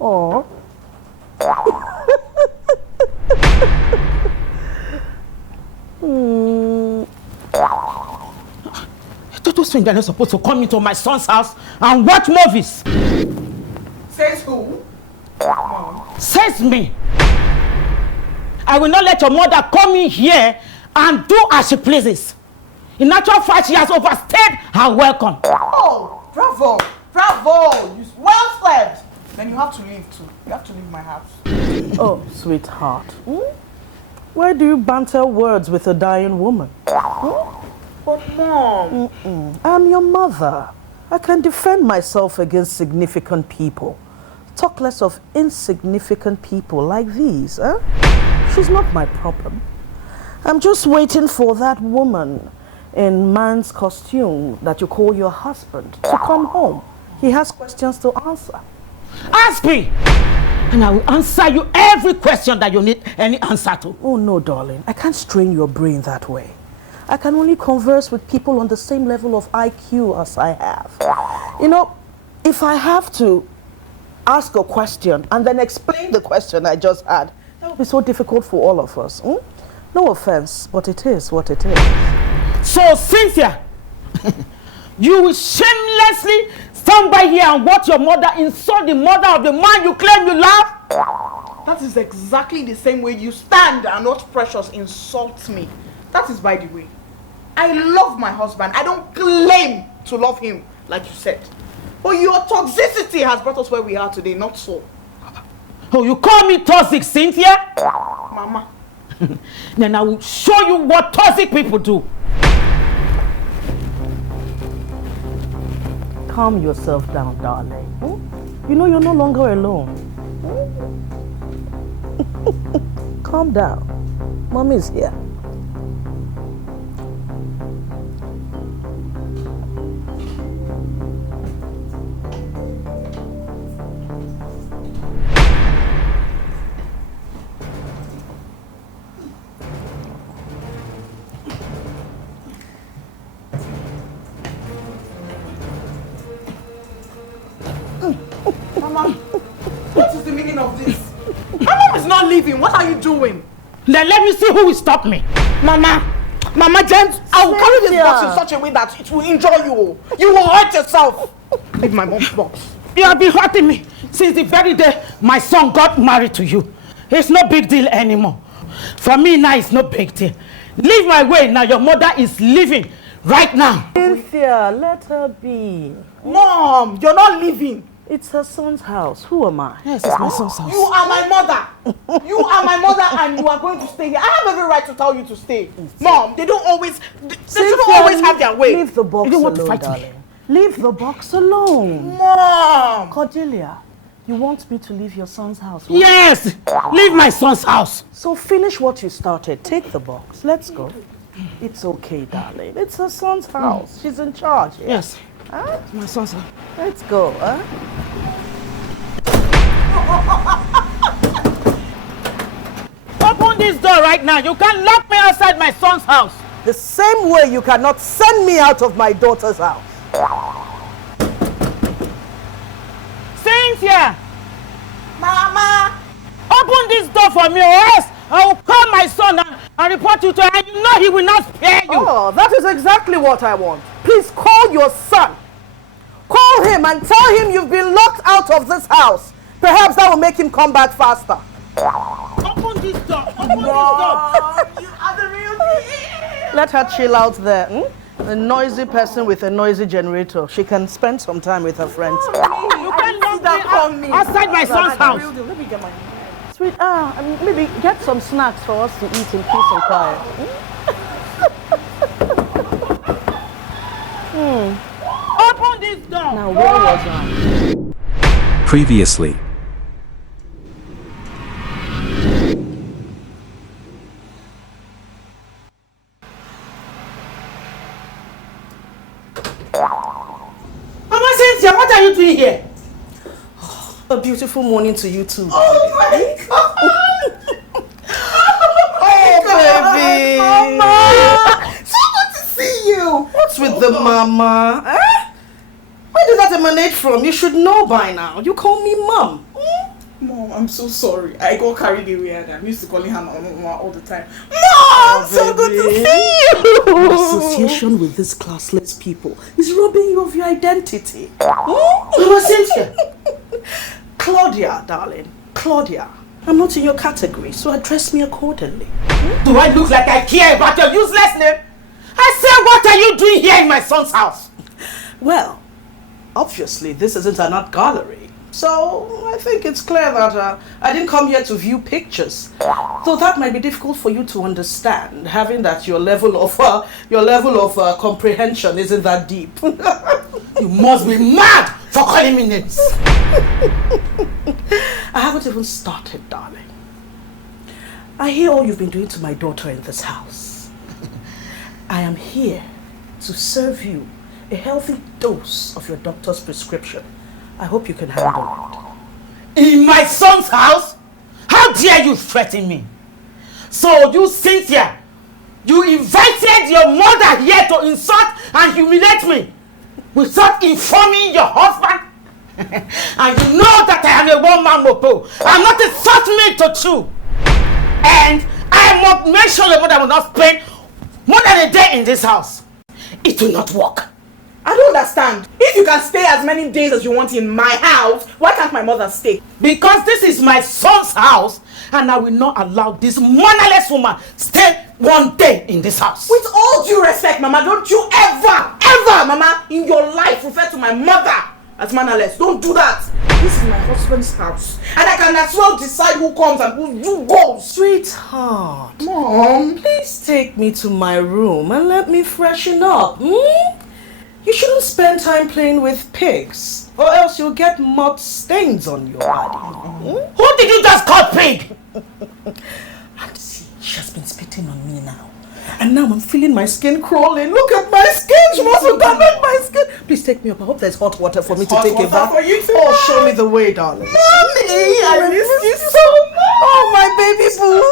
Oh. Those things are not supposed to come into my son's house and watch movies. Says who? Says me. I will not let your mother come in here and do as she pleases. In actual fact, she has overstayed her welcome. Oh, bravo, bravo. Well said. Then you have to leave too. You have to leave my house. Oh, sweetheart. Why do you banter words with a dying woman? But Mom. I'm your mother. I can defend myself against significant people. Talk less of insignificant people like these, huh? She's not my problem. I'm just waiting for that woman in man's costume that you call your husband to come home. He has questions to answer. Ask me, and I will answer you every question that you need any answer to. Oh no, darling. I can't strain your brain that way. I can only converse with people on the same level of IQ as I have. You know, if I have to ask a question and then explain the question I just had, that would be so difficult for all of us. No offense, but it is what it is. So, Cynthia, you will shamelessly stand by here and watch your mother insult the mother of the man you claim you love? That is exactly the same way you stand and not Precious insult me. That is by the way. I love my husband. I don't claim to love him, like you said. But your toxicity has brought us where we are today, not so. Oh, you call me toxic, Cynthia? Mama. Then I will show you what toxic people do. Calm yourself down, darling. You know you're no longer alone. Calm down. Mommy's here. Mama, what is the meaning of this? My mom is not leaving. What are you doing? Then let me see who will stop me. Mama, James, I will carry this box in such a way that it will injure you. You will hurt yourself. Leave my mom's box. You have been hurting me since the very day my son got married to you. It's no big deal anymore. For me now, it's no big deal. Leave my way now. Your mother is leaving right now. Cynthia, let her be. Mom, you're not leaving. It's her son's house. Who am I? Yes, it's my son's house. You are my mother. You are my mother and you are going to stay here. I have every right to tell you to stay. Mom, they don't always have their way. Leave the box alone, darling. Leave the box alone. Mom! Cordelia, you want me to leave your son's house? Right? Yes! Leave my son's house. So finish what you started. Take the box. Let's go. It's okay, darling. It's her son's house. She's in charge. Yeah? Yes. Huh? It's my son's house. Let's go, huh? Open this door right now. You can't lock me outside my son's house. The same way you cannot send me out of my daughter's house. Cynthia! Mama! Open this door for me or else I will call my son and report you to him, and you know he will not spare you. Oh, that is exactly what I want. Please call your son. Call him and tell him you've been locked out of this house. Perhaps that will make him come back faster. Open this door. Open this door. You are the real deal. Let her chill out there. A noisy person with a noisy generator. She can spend some time with her friends. You can't lock me outside my son's house. Let me get my... Sweet, maybe get some snacks for us to eat in peace and quiet. Open this door. Now, where was I? Previously. Mama Cynthia, what are you doing here? A beautiful morning to you too. Oh my God! Oh, baby! Mama! So good to see you! What's with the mama? Where did that emanate from? You should know by now. You call me mom. Mom, I'm so sorry. I got carried away and I'm used to calling her Mama all the time. Mom, so good to see you! Your association with these classless people is robbing you of your identity. Mama Cynthia. Claudia, darling. Claudia. I'm not in your category, so address me accordingly. Do I look like I care about your useless name? I said, what are you doing here in my son's house? Well, obviously this isn't an art gallery. So I think it's clear that I didn't come here to view pictures. Though that might be difficult for you to understand, having that your level of comprehension isn't that deep. You must be mad for calling me names. I haven't even started, darling. I hear all you've been doing to my daughter in this house. I am here to serve you a healthy dose of your doctor's prescription. I hope you can handle it. In my son's house? How dare you threaten me? So you, Cynthia, you invited your mother here to insult and humiliate me without informing your husband? And you know that I am a one-man mopo. I'm not a soft meat to chew. And I must make sure your mother will not spend more than a day in this house. It will not work. I don't understand. If you can stay as many days as you want in my house, why can't my mother stay? Because this is my son's house, and I will not allow this motherless woman stay one day in this house. With all due respect, Mama, don't you ever, Mama, in your life refer to my mother as mannerless. Don't do that. This is my husband's house, and I can as well decide who comes and who goes. Sweetheart. Mom, Please take me to my room and let me freshen up. You shouldn't spend time playing with pigs, or else you'll get mud stains on your body. Who did you just call pig? And see, she has been spitting on me now. And now I'm feeling my skin crawling. Look at my skin. She wants to damage my skin. Please take me up. I hope there's hot water for me to take a bath. For you too. Oh, show me the way, darling. Mommy, I miss you so much. Oh, my baby boo.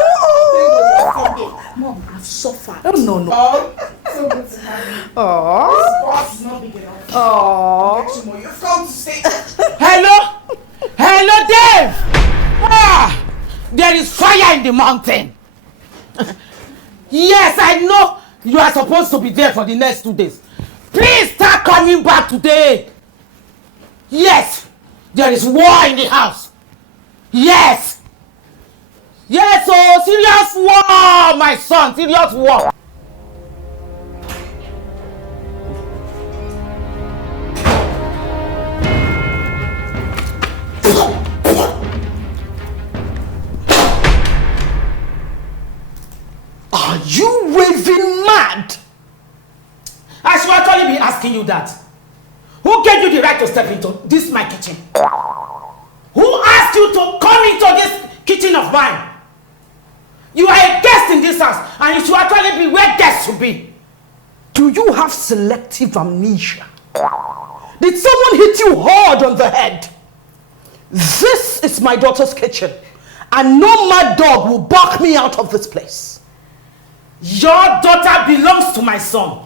Oh. Mom, I've suffered. Oh, no. So good to have you. Oh. This boss is not big enough. Oh. You've come to stay. Hello? Hello, Dave! There is fire in the mountain. Yes, I know you are supposed to be there for the next 2 days. Please start coming back today. Yes, there is war in the house. Yes. Yes, oh, serious war, my son, serious war. Are you raving mad? I should actually be asking you that. Who gave you the right to step into this my kitchen? Who asked you to come into this kitchen of mine? You are a guest in this house, and you should actually be where guests should be. Do you have selective amnesia? Did someone hit you hard on the head? This is my daughter's kitchen, and no mad dog will bark me out of this place. Your daughter belongs to my son,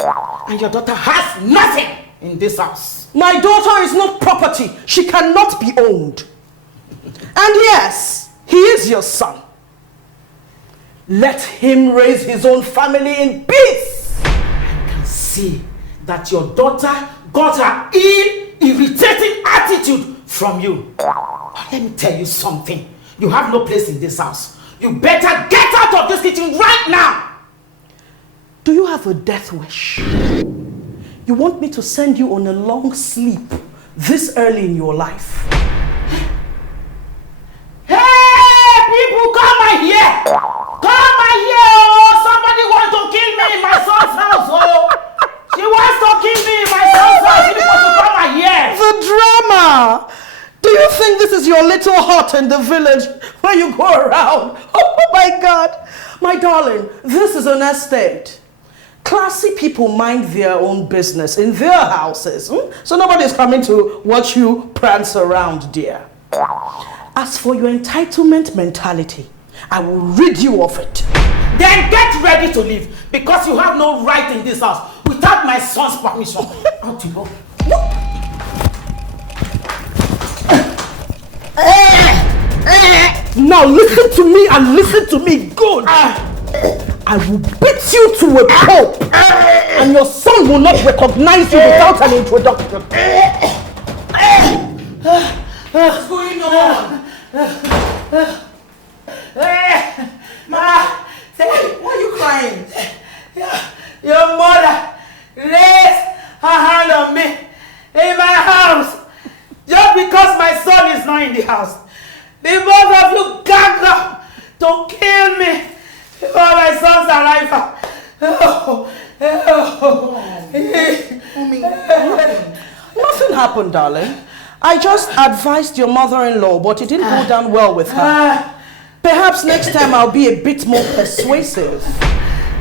and your daughter has nothing in this house. My daughter is not property. She cannot be owned. And yes, he is your son. Let him raise his own family in peace. I can see that your daughter got her irritating attitude from you. Let me tell you something. You have no place in this house. You better get out of this kitchen right now. Do you have a death wish? You want me to send you on a long sleep this early in your life? Hey, people, come here! Come here! Oh, somebody wants to kill me in my son's house! Oh, she wants to kill me in my son's house! You want to come here! The drama! Do you think this is your little hut in the village where you go around? Oh my God! My darling, this is an estate. Classy people mind their own business in their houses. So nobody's coming to watch you prance around, dear. As for your entitlement mentality, I will rid you of it. Then get ready to leave, because you have no right in this house without my son's permission. Out you go. Now listen to me and listen to me good. I will beat you to a pulp, and your son will not recognize you without an introduction. What's going on? Mama, why are you crying? Your mother raised her hand on me in my house just because my son is not in the house. The both of you ganged up to kill me before my son's arrival. Nothing happened, darling. I just advised your mother-in-law, but it didn't go down well with her. Perhaps next time I'll be a bit more persuasive.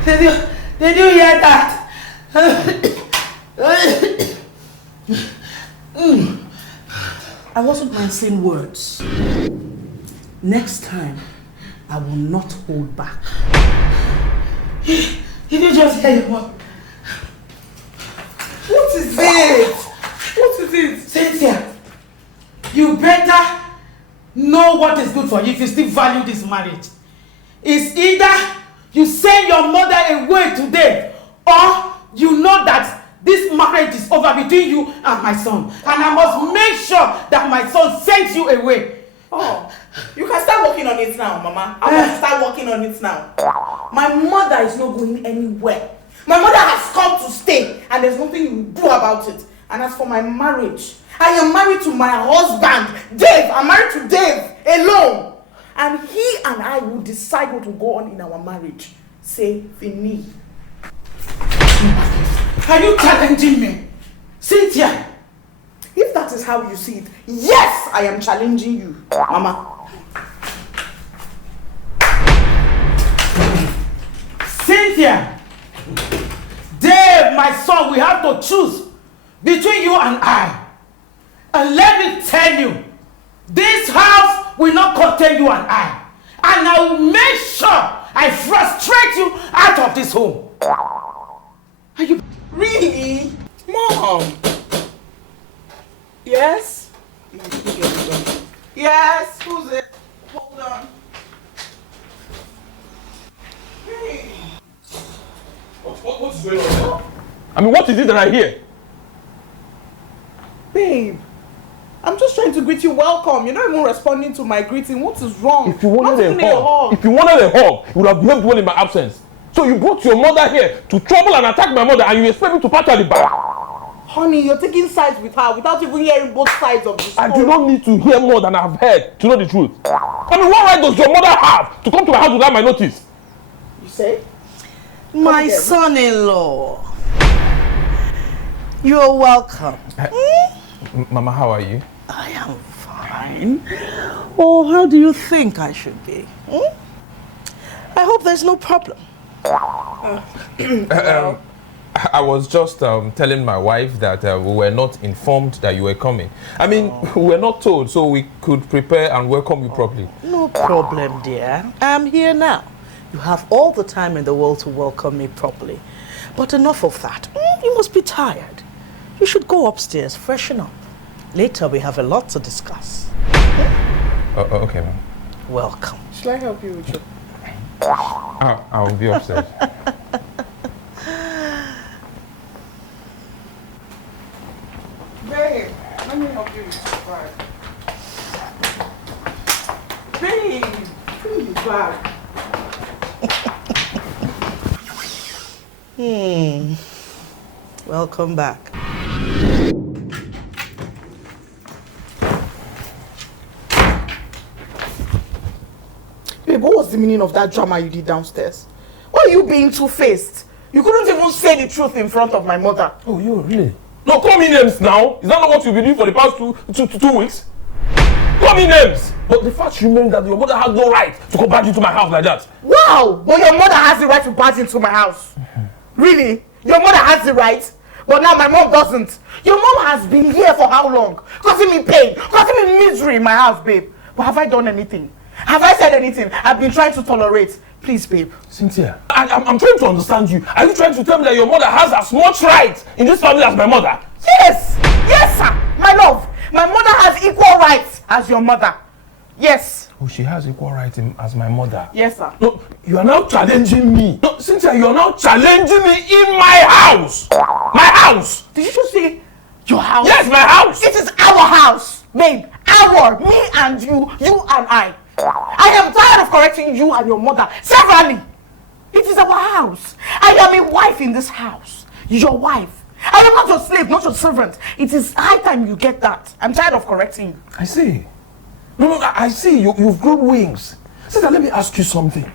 Did you hear that? I wasn't mincing words. Next time, I will not hold back. Did you just hear your mom? What is it? What is it? Cynthia, you better know what is good for you if you still value this marriage. It's either you send your mother away today, or you know that this marriage is over between you and my son. And I must make sure that my son sends you away. Oh, you can start working on it now, Mama. I want to start working on it now. My mother is not going anywhere. My mother has come to stay, and there's nothing you can do about it. And as for my marriage, I am married to my husband, Dave. I'm married to Dave alone. And he and I will decide what will go on in our marriage. Say, fini. Are you challenging me? Cynthia! If that is how you see it, yes, I am challenging you, Mama. Cynthia! Dave, my son, we have to choose between you and I. And let me tell you, this house will not contain you and I. And I will make sure I frustrate you out of this home. Are you Really? Mom? Yes? Yes? Who's it? Hold on. Hey. What's going on there? I mean, what is it that I hear? Babe, I'm just trying to greet you welcome. You're not even responding to my greeting. What is wrong? If you wanted a hug, you would have behaved well in my absence. So you brought your mother here to trouble and attack my mother, and you expect me to pat her the back? Honey, you're taking sides with her without even hearing both sides of the story. I do not need to hear more than I have heard to know the truth. I mean, what right does your mother have to come to my house without my notice? You say? My son-in-law. You're welcome. Mama, how are you? I am fine. Oh, how do you think I should be? I hope there's no problem. I was just telling my wife that we were not informed that you were coming. I mean, we were not told, so we could prepare and welcome you properly. No problem, dear. I'm here now. You have all the time in the world to welcome me properly. But enough of that. You must be tired. You should go upstairs, freshen up. Later, we have a lot to discuss. Okay, ma'am. Welcome. Should I help you with your... I'll be upstairs. Babe, let me help you with your bag. Babe, bring your bag. Welcome back. Babe, what was the meaning of that drama you did downstairs? Why are you being two-faced? You couldn't even say the truth in front of my mother. Oh, you really? No, call me names now. Is that not what you've been doing for the past two weeks? Call me names. But the fact remains that your mother has no right to come back into my house like that. Wow! But your mother has the right to barge into my house. Really? Your mother has the right? But now my mom doesn't. Your mom has been here for how long? Causing me pain, causing me misery in my house, babe. But have I done anything? Have I said anything I've been trying to tolerate? Please, babe. Cynthia, I'm trying to understand you. Are you trying to tell me that your mother has as much right in this family as my mother? Yes! Yes, sir! My love! My mother has equal rights as your mother. Yes. Oh, she has equal right as my mother. Yes, sir. No, you are now challenging me. No, Cynthia, you are now challenging me in my house. My house. Did you just say your house? Yes, my house. It is our house, babe. Me and you and I. I am tired of correcting you and your mother severally. It is our house. I am a wife in this house. Your wife. I am not your slave, not your servant. It is high time you get that. I'm tired of correcting you. I see. No, I see. You've grown wings. Sister, let me ask you something.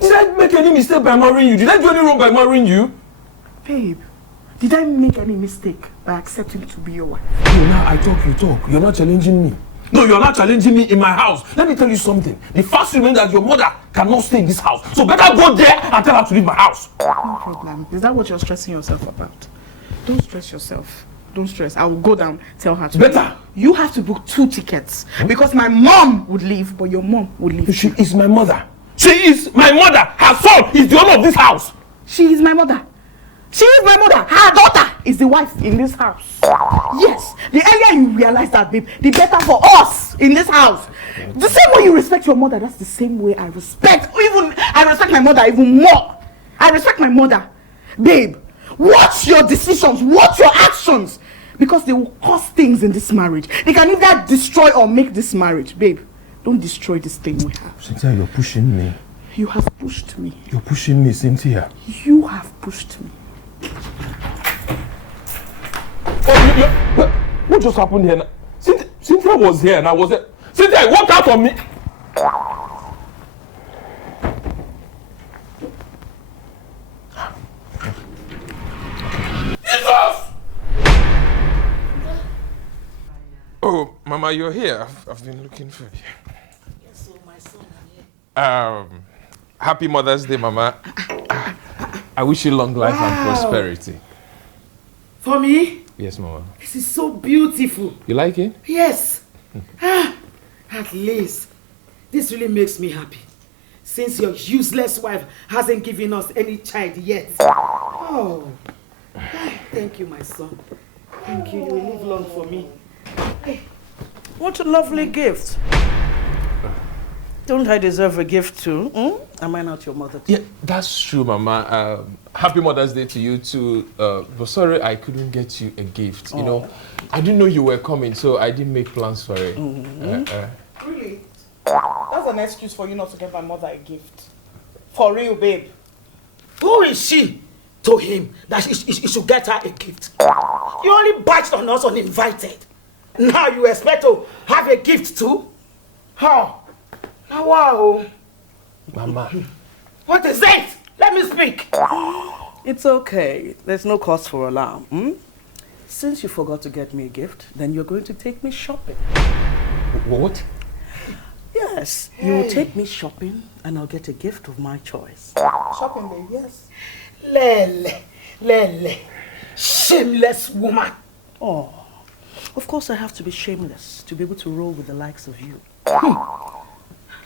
Did I make any mistake by marrying you? Did I do any wrong by marrying you? Babe, did I make any mistake by accepting to be your wife? No, now I talk, you talk. You're not challenging me. No, you're not challenging me in my house. Let me tell you something. The first remain that your mother cannot stay in this house. So better go there and tell her to leave my house. No problem. Is that what you're stressing yourself about? Don't stress yourself. Don't stress. I will go down, tell her to Better. leave. You have to book 2 tickets. Because my mom would leave, but your mom would leave. She is my mother. She is my mother. Her son is the owner of this house. She is my mother. She is my mother. Her daughter is the wife in this house. Yes. The earlier you realize that, babe, the better for us in this house. The same way you respect your mother, that's the same way I respect my mother even more. I respect my mother. Babe, watch your decisions, watch your actions. Because they will cause things in this marriage. They can either destroy or make this marriage. Babe, don't destroy this thing we have. Cynthia, you're pushing me. You have pushed me. You're pushing me, Cynthia. You have pushed me. Oh, what just happened here now? Cynthia was here and I was there. Cynthia, walk out on me. Jesus! Oh, Mama, you're here. I've been looking for you. Yes, so my son, I'm here. Happy Mother's Day, Mama. I wish you long life and prosperity. For me? Yes, Mama. This is so beautiful. You like it? Yes. At least. This really makes me happy. Since your useless wife hasn't given us any child yet. Oh. Thank you, my son. Thank you. You will live long for me. What a lovely gift. Don't I deserve a gift too? Am I not your mother too? Yeah, that's true, Mama. Happy Mother's Day to you too. But sorry I couldn't get you a gift. You know, I didn't know you were coming, so I didn't make plans for it. Really? That's an excuse for you not to get my mother a gift. For real, babe. Who is she to him that he should get her a gift? You only barged on us uninvited. Now you expect to have a gift too? How? Now wow. Mama. What is it? Let me speak. It's okay. There's no cause for alarm. Since you forgot to get me a gift, then you're going to take me shopping. What? Yes, you will take me shopping and I'll get a gift of my choice. Shopping, babe, yes. Lele. Shameless woman. Oh, of course I have to be shameless to be able to roll with the likes of you.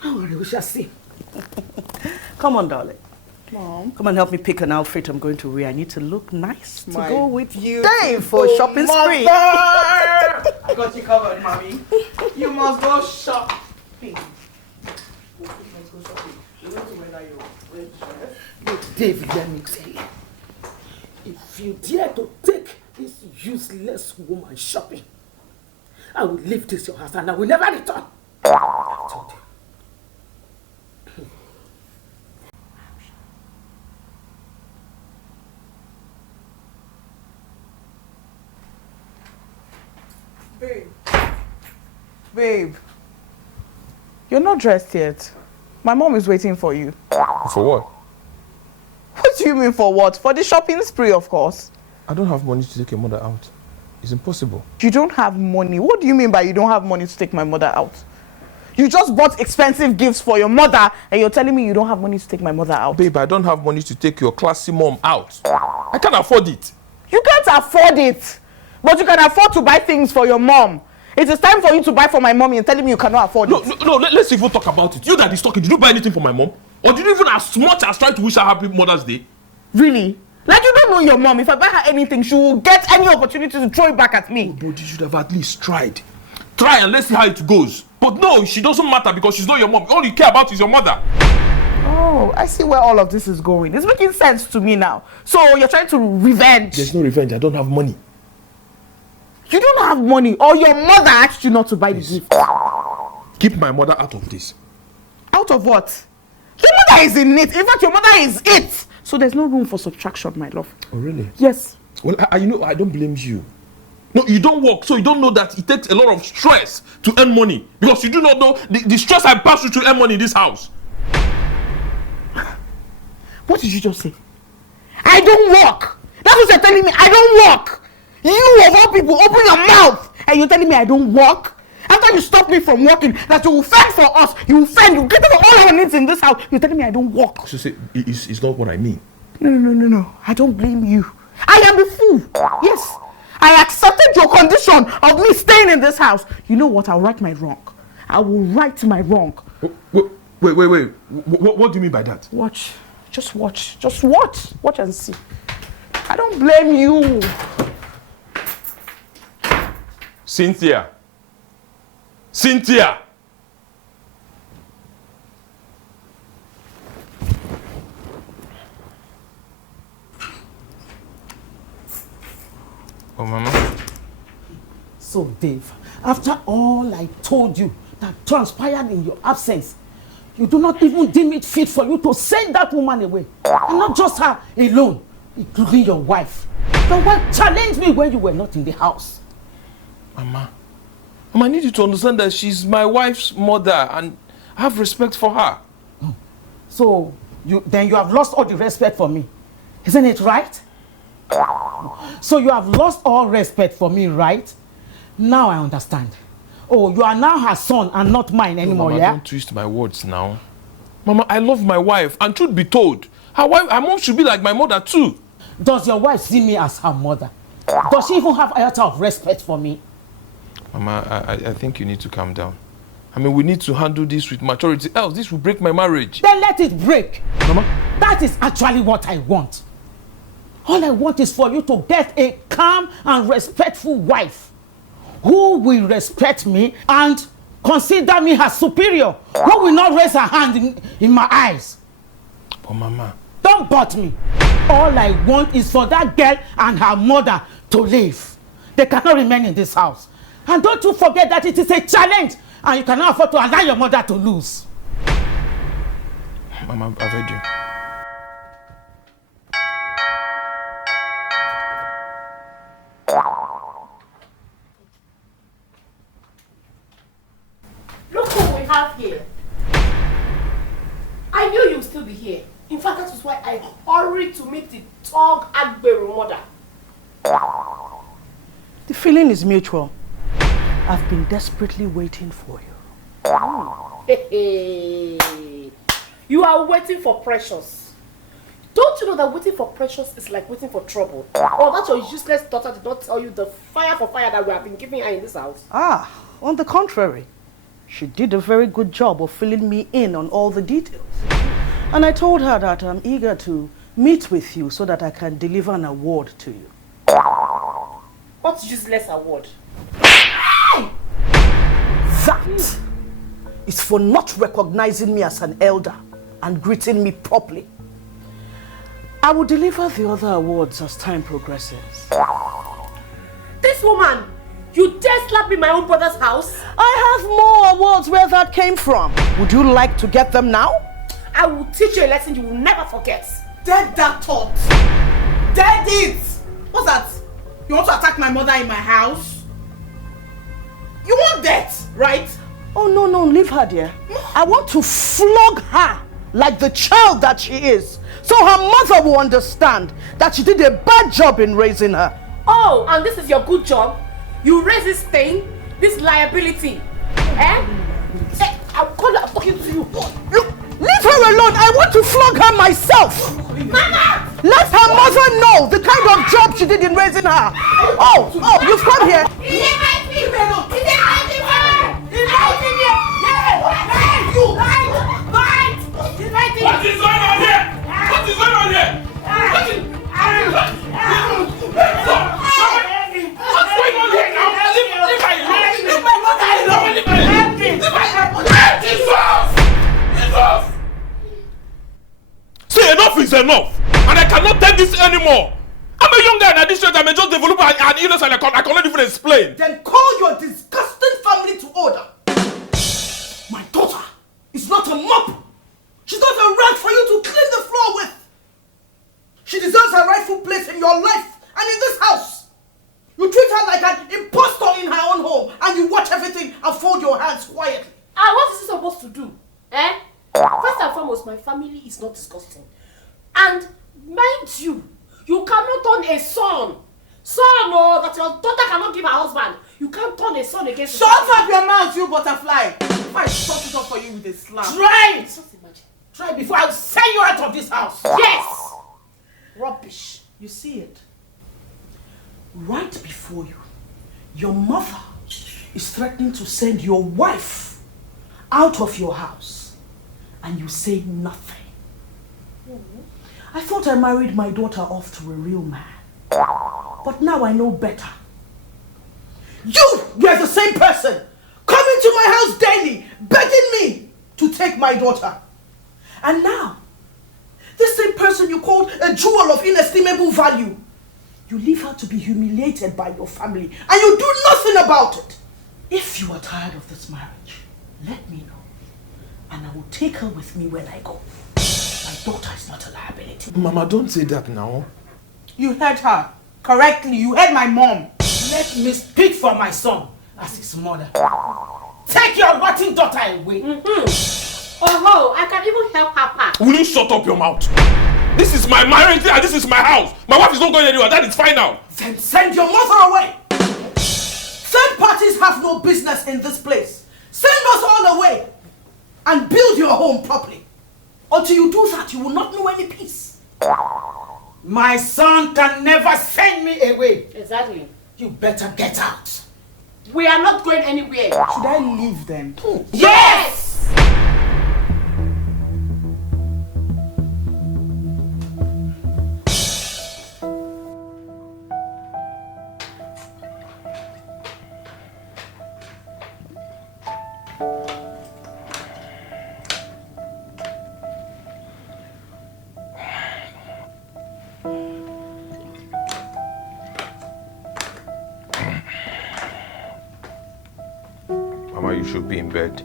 Don't worry, we shall see. Come on, darling. Mom. Come and help me pick an outfit I'm going to wear. I need to look nice to My go with you beautiful Dave for a shopping spree. I got you covered, mommy. You must go shopping. Let's go shopping. You want to wear that your dress? Look, David, let me tell you. If you dare to take this useless woman shopping, I will leave this your house and I will never return. I told you. Babe, you're not dressed yet. My mom is waiting for you. For what? What do you mean for what? For the shopping spree, of course. I don't have money to take your mother out. It's impossible. You don't have money? What do you mean by you don't have money to take my mother out? You just bought expensive gifts for your mother and you're telling me you don't have money to take my mother out? Babe, I don't have money to take your classy mom out. I can't afford it. You can't afford it. But you can afford to buy things for your mom. It is time for you to buy for my mommy and telling me you cannot afford it. No, let's even talk about it. You that is talking, did you buy anything for my mom? Or did you even as much as try to wish her happy Mother's Day? Really? Like you don't know your mom. If I buy her anything, she will get any opportunity to throw it back at me. Oh, but you should have at least tried. Try and let's see how it goes. But no, she doesn't matter because she's not your mom. All you care about is your mother. Oh, I see where all of this is going. It's making sense to me now. So you're trying to revenge. There's no revenge. I don't have money. You don't have money, or your mother asked you not to buy the gift. Keep my mother out of this. Out of what? Your mother is in it. In fact, your mother is it. So there's no room for subtraction, my love. Oh, really? Yes. Well, you know, I don't blame you. No, you don't work, so you don't know that it takes a lot of stress to earn money. Because you do not know the stress I pass through to earn money in this house. What did you just say? I don't work. That's what you're telling me. I don't work. You of all people open your mouth and you're telling me I don't work? After you stop me from working, that you will fend for us, you will fend, you get all our needs in this house, you're telling me I don't work. So say, it's not what I mean. No. I don't blame you. I am the fool. Yes. I accepted your condition of me staying in this house. You know what? I'll right my wrong. I will right my wrong. Wait. What do you mean by that? Watch. Just watch. Just watch. Watch and see. I don't blame you. Cynthia. Oh, Mama. So, Dave, after all I told you that transpired in your absence, you do not even deem it fit for you to send that woman away. And not just her alone, including your wife. Your wife challenged me when you were not in the house. Mama, I need you to understand that she's my wife's mother and I have respect for her. So, you have lost all the respect for me. Isn't it right? So you have lost all respect for me, right? Now I understand. Oh, you are now her son and not mine anymore, Mama, yeah? don't twist my words now. Mama, I love my wife, and truth be told, her mom should be like my mother too. Does your wife see me as her mother? Does she even have a iota of respect for me? Mama, I think you need to calm down. I mean, we need to handle this with maturity, else this will break my marriage. Then let it break. Mama? That is actually what I want. All I want is for you to get a calm and respectful wife who will respect me and consider me her superior, who will not raise her hand in my eyes. But Mama... Don't butt me. All I want is for that girl and her mother to leave. They cannot remain in this house. And don't you forget that it is a challenge and you cannot afford to allow your mother to lose. Mama, I've heard you. Look who we have here. I knew you'd still be here. In fact, that is why I hurried to meet the Tog Agberu mother. The feeling is mutual. I've been desperately waiting for you. Hey. You are waiting for Precious. Don't you know that waiting for Precious is like waiting for trouble? Or that your useless daughter did not tell you the fire for fire that we have been giving her in this house? On the contrary. She did a very good job of filling me in on all the details. And I told her that I'm eager to meet with you so that I can deliver an award to you. What useless award? That is for not recognizing me as an elder and greeting me properly. I will deliver the other awards as time progresses. This woman, you dare slap me in my own brother's house? I have more awards where that came from. Would you like to get them now? I will teach you a lesson you will never forget. Dead that thought. Dead it. What's that? You want to attack my mother in my house? You want that, right? Oh, no, leave her, dear. I want to flog her like the child that she is, so her mother will understand that she did a bad job in raising her. Oh, and this is your good job? You raise this thing, this liability. Eh? I'm talking to you. Leave her alone. I want to flog her myself. Mama! Let her mother know the kind of job she did in raising her. Oh, you've come here. What is going on here? What is going on here? What's going on here now? Leave my mother alone. Leave my mother alone. is enough. And I cannot take this anymore. I'm a young guy and at this rate I may just develop an illness and I cannot even explain. Then call your disgusting family to order. My daughter is not a mop. She's not a rag for you to clean the floor with. She deserves her rightful place in your life and in this house. You treat her like an impostor in her own home and you watch everything and fold your hands quietly. And what is he supposed to do? Eh? First and foremost, my family is not disgusting. And mind you, you cannot turn a son, or that your daughter cannot give her husband. You can't turn a son against Shut up your mouth, you butterfly. If I shut it up for you with a slap. Try it! Just imagine. Try before I send you out of this house. Yes! Rubbish. You see it? Right before you, your mother is threatening to send your wife out of your house. And you say nothing. I thought I married my daughter off to a real man. But now I know better. You're the same person, coming to my house daily, begging me to take my daughter. And now, this same person you called a jewel of inestimable value, you leave her to be humiliated by your family, and you do nothing about it. If you are tired of this marriage, let me know, and I will take her with me when I go. My daughter is not a liability. Mama, don't say that now. You heard her correctly. You heard my mom. Let me speak for my son as his mother. Take your rotten daughter away. Oh, I can even help her pack. Will you shut up your mouth? This is my marriage and this is my house. My wife is not going anywhere. That is fine now. Then send your mother away. Third parties have no business in this place. Send us all away and build your home properly. Until you do that, you will not know any peace. My son can never send me away. Exactly. You better get out. We are not going anywhere. Should I leave them? Yes! Mama, you should be in bed.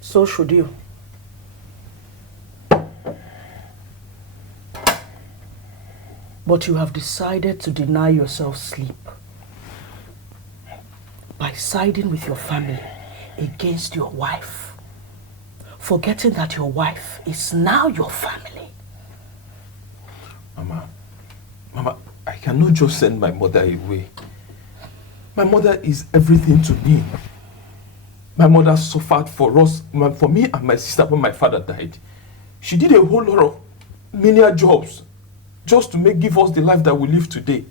So should you. But you have decided to deny yourself sleep by siding with your family against your wife, forgetting that your wife is now your family. Mama, I cannot just send my mother away. My mother is everything to me. My mother suffered for us, for me and my sister when my father died. She did a whole lot of menial jobs just to give us the life that we live today.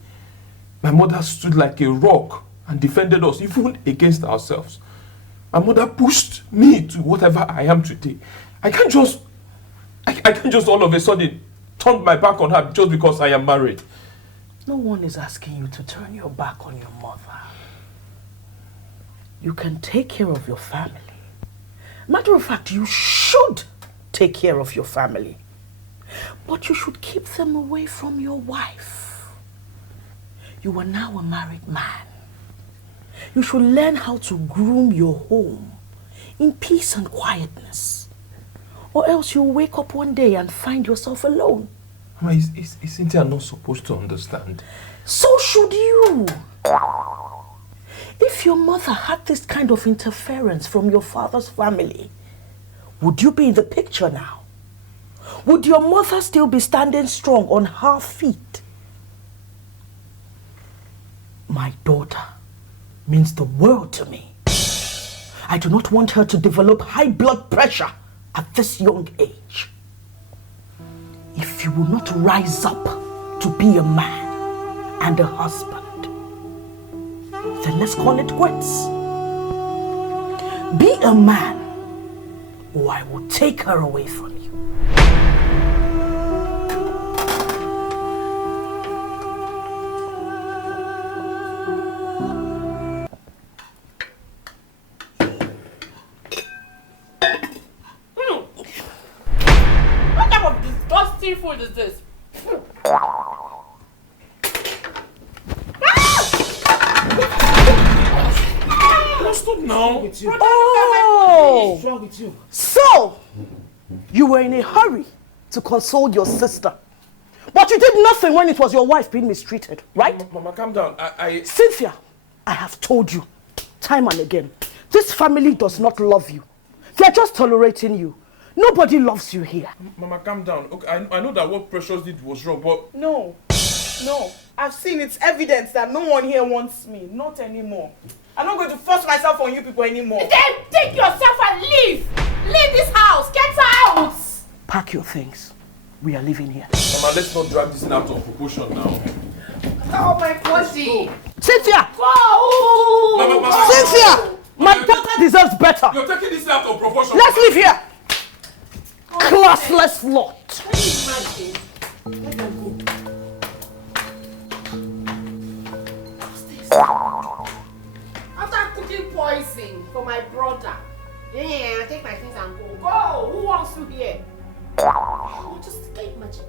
My mother stood like a rock and defended us even against ourselves. My mother pushed me to whatever I am today. I can't just all of a sudden turn my back on her just because I am married. No one is asking you to turn your back on your mother. You can take care of your family. Matter of fact, you should take care of your family. But you should keep them away from your wife. You are now a married man. You should learn how to groom your home in peace and quietness. Or else you'll wake up one day and find yourself alone. Mama, is Cynthia not supposed to understand? So should you. If your mother had this kind of interference from your father's family, would you be in the picture now? Would your mother still be standing strong on her feet? My daughter means the world to me. I do not want her to develop high blood pressure at this young age. If you will not rise up to be a man and a husband, then let's call it quits. Be a man, or I will take her away from you. nasty food is this? Stop now. Oh! What's wrong with you? So, you were in a hurry to console your sister. But you did nothing when it was your wife being mistreated, right? Mama, calm down. Cynthia, I have told you, time and again, this family does not love you. They're just tolerating you. Nobody loves you here. Mama, calm down. Okay, I know that what Precious did was wrong, but... No. I've seen it's evidence that no one here wants me. Not anymore. I'm not going to force myself on you people anymore. Then take yourself and leave. Leave this house. Get out. Pack your things. We are leaving here. Mama, let's not drag this thing out of proportion now. Oh my body. Cynthia! Go. Mama, Cynthia! My daughter deserves better. You're taking this out of proportion. Let's leave here. Classless lot. Can you imagine? Let them go. What's this? After cooking poison for my brother. Yeah, take my things and go. Go! Who wants you here? Oh, just can't imagine.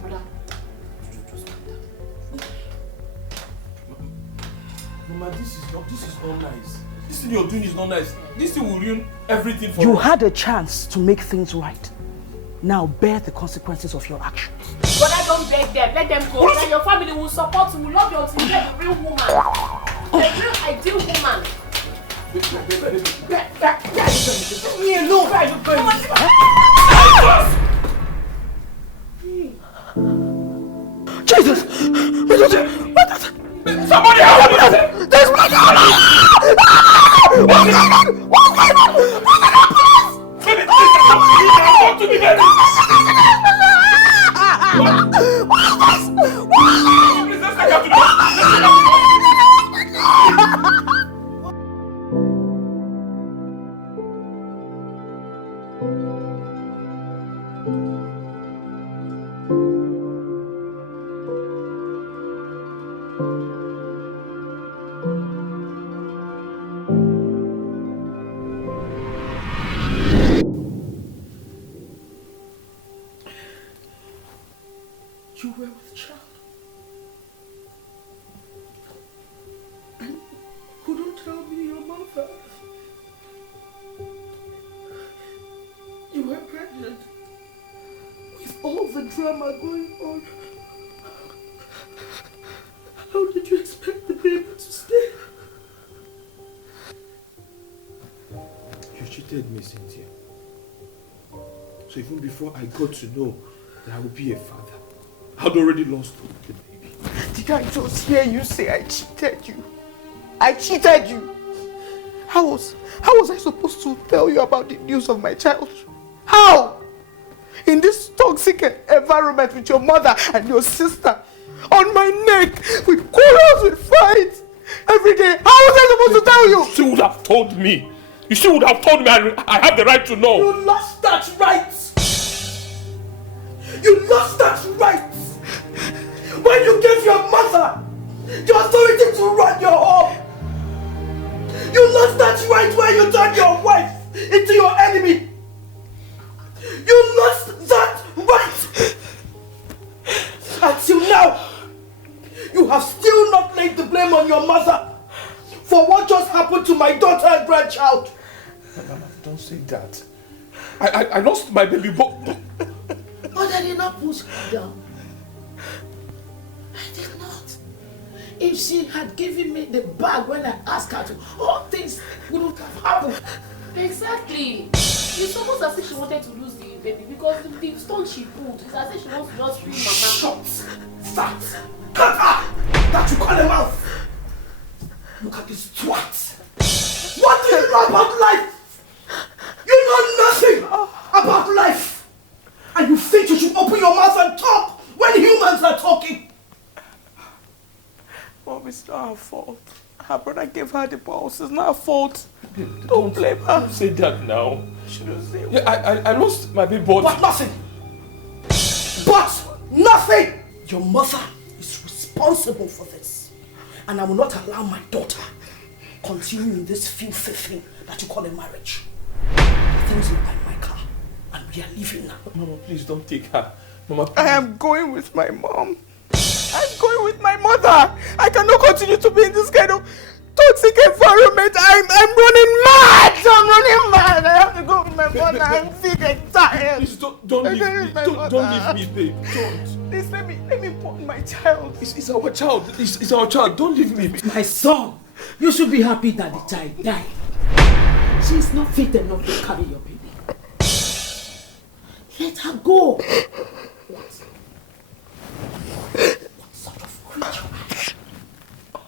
Brother, just calm down. Mama, this is not nice. This thing you're doing is not nice. This thing will ruin everything for You us. had a chance to make things right. Now bear the consequences of your actions. Brother, don't beg them. Let them go. Then your family will support you, will love you until you get the real woman. The real ideal woman. Me alone. Where are you going? Jesus! Somebody help me! There's my daughter! Baby, please, come to me, baby! Please, let's take her to the hospital. You were with child. And you couldn't tell me your mother. You were pregnant. With all the drama going on. How did you expect the baby to stay? You cheated me, Cynthia. So even before I got to know that I would be a father, I'd already lost the baby. Did I just hear you say I cheated you? I cheated you. How was I supposed to tell you about the news of my child? How? In this toxic environment with your mother and your sister. On my neck, with quarrels, with fights. Every day. How was I supposed to tell you? You still would have told me. You still would have told me I have the right to know. You lost that right. You lost that right. When you gave your mother the authority to run your home. You lost that right when you turned your wife into your enemy. You lost that right. Until now, you have still not laid the blame on your mother for what just happened to my daughter and grandchild. Mama, don't say that. I lost my baby, but... But I did not push her down. I did not. If she had given me the bag when I asked her to, all things wouldn't have happened. Exactly. It's almost as if she wanted to lose the baby because the stone she pulled is as if she wants to just free mama. Shut that! Cut her! That you call him out! Look at this twat! What do you know about life? You know nothing about life! And you think you should open your mouth and talk when humans are talking? Mom, it's not her fault. Her brother gave her the balls. It's not her fault. Don't blame her. Don't say that now. She don't say Yeah, I lost my baby, but... But nothing! But nothing! Your mother is responsible for this. And I will not allow my daughter continue in this filthy thing that you call a marriage. Things look like my car, and we are leaving now. Mama, please don't take her. Mama, please. I am going with my mom. I'm going with my mother. I cannot continue to be in this kind of toxic environment. I'm running mad. I'm running mad. I have to go with my mother. I'm sick and tired. Please don't leave me. Don't leave me, babe. Don't. Please let me put my child. It's our child. It's our child. Don't leave me. My son, you should be happy that the child died. She is not fit enough to carry your baby. Let her go. What sort of creature are you?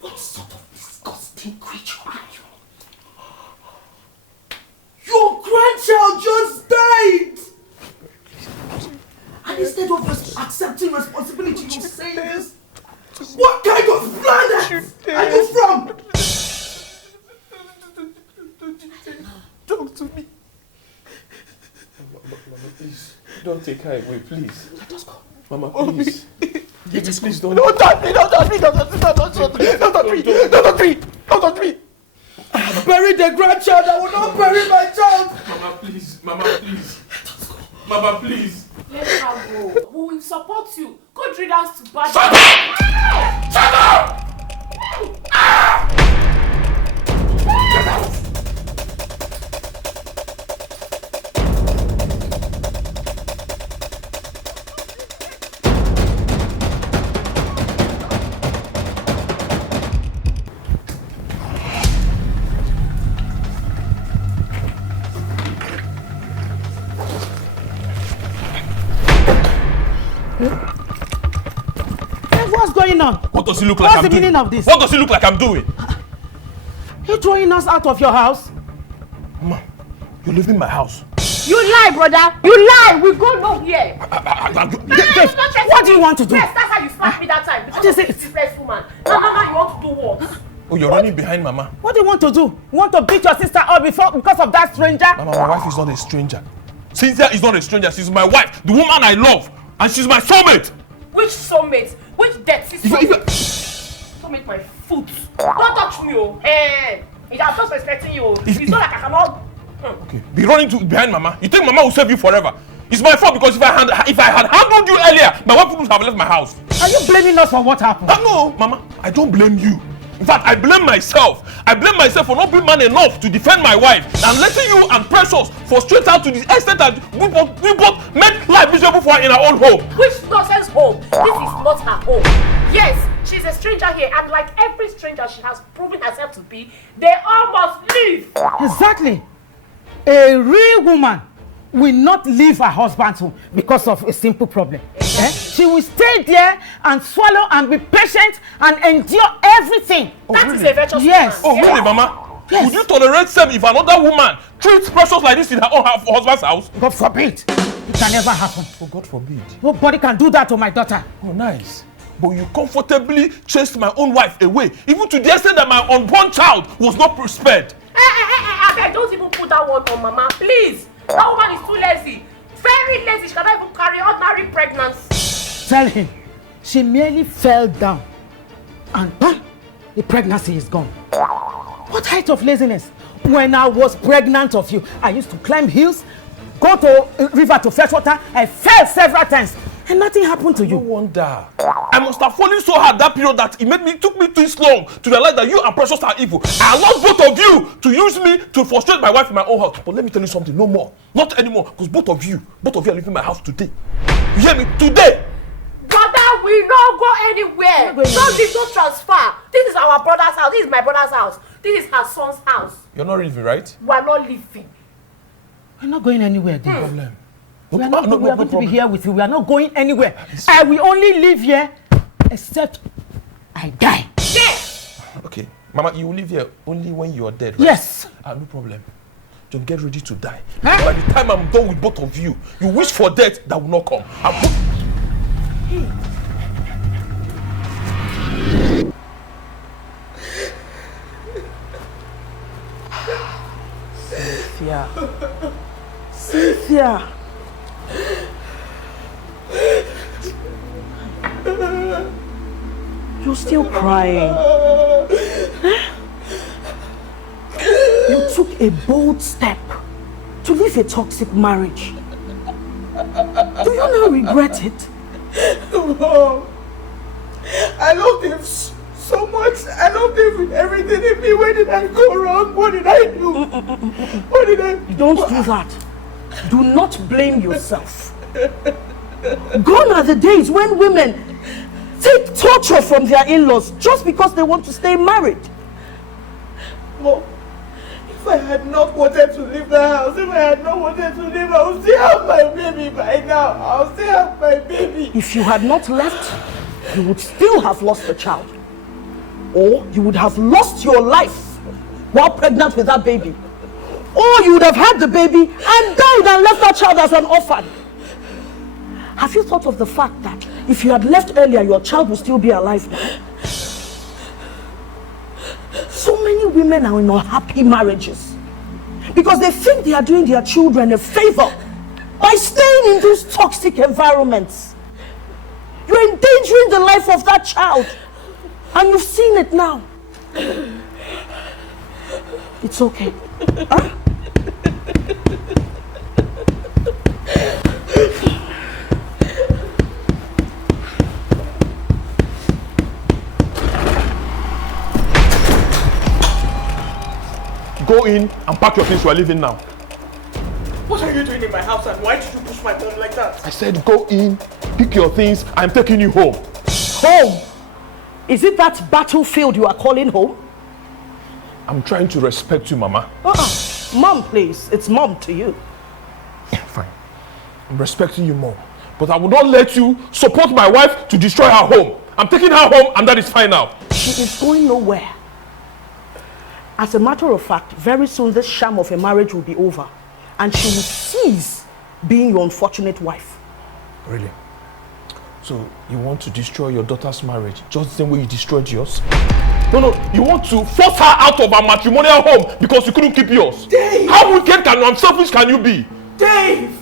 What sort of disgusting creature are you? Your grandchild just died! And instead of just accepting responsibility, you're saying this? What kind of planet are you from? Talk to me. Mama, please. Don't take her away, please. Let us go. Mama, please. Please don't. Don't touch me. Don't touch me. Don't touch me. Don't touch me. Don't touch me. Don't touch me. Don't touch me. I buried the grandchild. I will not bury my child. Mama, please. Mama, please. Mama, please. Let her go. We will support you. Good riddance to bad. Shut up! Shut up! Get out! What's going on? What does it look like I'm doing? What's the meaning of this? What does it look like I'm doing? You throwing us out of your house? Mama, you're leaving my house. You lie, brother. You lie. We go nowhere. What do you want to do? Yes, that's how you slapped me that time. Because Just of say- this useless woman. Now you want to do what? Oh, you're running behind Mama. What do you want to do? You want to beat your sister up because of that stranger? Mama, my wife is not a stranger. Cynthia is not a stranger. She's my wife, the woman I love, and she's my soulmate. Which soulmate? Which dirty soulmate? Soulmate my foot. Don't touch me, oh. Hey, I'm just respecting you. It's not like I cannot. Okay, be running behind Mama. You think Mama will save you forever? It's my fault because if I had handled you earlier, my wife wouldn't have left my house. Are you blaming us for what happened? No, Mama, I don't blame you. In fact, I blame myself. I blame myself for not being man enough to defend my wife and letting you and Precious frustrate her to the extent that we both made life miserable for her in our own home. Which nonsense home? This is not her home. Yes, she's a stranger here, and like every stranger she has proven herself to be, they all must leave. Exactly. A real woman will not leave her husband's home because of a simple problem. Exactly. She will stay there and swallow and be patient and endure everything. That is a virtuous Yes. woman. Oh, really, Mama? Yes. Would you tolerate same if another woman treats Precious like this in her own husband's house? God forbid. It can never happen. Oh, God forbid. Nobody can do that to my daughter. Oh, nice. But you comfortably chased my own wife away, even to the extent that my unborn child was not spared. Hey, don't even put that one on Mama, please. That woman is too lazy. Very lazy. She cannot even carry ordinary pregnancy. Tell him she merely fell down and the pregnancy is gone. What height of laziness? When I was pregnant of you, I used to climb hills, go to a river to fetch water. I fell several times and nothing happened to No you. wonder. I must have fallen so hard that period that it took me this long to realize that you and Precious are evil. I allowed both of you to use me to frustrate my wife in my own house. But let me tell you something, no more. Not anymore. Because both of you are leaving my house today. You hear me? Today! Brother, we not go anywhere. Don't transfer. This is our brother's house. This is my brother's house. This is her son's house. You're not leaving, right? We are not leaving. We're not going anywhere, dear. Problem. We are going to be here with you. We are not going anywhere. I will only live here except I die. Yes. Okay. Mama, you will live here only when you are dead, right? Yes. No problem. Just get ready to die. Huh? By the time I'm done with both of you, you wish for death that will not come. Cynthia. You're still crying. a bold step to leave a toxic marriage. Do you now regret it? Mom, I loved him so much. I loved him with everything in me. Where did I go wrong? What did I do? What did I do? Don't do that. Do not blame yourself. Gone are the days when women take torture from their in-laws just because they want to stay married. Mom, if I had not wanted to leave the house, if I had not wanted to leave, I would still have my baby by now. I would still have my baby. If you had not left, you would still have lost the child. Or you would have lost your life while pregnant with that baby. Or you would have had the baby and died and left that child as an orphan. Have you thought of the fact that if you had left earlier, your child would still be alive now? So many women are in unhappy marriages because they think they are doing their children a favor by staying in those toxic environments. You're endangering the life of that child, and you've seen it now. It's okay. Huh? Go in and pack your things. We are leaving now. What are you doing in my house and why did you push my mom like that? I said go in, pick your things. I'm taking you home. Home? Is it that battlefield you are calling home? I'm trying to respect you, Mama. Mom, please. It's mom to you. Fine. I'm respecting you more. But I will not let you support my wife to destroy her home. I'm taking her home and that is fine now. She is going nowhere. As a matter of fact, very soon this sham of a marriage will be over and she will cease being your unfortunate wife. Really? So you want to destroy your daughter's marriage just the same way you destroyed yours? No, you want to force her out of her matrimonial home because you couldn't keep yours. Dave! How wicked and unselfish can you be? Dave!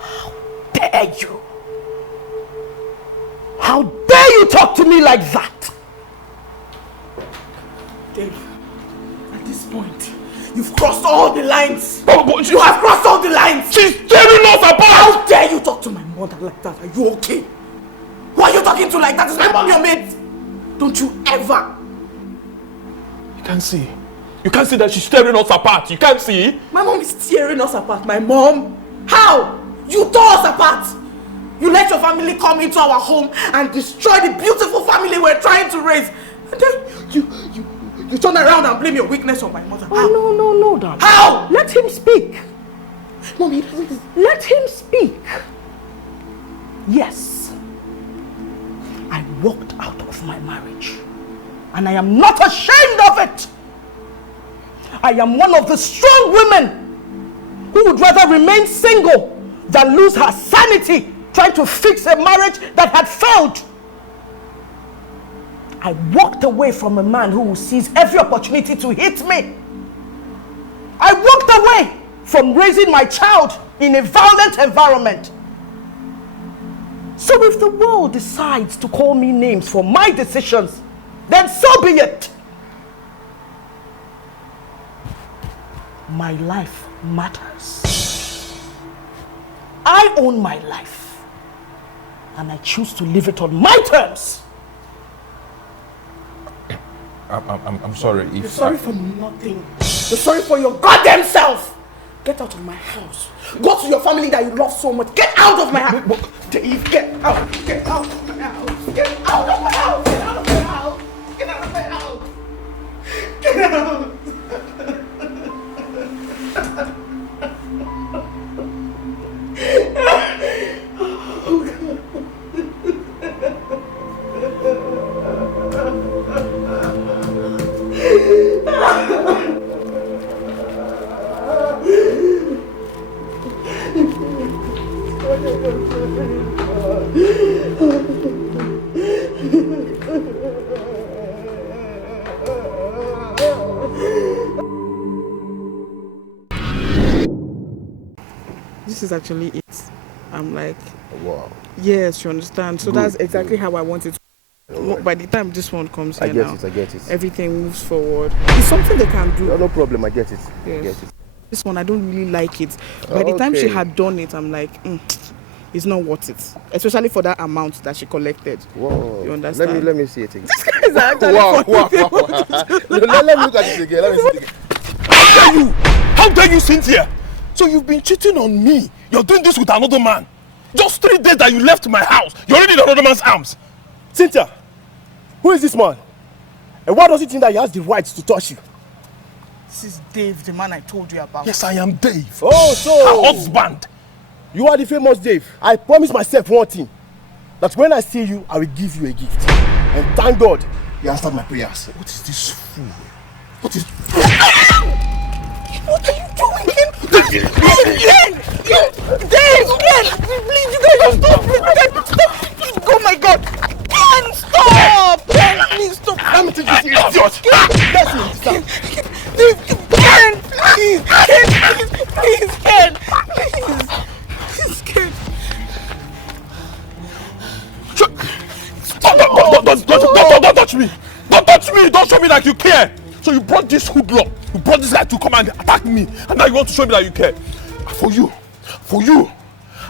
How dare you? How dare you talk to me like that? Dave, at this point, you've crossed all the lines. Oh, but You have crossed all the lines. she's tearing us apart! How dare you talk to my mother like that? Are you okay? Who are you talking to like that? Is my mom your mate? Don't you ever. You can't see. You can't see that she's tearing us apart. You can't see. My mom is tearing us apart. My mom? How? You tore us apart. You let your family come into our home and destroy the beautiful family we're trying to raise. And then you turn around and blame your weakness on my mother. How? Oh, no, darling. How? Let him speak. Mommy, he doesn't. Let him speak. Yes, I walked out of my marriage and I am not ashamed of it. I am one of the strong women who would rather remain single than lose her sanity trying to fix a marriage that had failed. I walked away from a man who will seize every opportunity to hit me. I walked away from raising my child in a violent environment. So if the world decides to call me names for my decisions, then so be it. My life matters. I own my life. And I choose to live it on my terms. I'm sorry if... You're sorry for nothing. You're sorry for your goddamn self. Get out of my house. Go to your family that you love so much. Get out of my house. Dave, get out. Get out of my house. Get out of my house. Get out of my house. Get out of my house. Get out. Oh, God. This is actually it. I'm like, Wow. yes, you understand. So Good, that's exactly good. how I want it. Alright. By the time this one comes I here get now, it, I get it. everything moves forward. It's something they can do. No problem, I get it. I Yes. get it. This one, I don't really like it. By the time she Okay. had done it, I'm like, it's not worth it. Especially for that amount that she collected. Whoa. You understand? Let me see it again. This guy is actually Wow, funny. wow, wow. Let me look at this again. Let me see it again. How dare you? How dare you, Cynthia? So you've been cheating on me. You're doing this with another man. Just 3 days that you left my house, you're already in another man's arms. Cynthia, who is this man? And why does he think that he has the right to touch you? This is Dave, the man I told you about. Yes, I am Dave. Oh, so Her husband. you are the famous Dave. I promise myself one thing, that when I see you, I will give you a gift. And thank God, he answered my prayers. What is this fool? What is... What are you doing? Dave, please, you guys stop. Please, oh my God. Ken, stop. Ken, please stop. Let me take this idiot. Listen, Ken, please. Ken, please, Ken. Don't touch me! Don't touch me! Don't show me like you care! So you brought this hoodlum, you brought this guy to come and attack me, and now you want to show me that you care. For you,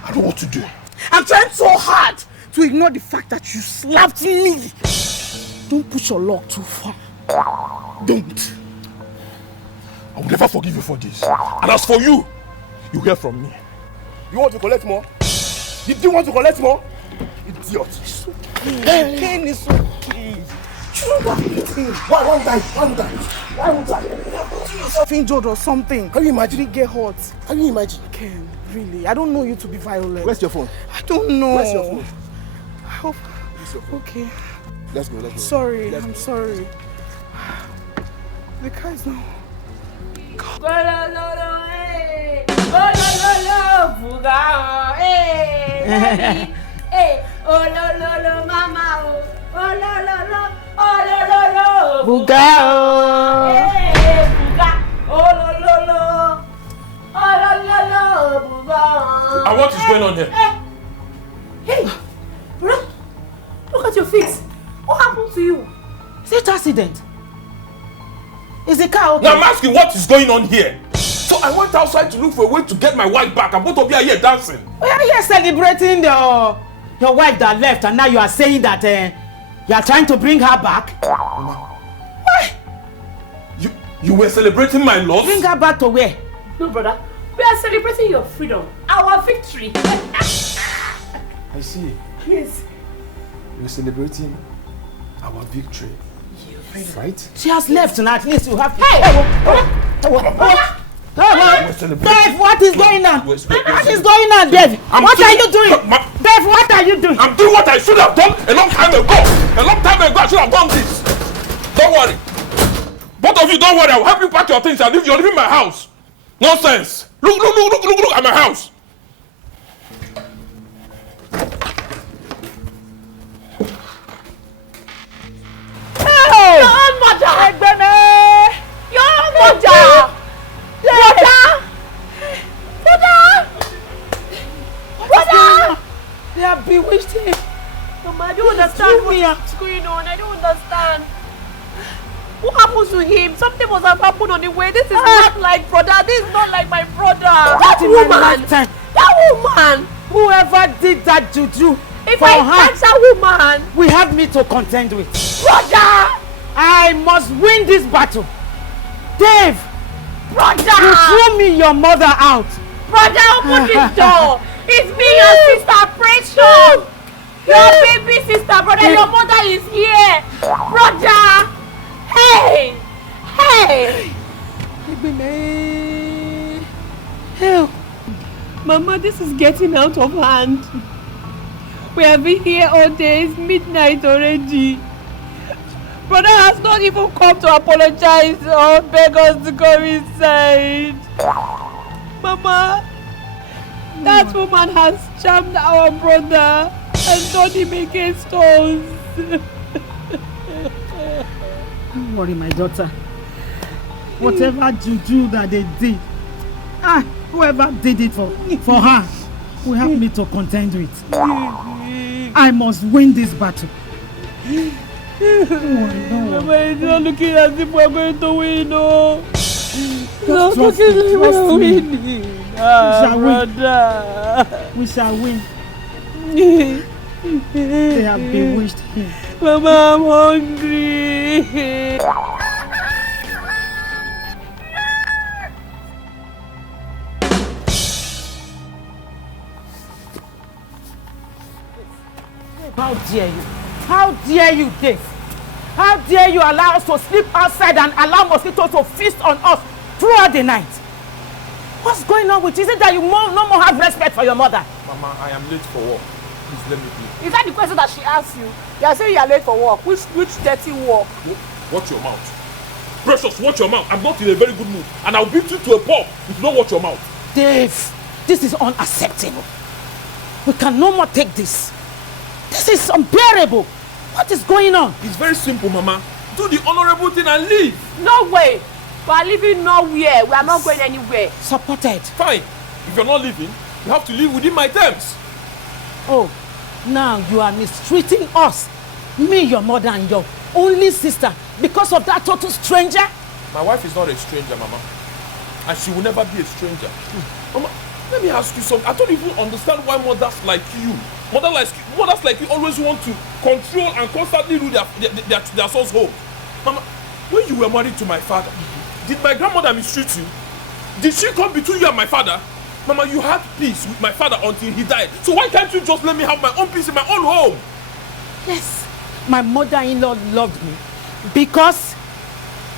I know what to do. I'm trying so hard to ignore the fact that you slapped me. Don't push your luck too far. Don't. I will never forgive you for this. And as for you, you hear from me. you want to collect more? Did you want to collect more? Idiot. It's okay. Ken is okay. You don't have anything. Why won't I? Injured or something. Can you imagine? Didn't get hurt. Can you imagine? Ken, really, I don't know you to be violent. Where's your phone? I don't know. Where's your phone? I hope. Where's your phone? Okay. Let's go. Sorry, Let's I'm go. sorry. The car is now. And what is going on here? Hey, bro, look at your face. What happened to you? Is it accident? Is the car okay? Now I'm asking what is going on here. So I went outside to look for a way to get my wife back, and both of you are here dancing. We are here celebrating your wife that left, and now you are saying that you are trying to bring her back. Why? You were celebrating my loss? Bring her back to where? No, brother. We are celebrating your freedom, our victory. I see. Yes. We're celebrating our victory. Right? She has left, and at least you have to. Dave, what is going on? What is going on, Dave? What are you doing? Dave, what are you doing? I'm doing what I should have done a long time ago. A long time ago, I should have done this. Don't worry. Both of you, don't worry. I'll help you pack your things and you're leaving my house. Nonsense. Look at my house. Your mother! Your mother! Brother! They have bewitched him. Mama, I don't understand what's going on. I don't understand. What happened to him? Something must have happened on the way. This is not like brother. This is not like my brother. That woman! That woman! Whoever did that juju If for I her, catch that woman, we have me to contend with. brother! I must win this battle. Dave, Brother! you threw me your mother out. Brother, open this door! It's me, your sister, Precious! Your baby sister, brother, your mother is here! Brother! Hey! Hey! Help. Mama, this is getting out of hand. We have been here all day. It's midnight already. Brother has not even come to apologize or beg us to come inside. Mama, that woman has charmed our brother and turned him against us. Don't worry, my daughter. Whatever juju that they did, whoever did it for her, will help me to contend with. I must win this battle. Mama, it's not looking as if we're going to win, no. Trust me, trust me. We shall win. They have bewitched him. Mama, I'm hungry. How dare you? How dare you, Dave? How dare you allow us to sleep outside and allow mosquitoes to feast on us throughout the night? What's going on with you? Is it that you no more have respect for your mother? Mama, I am late for work. Please let me be. Is that the question that she asked you? You are saying you are late for work. Which dirty work? Watch your mouth. Precious, watch your mouth. I'm not in a very good mood. And I'll beat you to a pulp if you don't watch your mouth. Dave, this is unacceptable. We can no more take this. This is unbearable. What is going on? It's very simple, Mama. Do the honorable thing and leave. No way. We are leaving nowhere. We are not going anywhere. Supported. Fine. If you're not leaving, you have to live within my terms. Oh, now you are mistreating us. Me, your mother, and your only sister because of that total stranger? My wife is not a stranger, Mama. And she will never be a stranger. Mama, let me ask you something. I don't even understand why mothers like you, mothers like you always want to control and constantly rule their son's home. Mama, when you were married to my father, did my grandmother mistreat you? Did she come between you and my father? Mama, you had peace with my father until he died. So why can't you just let me have my own peace in my own home? Yes, my mother-in-law loved me because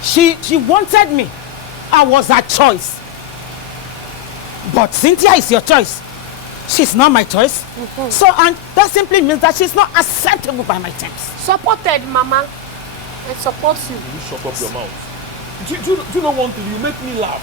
she wanted me. I was her choice. But Cynthia is your choice. She's not my choice. So, and that simply means that she's not acceptable by my terms. Supported, Mama. I support you. You shut up your mouth. Do you know one thing? You make me laugh.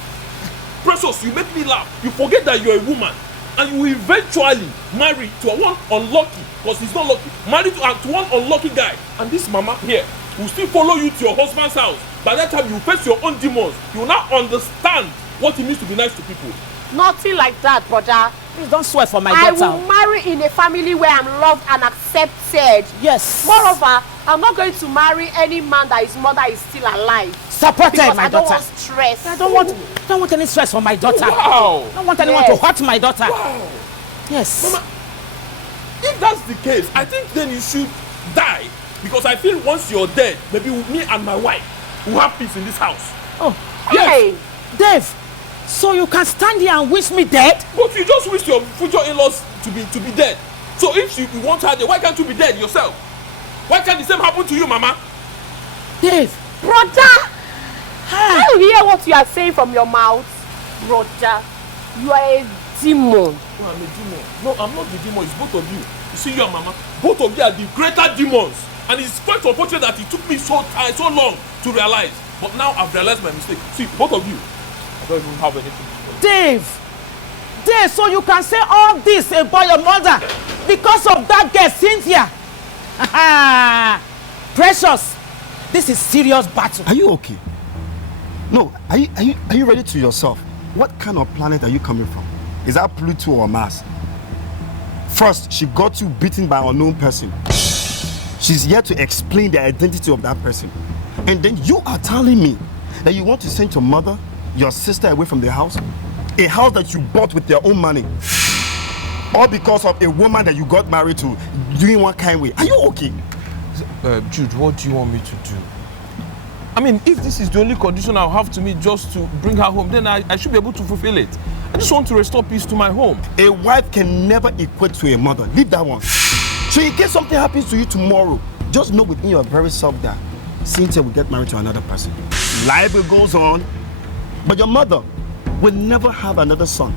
Precious, you make me laugh. You forget that you're a woman. And you will eventually marry to one unlucky, because he's not lucky, marry to one unlucky guy. And this mama here will still follow you to your husband's house. By that time, you face your own demons. You will now understand what it means to be nice to people. Nothing like that, brother. Please don't swear for my daughter. I will marry in a family where I'm loved and accepted. Yes. Moreover, I'm not going to marry any man that his mother is still alive. Supported, because my I don't daughter. want stress. I don't want any stress for my daughter. Wow. I don't want anyone to hurt my daughter. Wow. Yes. Mama, if that's the case, I think then you should die. Because I feel once you're dead, maybe me and my wife will have peace in this house. Oh, yes. Hey. Dave, so you can stand here and wish me dead? But you just wish your future in-laws to be dead. So if you want her dead, why can't you be dead yourself? Why can't the same happen to you, Mama? Dave. Brother! Can you hear what you are saying from your mouth? Brother, you are a demon. No, I'm a demon. No, I'm not the demon. It's both of you. You see, you and Mama, both of you are the greater demons. And it's quite unfortunate that it took me so long to realize. But now I've realized my mistake. See, both of you, I don't even have anything to say. Dave, so you can say all this about your mother because of that girl, Cynthia. Precious, this is serious battle. Are you okay? No, are you ready to yourself? What kind of planet are you coming from? Is that Pluto or Mars? First, she got you beaten by an unknown person. She's here to explain the identity of that person. And then you are telling me that you want to send your mother, your sister away from the house? A house that you bought with your own money. All because of a woman that you got married to doing one kind of way. Are you okay? Jude, what do you want me to do? I mean, if this is the only condition I'll have to meet just to bring her home, then I should be able to fulfill it. I just want to restore peace to my home. A wife can never equate to a mother. Leave that one. So in case something happens to you tomorrow, just know within your very self that Cynthia will get married to another person. Life goes on, but your mother will never have another son.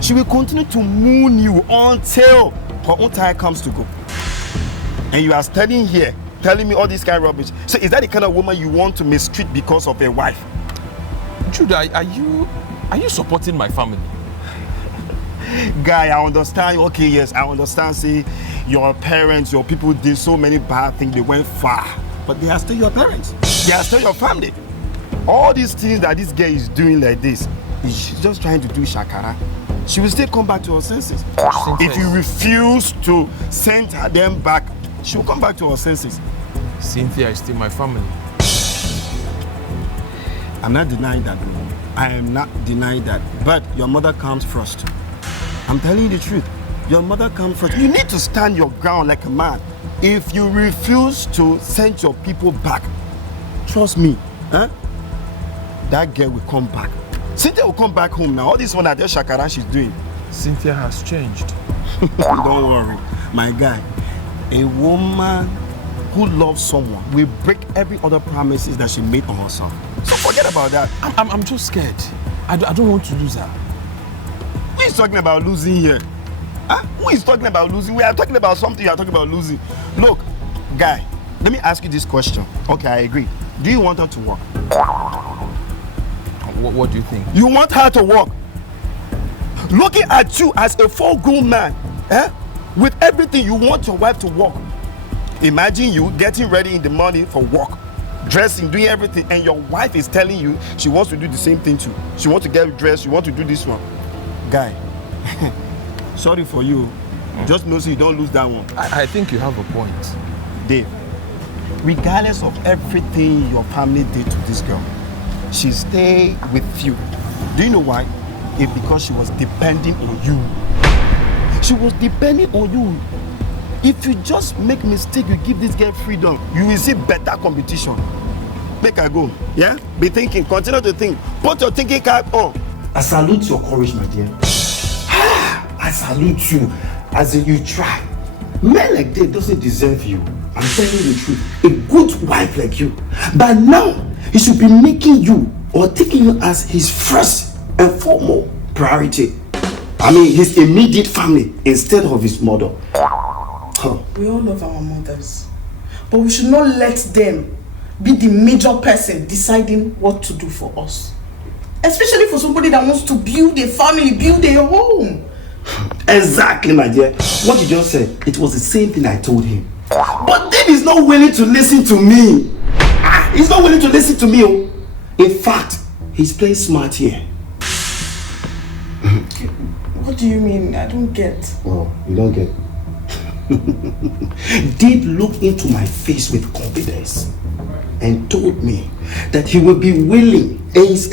She will continue to moon you until her own time comes to go. And you are standing here telling me all this kind of rubbish. So is that the kind of woman you want to mistreat because of a wife? Jude, are you supporting my family? Guy, I understand. Okay, yes, I understand. See, your parents, your people did so many bad things. They went far. But they are still your parents. They are still your family. All these things that this girl is doing like this, she's just trying to do shakara. she will still come back to her senses. If you refuse to send them back, she will come back to her senses. Cynthia is still my family. I'm not denying that. I am not denying that. But your mother comes first. I'm telling you the truth. Your mother comes first. You need to stand your ground like a man. If you refuse to send your people back, trust me, that girl will come back. Cynthia will come back home now. All this one that shakara she's doing. Cynthia has changed. Don't worry, my guy. A woman who loves someone will break every other promises that she made on herself. So forget about that. I'm just scared. I don't want to lose her. Who is talking about losing here? Who is talking about losing? We are talking about something you are talking about losing. Look, guy, let me ask you this question. Okay, I agree. Do you want her to work? What do you think? You want her to work? Looking at you as a full-grown man, with everything, you want your wife to work. Imagine you getting ready in the morning for work, dressing, doing everything, and your wife is telling you she wants to do the same thing too. She wants to get dressed, she wants to do this one. Guy, sorry for you. Just know so you don't lose that one. I think you have a point. Dave, regardless of everything your family did to this girl, she stayed with you. Do you know why? It's because she was depending on you. She was depending on you. If you just make mistake, you give this girl freedom, you will see better competition. Make her go, yeah? Be thinking, continue to think. Put your thinking cap on. I salute your courage, my dear. I salute you as in you try. Men like that doesn't deserve you. I'm telling you the truth. A good wife like you. But now, he should be making you or taking you as his first and foremost priority. I mean, his immediate family instead of his mother. We all love our mothers, but we should not let them be the major person deciding what to do for us. Especially for somebody that wants to build a family, build a home. Exactly, my dear. What you just said, it was the same thing I told him. But Dave is not willing to listen to me. He's not willing to listen to me. Oh. In fact, he's playing smart here. What do you mean? I don't get. Oh, you don't get. Dave looked into my face with confidence and told me that he will be willing, he's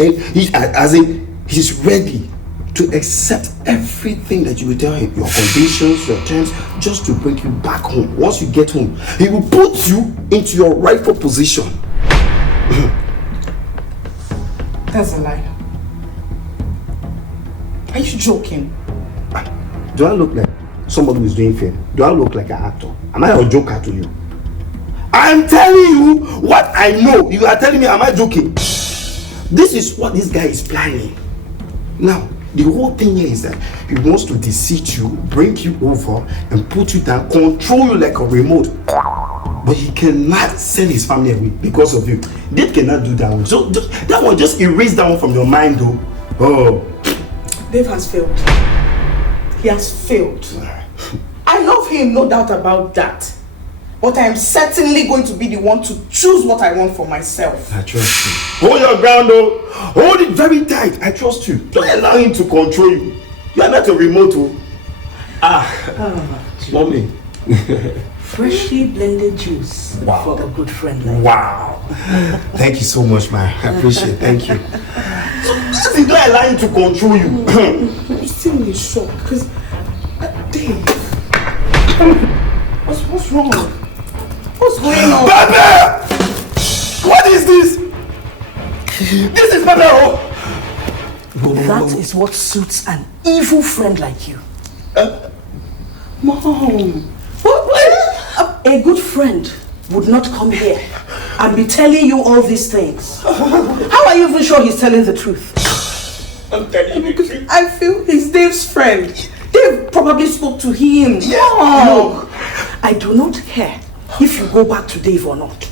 ready to accept everything that you will tell him, your conditions, your terms, just to bring you back home. Once you get home, he will put you into your rightful position. That's a lie. Are you joking? Do I look like somebody who is doing film? Do I look like an actor? Am I a joker to you? I'm telling you what I know. You are telling me, am I joking? This is what this guy is planning. Now, the whole thing here is that he wants to deceive you, bring you over, and put you down, control you like a remote. But he cannot send his family away because of you. Dave cannot do that one. So that one, just erase that one from your mind, though. Oh. Dave has failed. He has failed. I love him, no doubt about that. But I am certainly going to be the one to choose what I want for myself. I trust you. Hold your ground, though. Hold it very tight. I trust you. Don't allow him to control you. You are not a remote. Mommy. Freshly blended juice for a good friend like Wow. Thank you so much, man. I appreciate it. Thank you. So, don't allow him to control you. I'm still in shock because Dave. What's wrong? What's going on? Papa! What is this? This is Papa. That is what suits an evil friend like you. Mom. What? A good friend would not come here and be telling you all these things. How are you even sure he's telling the truth? I'm telling you the truth. I feel he's Dave's friend. Dave probably spoke to him. Yeah. No. I do not care if you go back to Dave or not.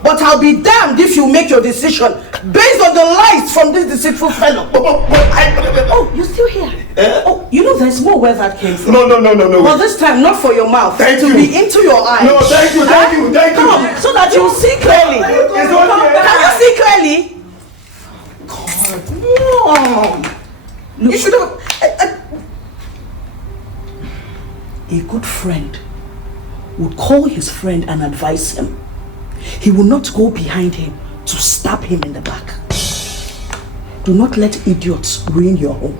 But I'll be damned if you make your decision based on the lies from this deceitful fellow. Oh, you're still here? Oh, you know there's more where that came from. No. But this time, not for your mouth. Thank to you. be into your eyes. No, thank you. Come, so that you see clearly. Can you see clearly? God, Mom. You should have... A good friend would call his friend and advise him. He will not go behind him to stab him in the back. Do not let idiots ruin your home.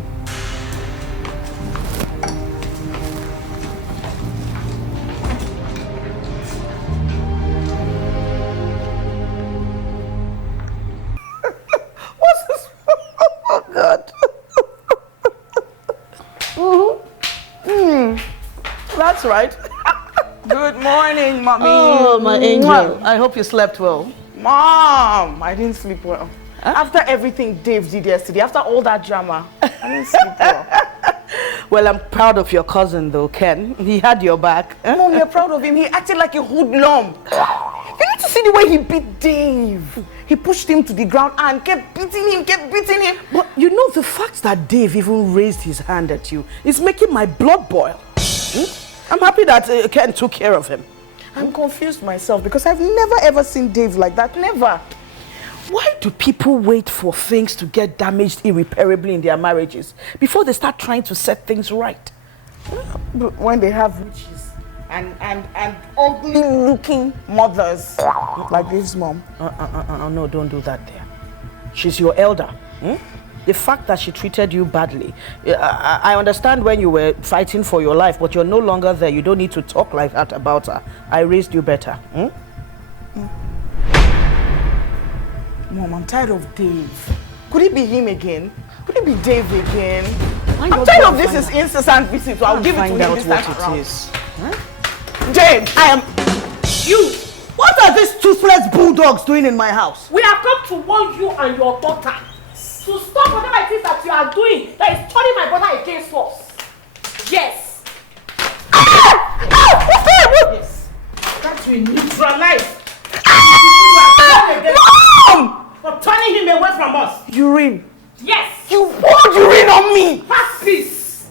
What's this? Oh God. That's right. Good morning, mommy. Oh, my angel. I hope you slept well. Mom, I didn't sleep well. Huh? After everything Dave did yesterday, after all that drama, I didn't sleep well. Well, I'm proud of your cousin though, Ken. He had your back. Mom, you're proud of him. He acted like a hoodlum. You need to see the way he beat Dave. He pushed him to the ground and kept beating him. But you know, the fact that Dave even raised his hand at you is making my blood boil. I'm happy that Ken took care of him. I'm confused myself because I've never ever seen Dave like that. Never. Why do people wait for things to get damaged irreparably in their marriages before they start trying to set things right? But when they have witches and ugly looking mothers like Dave's mom. No, don't do that there. She's your elder. The fact that she treated you badly, I understand when you were fighting for your life, but you're no longer there. You don't need to talk like that about her. I raised you better. Mom, I'm tired of Dave. Could it be him again? Could it be Dave again? I'm tired of this is incessant visit, so I'll give it to him this time around. Dave, I am... You! What are these toothless bulldogs doing in my house? We have come to warn you and your daughter to stop whatever it is that you are doing that is turning my brother against us. Yes. Yes. That will neutralize. Mom! For turning him away from us. Urine. Yes. You poured urine on me. Have peace.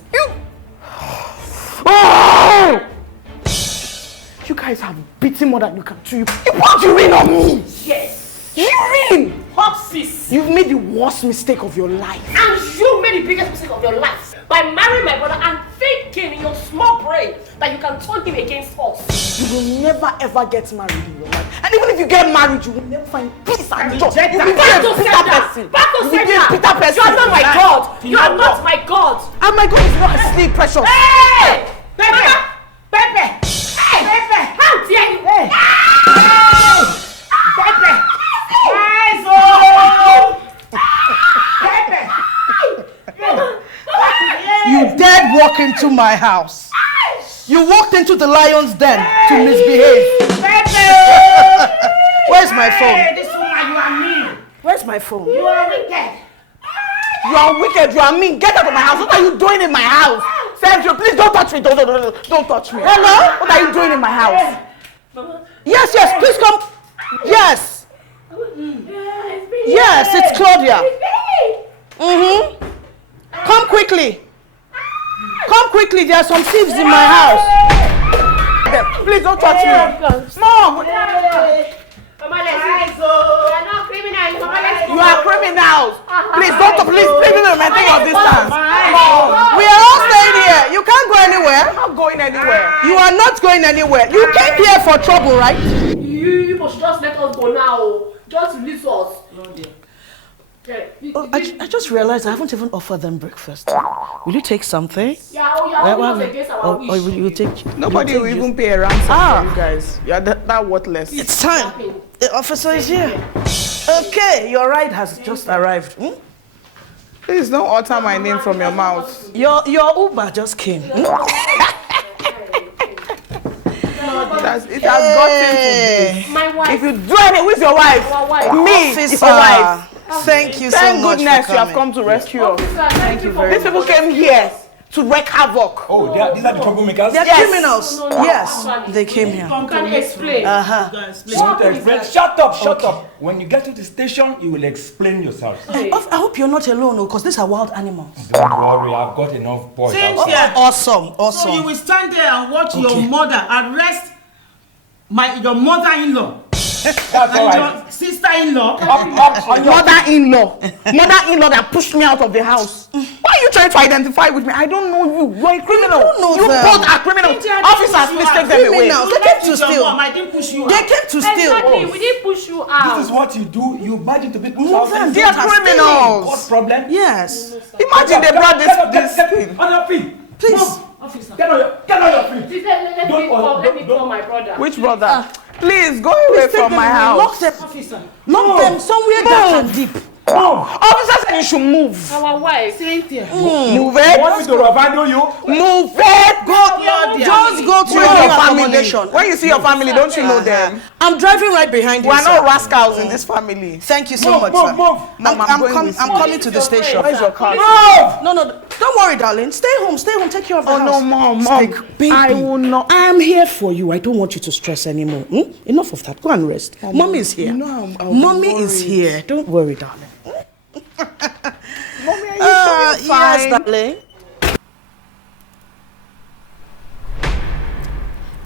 You guys have beaten more than you can chew. You poured urine on me. Yes. Urine. Have peace. You've made the worst mistake of your life. And you made the biggest mistake of your life by marrying my brother and thinking in your small brain that you can turn him against us. You will never ever get married in your life. And even if you get married, you will never find peace and joy. You will be a bitter person. You will be a bitter person. You are not my God. You are not my God. And my God is not asleep, precious. Hey! Pepe! Pepe! Hey! Pepe! How dare you? Hey! Pepe! You dared walk into my house. You walked into the lion's den to misbehave. Where's my phone? This woman, you are mean. Where's my phone? You are wicked. You are wicked, you are mean. Get out of my house. What are you doing in my house? Sergio, please don't touch me. Don't touch me. Hello? What are you doing in my house? Yes, please come. Yes. Yes, it's Claudia. Come quickly. Come quickly, there are some thieves in my house. Please don't touch me. Mom! You are criminals. Please don't maintain your distance. We are all staying here. You can't go anywhere. I'm not going anywhere. You are not going anywhere. You came here for trouble, right? You must just let us go now. Just release us. I just realized I haven't even offered them breakfast. Will you take something? Yeah, against our wish. Or will you take... Nobody will even pay a ransom for you guys. You are that worthless. It's time. The officer is here. Okay, your ride has just arrived. Please don't utter my name from your mouth. Your Uber just came. It has gotten to this. My wife. If you do anything with your wife, me is your wife. Thank you so Thank much goodness for you have coming. come to rescue us. Thank you very These people came here to wreak havoc. Oh, these are the troublemakers? They're criminals. No. Yes, they came here. You can explain. You want to explain? Shut up. When you get to the station, you will explain yourself. I hope you're not alone, because these are wild animals. Don't worry, I've got enough boys outside. Yeah. Awesome. So you will stand there and watch your mother arrest your mother-in-law. That's all And right. your sister-in-law. Mother-in-law that pushed me out of the house. Why are you trying to identify with me? I don't know you. You're a criminal. don't know you them. both are criminals. Officers, please take them away. Criminals. They came to steal. I didn't push you They out. came to steal. Exactly, we didn't push you out. This is what you do. You barge into people's Move houses. them. They are criminals. What problem? Yes. Imagine they brought this Get thing. on your feet. Please. Move. Get on your feet. Please, let me call my brother. Which brother? Please go away from my house. Lock them. Officer. Lock them somewhere dark and deep. Officer said you should move. Our wife. Cynthia. Move You it. want me to ravando you? Move it. Just go to Where your is your family? accommodation. When you see your family, don't you know them? I'm driving right behind you. We are sir. not rascals in this family. Thank you so Move, much, move, sir. move. Mom, I'm going with I'm you. coming to the station. Where's your car? Move! No, don't worry, darling. Stay home. Take care of the Oh house. no, mom. Baby, I will not. I am here for you. I don't want you to stress anymore. Enough of that. Go and rest. Mommy is here. you know I'll be Mommy is worried. here. Don't worry, darling. Mommy, are you sure you're fine? Yes, darling.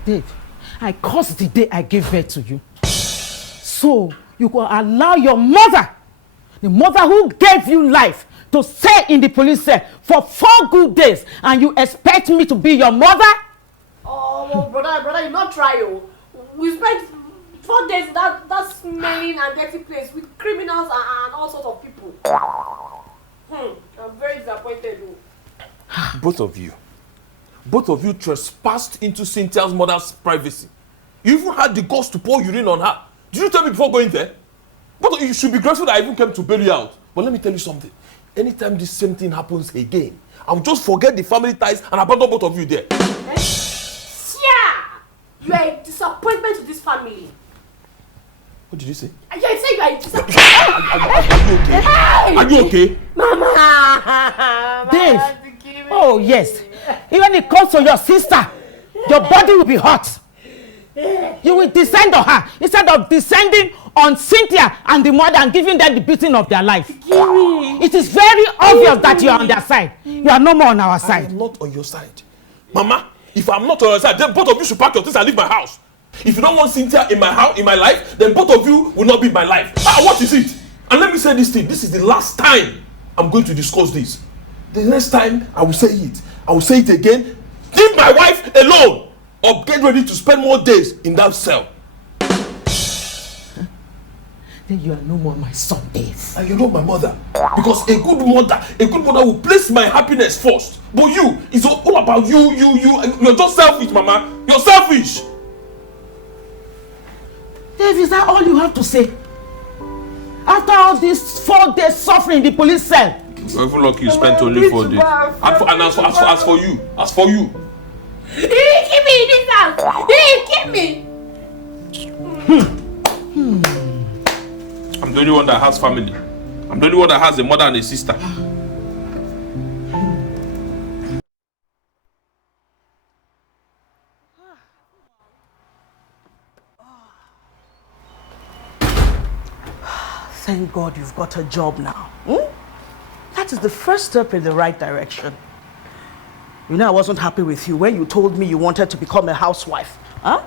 Dave, I cursed the day I gave birth to you. So you could allow your mother, the mother who gave you life, to stay in the police cell for 4 good days, and you expect me to be your mother? Oh, brother, you not try, oh. We spent 4 days in that smelling and dirty place with criminals and all sorts of people. I'm very disappointed, oh. Both of you trespassed into Cynthia's mother's privacy. You even had the guts to pour urine on her. Did you tell me before going there? But you should be grateful that I even came to bail you out. But let me tell you something. Anytime this same thing happens again, I'll just forget the family ties and abandon both of you there. Yeah! You are a disappointment to this family. What did you say? I say you are a disappointment. Are you okay? Mama! Dave! Oh yes. Even when it comes to your sister, your body will be hot. You will descend on her instead of descending on Cynthia and the mother and giving them the beating of their life. It is very obvious that you are on their side. You are no more on our I side. am not on your side. Mama, if I'm not on your side, then both of you should pack your things and leave my house. If you don't want Cynthia in my house, in my life, then both of you will not be in my life. What is it? And let me say this thing. This is the last time I'm going to discuss this. The next time I will say it. I will say it again. Leave my wife alone, or get ready to spend more days in that cell. Then you are no more my son, Dave. And you're not my mother. Because a good mother will place my happiness first. But you, it's all about you. You're just selfish, Mama. You're selfish. Dave, is that all you have to say? After all this 4 days suffering in the police cell? You're even lucky you spent only 4 days. And as for you. He didn't keep me in this house. He didn't keep me. I'm the only one that has family. I'm the only one that has a mother and a sister. Thank God you've got a job now. That is the first step in the right direction. You know, I wasn't happy with you when you told me you wanted to become a housewife. Huh?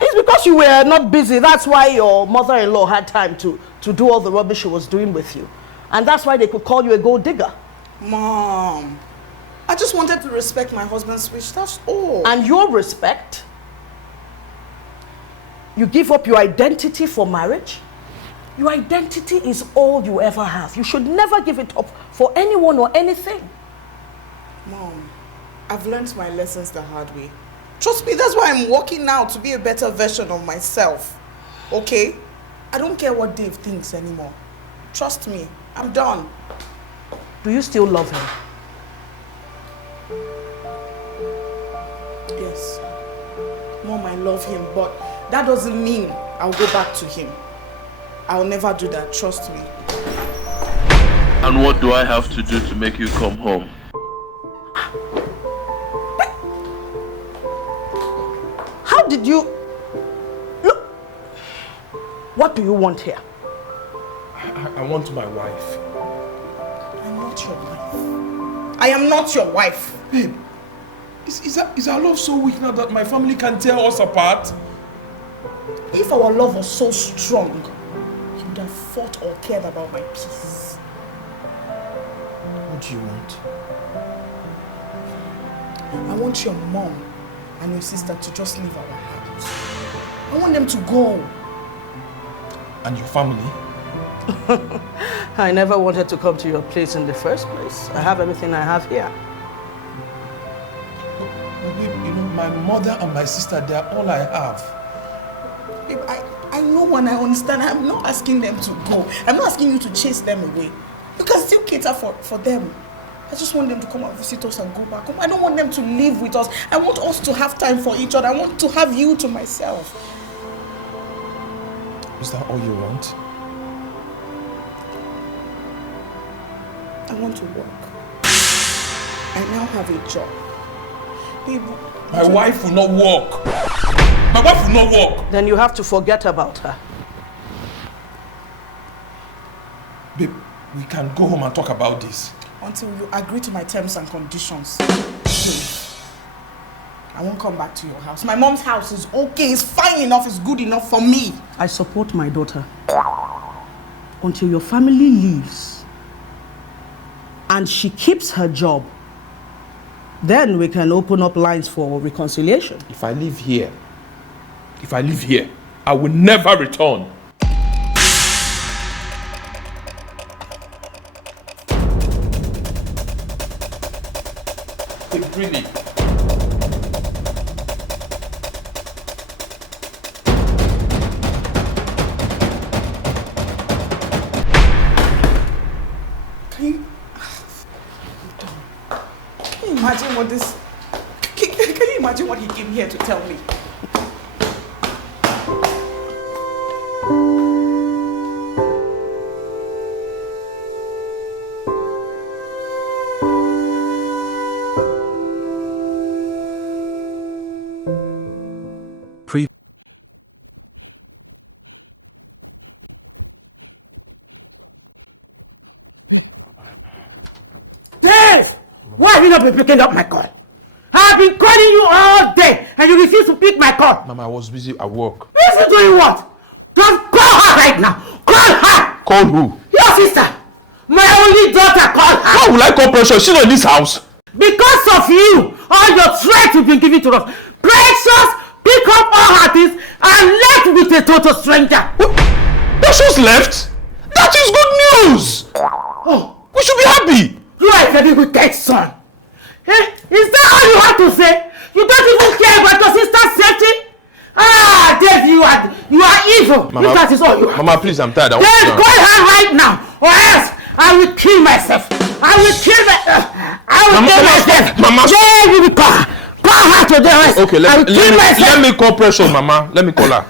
It's because you were not busy. That's why your mother-in-law had time to do all the rubbish she was doing with you. And that's why they could call you a gold digger. Mom, I just wanted to respect my husband's wish, that's all. And your respect? You give up your identity for marriage? Your identity is all you ever have. You should never give it up for anyone or anything. Mom, I've learned my lessons the hard way. Trust me, that's why I'm working now to be a better version of myself. Okay? I don't care what Dave thinks anymore. Trust me, I'm done. Do you still love him? Yes. Mom, I love him, but that doesn't mean I'll go back to him. I'll never do that, trust me. And what do I have to do to make you come home? How did you... Look, what do you want here? I want my wife. I'm not your wife. I am not your wife. Babe, is our love so weak now that my family can tear us apart? If our love was so strong, you would have fought or cared about my peace. What do you want? I want your mom and your sister to just leave our house. I want them to go. And your family? I never wanted to come to your place in the first place. I have everything I have here. You know, my mother and my sister, they are all I have. Babe, I know and I understand. I'm not asking them to go. I'm not asking you to chase them away. You can still cater for them. I just want them to come and visit us and go back home. I don't want them to live with us. I want us to have time for each other. I want to have you to myself. Is that all you want? I want to work. I now have a job. Babe, my wife will not work. My wife will not work. Then you have to forget about her. Babe, we can go home and talk about this. Until you agree to my terms and conditions. I won't come back to your house. My mom's house is okay, it's fine enough, it's good enough for me. I support my daughter. Until your family leaves and she keeps her job, then we can open up lines for reconciliation. If I live here, I will never return. Really? Can you imagine what this... Can you imagine what he came here to tell me? Dave! Why have you not been picking up my call? I've been calling you all day and you refuse to pick my call. Mama, I was busy at work. Busy doing what? Just call her right now. Call her. Call who? Your sister. My only daughter, call her. How will I call Precious? She's not in this house. Because of you, all your threats you've been giving to us. Precious, pick up all her things and left with a total stranger. Precious left? That is good news. Oh, we should be happy. You are a very wicked son. Eh? Is that all you have to say? You don't even care about your sister's safety? Ah, Dave, you are evil. Mama, if that is all you have. Mama, please, I'm tired. Dave, call her right now, or else I will kill myself. I will kill myself. Mama, Dave, you will call her. Call her today. Okay, let me call Precious, Mama. Let me call her.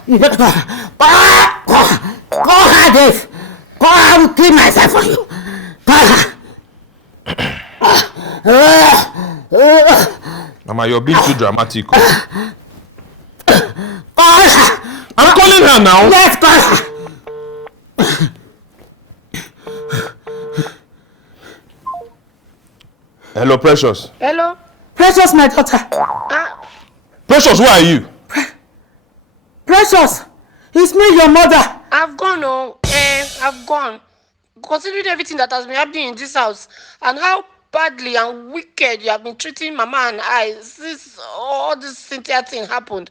Call her, Dave. Call her. I will kill myself for you. Call her. Mama, you're being too dramatic. Call her. I'm calling her now. Yes, call her. Hello, Precious. Hello? Precious, my daughter. Precious, where are you? Precious, it's me, your mother. I've gone, I've gone. Considering everything that has been happening in this house and how badly and wicked you have been treating Mama and I since all this Cynthia thing happened.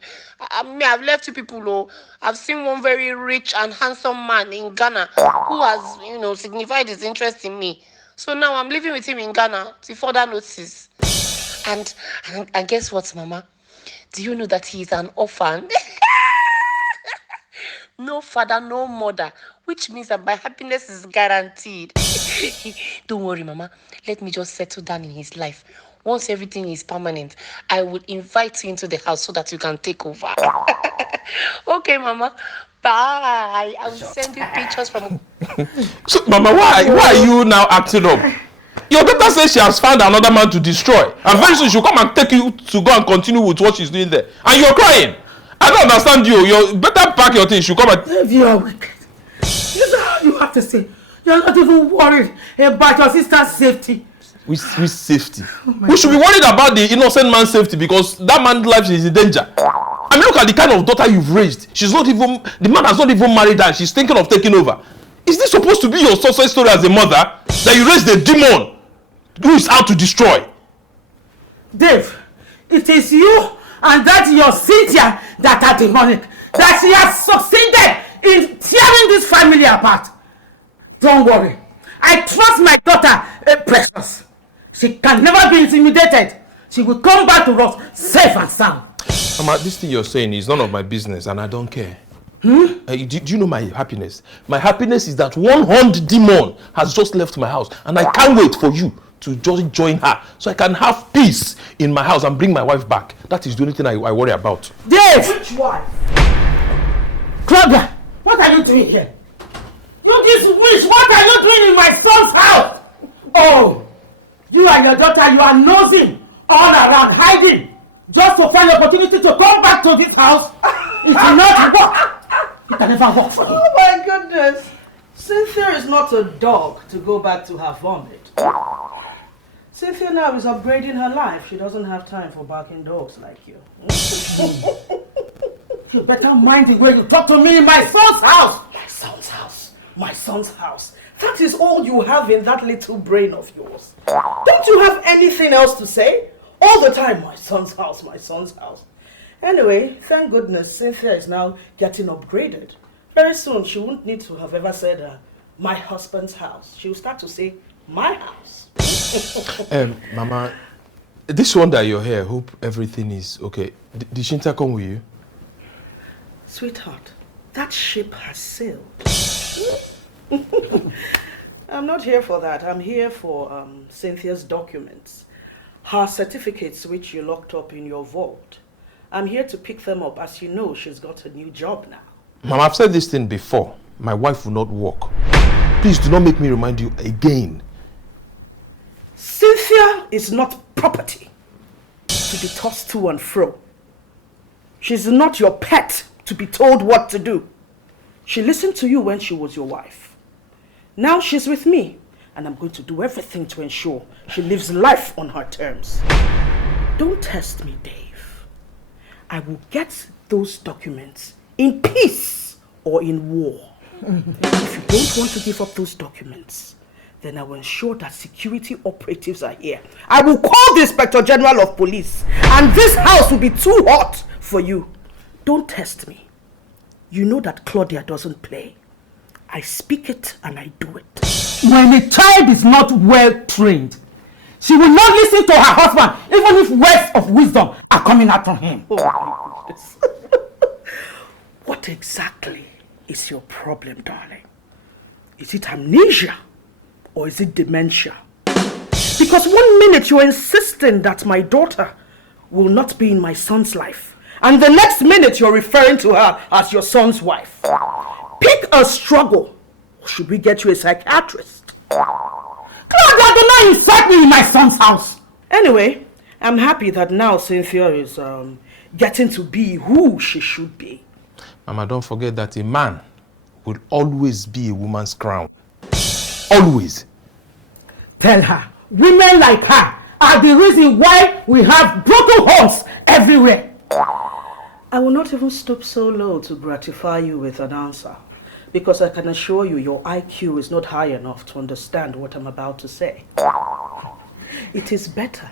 I've left you people. I've seen one very rich and handsome man in Ghana who has, signified his interest in me. So now I'm living with him in Ghana till further notice. And guess what, Mama? Do you know that he is an orphan? No father, no mother, which means that my happiness is guaranteed. Don't worry, Mama. Let me just settle down in his life. Once everything is permanent, I will invite you into the house so that you can take over. Okay, Mama. Bye. I will send you pictures from... So, Mama, why are you now acting up? Your daughter says she has found another man to destroy. And very soon she'll come and take you to go and continue with what she's doing there. And you're crying. I don't understand you. You better pack your things. She'll come and... If you are wicked, this is all you have to say. You're not even worried about your sister's safety. Which safety? We should be worried about the innocent man's safety because that man's life is in danger. I mean, look at the kind of daughter you've raised. The man has not even married her and she's thinking of taking over. Is this supposed to be your success story as a mother? That you raised a demon? who is out to destroy. Dave, it is you and that your Cynthia that are demonic. That she has succeeded in tearing this family apart. Don't worry. I trust my daughter, Precious. She can never be intimidated. She will come back to us safe and sound. Mama, this thing you're saying is none of my business and I don't care. Do you know my happiness? My happiness is that one horned demon has just left my house and I can't wait for you to just join her so I can have peace in my house and bring my wife back. That is the only thing I worry about. Dave! Which wife? Claudia, what are you doing here? You this witch, what are you doing in my son's house? Oh, you and your daughter, you are nosing all around, hiding, just to find the opportunity to come back to this house. It will not work. It can never work for you. Oh my goodness. Cynthia is not a dog to go back to her vomit. Cynthia now is upgrading her life. She doesn't have time for barking dogs like you. You better mind the way you talk to me in my son's house. My son's house. My son's house. That is all you have in that little brain of yours. Don't you have anything else to say? All the time, my son's house, my son's house. Anyway, thank goodness Cynthia is now getting upgraded. Very soon, she won't need to have ever said, my husband's house. She will start to say, my house. Mama, this one that you're here, hope everything is okay. Did Shinta come with you? Sweetheart, that ship has sailed. I'm not here for that. I'm here for Cynthia's documents. Her certificates which you locked up in your vault. I'm here to pick them up. As you know, she's got a new job now. Mama, I've said this thing before. My wife will not work. Please do not make me remind you again. Cynthia is not property to be tossed to and fro. She's not your pet to be told what to do. She listened to you when she was your wife. Now she's with me, and I'm going to do everything to ensure she lives life on her terms. Don't test me, Dave. I will get those documents in peace or in war. If you don't want to give up those documents, then I will ensure that security operatives are here. I will call the Inspector General of Police, and this house will be too hot for you. Don't test me. You know that Claudia doesn't play. I speak it and I do it. When a child is not well trained, she will not listen to her husband, even if words of wisdom are coming out from him. Oh my goodness. What exactly is your problem, darling? Is it amnesia or is it dementia? Because one minute you're insisting that my daughter will not be in my son's life, and the next minute you're referring to her as your son's wife. Pick a struggle. Or should we get you a psychiatrist? Claudia, do not insult me in my son's house. Anyway, I'm happy that now Cynthia is getting to be who she should be. Mama, don't forget that a man will always be a woman's crown. Always. Tell her, women like her are the reason why we have broken homes everywhere. I will not even stoop so low to gratify you with an answer, because I can assure you your IQ is not high enough to understand what I'm about to say. It is better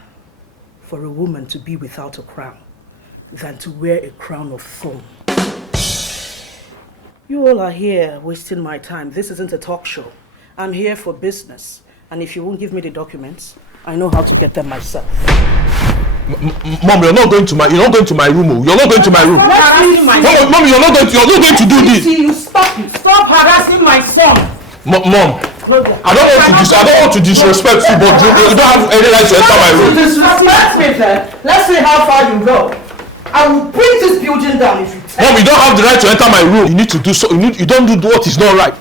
for a woman to be without a crown than to wear a crown of thorns. You all are here wasting my time. This isn't a talk show. I'm here for business, and if you won't give me the documents, I know how to get them myself. Mom, you're not going to my room. You're not going to my room. Mom, you're not going to do this. See, you stop harassing my son. Mom, I don't want to disrespect you, but you don't have any right to enter my room. Disrespect me then. Let's see how far you go. I will bring this building down if you tell me. Mom, you don't have the right to enter my room. You need to do so. You don't do what is not right.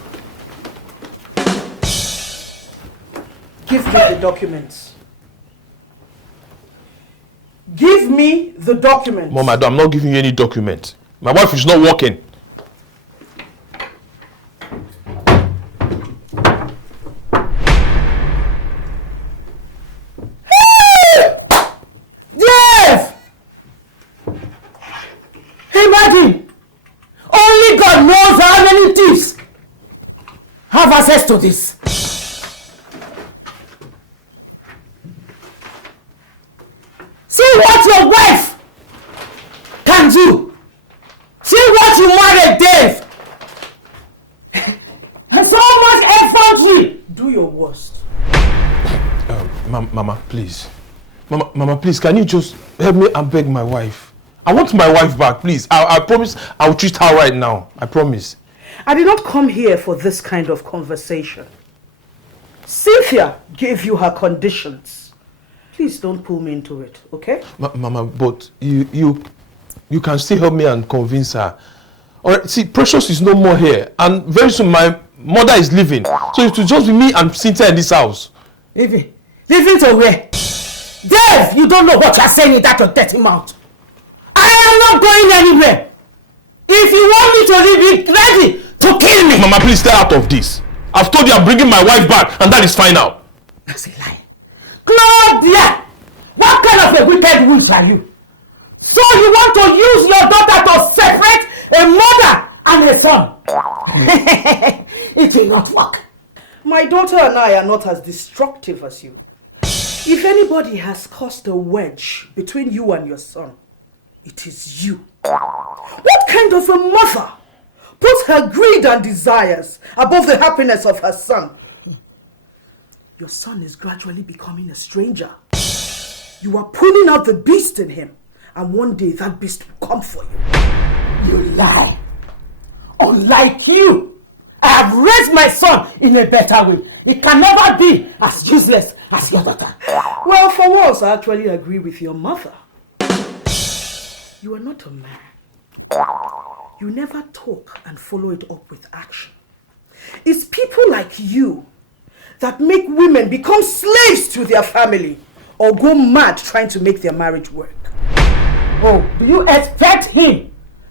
Give me the documents. Give me the documents. Mom, I'm not giving you any document. My wife is not working. Dave! Imagine! Only God knows how many thieves have access to this. See what your wife can do. See what you married Dave. And so much effrontery. Do your worst. Mama, please. Mama, please, can you just help me and beg my wife? I want my wife back, please. I promise I'll treat her right now. I promise. I did not come here for this kind of conversation. Cynthia gave you her conditions. Please don't pull me into it, okay? Mama, but you can still help me and convince her. Alright, see, Precious is no more here. And very soon my mother is leaving. So it will just be me and Cynthia in this house. Leaving to where? Dave, you don't know what you're saying in that your dirty mouth. I am not going anywhere. If you want me to leave, be ready to kill me. Mama, please stay out of this. I've told you I'm bringing my wife back, and that is final. That's a lie. Claudia, what kind of a wicked witch are you? So you want to use your daughter to separate a mother and a son? It will not work. My daughter and I are not as destructive as you. If anybody has caused a wedge between you and your son, it is you. What kind of a mother puts her greed and desires above the happiness of her son? Your son is gradually becoming a stranger. You are pulling out the beast in him, and one day that beast will come for you. You lie. Unlike you, I have raised my son in a better way. He can never be as useless as your daughter. Well, for once, I actually agree with your mother. You are not a man. You never talk and follow it up with action. It's people like you that make women become slaves to their family or go mad trying to make their marriage work. Oh, do you expect him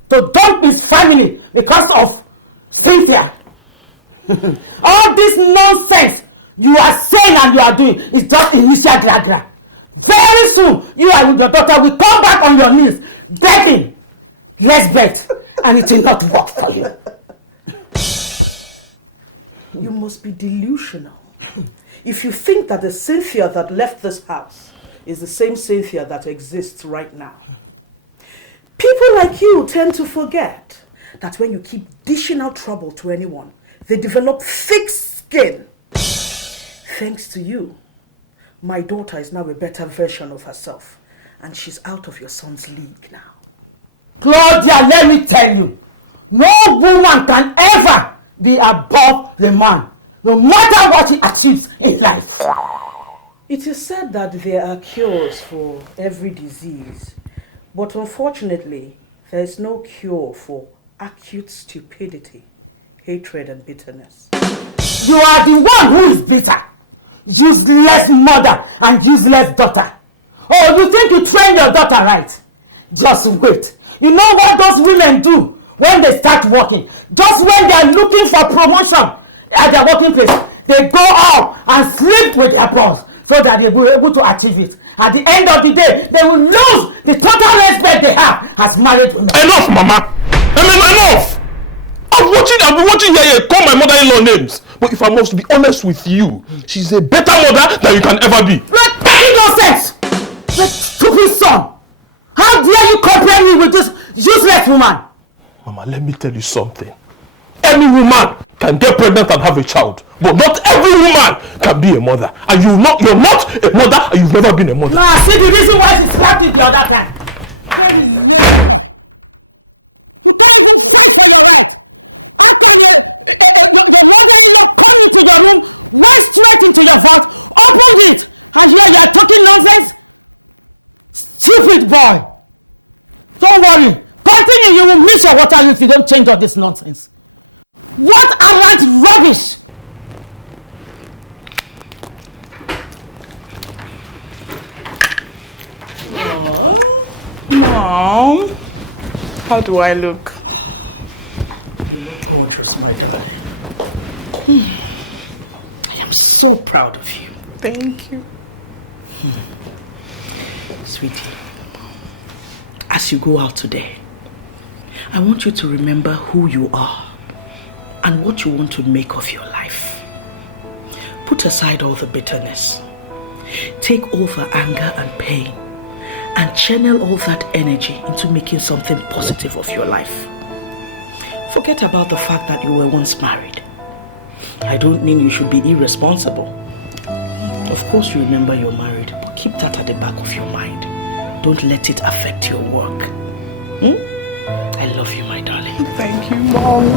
to dump his family because of Cynthia? All this nonsense you are saying and you are doing is just initial dragra. Very soon, you and your daughter will come back on your knees, begging. Let's bet, and it will not work for you. You must be delusional if you think that the Cynthia that left this house is the same Cynthia that exists right now. People like you tend to forget that when you keep dishing out trouble to anyone, they develop thick skin. Thanks to you, my daughter is now a better version of herself, and she's out of your son's league now. Claudia, let me tell you, no woman can ever be above the man, no matter what he achieves in life. It is said that there are cures for every disease, but unfortunately, there is no cure for acute stupidity, hatred, and bitterness. You are the one who is bitter. Useless mother and useless daughter. Oh, you think you trained your daughter right? Just wait. You know what those women do when they start working? Just when they are looking for promotion at their working place, they go out and sleep with their boss so that they will be able to achieve it. At the end of the day, they will lose the total respect they have as married women. Enough, Mama! Enough! I've been watching here call my mother-in-law names. But if I must be honest with you, she's a better mother than you can ever be. Like talking nonsense! That stupid son! How dare you compare me with this useless woman? Mama, let me tell you something. Any woman can get pregnant and have a child, but not every woman can be a mother. And you're not a mother, and you've never been a mother. Nah, see the reason why she slapped it the other time. Mom, how do I look? You look gorgeous, my darling. I am so proud of you. Thank you. Sweetie, as you go out today, I want you to remember who you are and what you want to make of your life. Put aside all the bitterness. Take all the anger and pain and channel all that energy into making something positive of your life. Forget about the fact that you were once married. I don't mean you should be irresponsible. Of course you remember you're married, but keep that at the back of your mind. Don't let it affect your work. I love you, my darling. Thank you, Mom.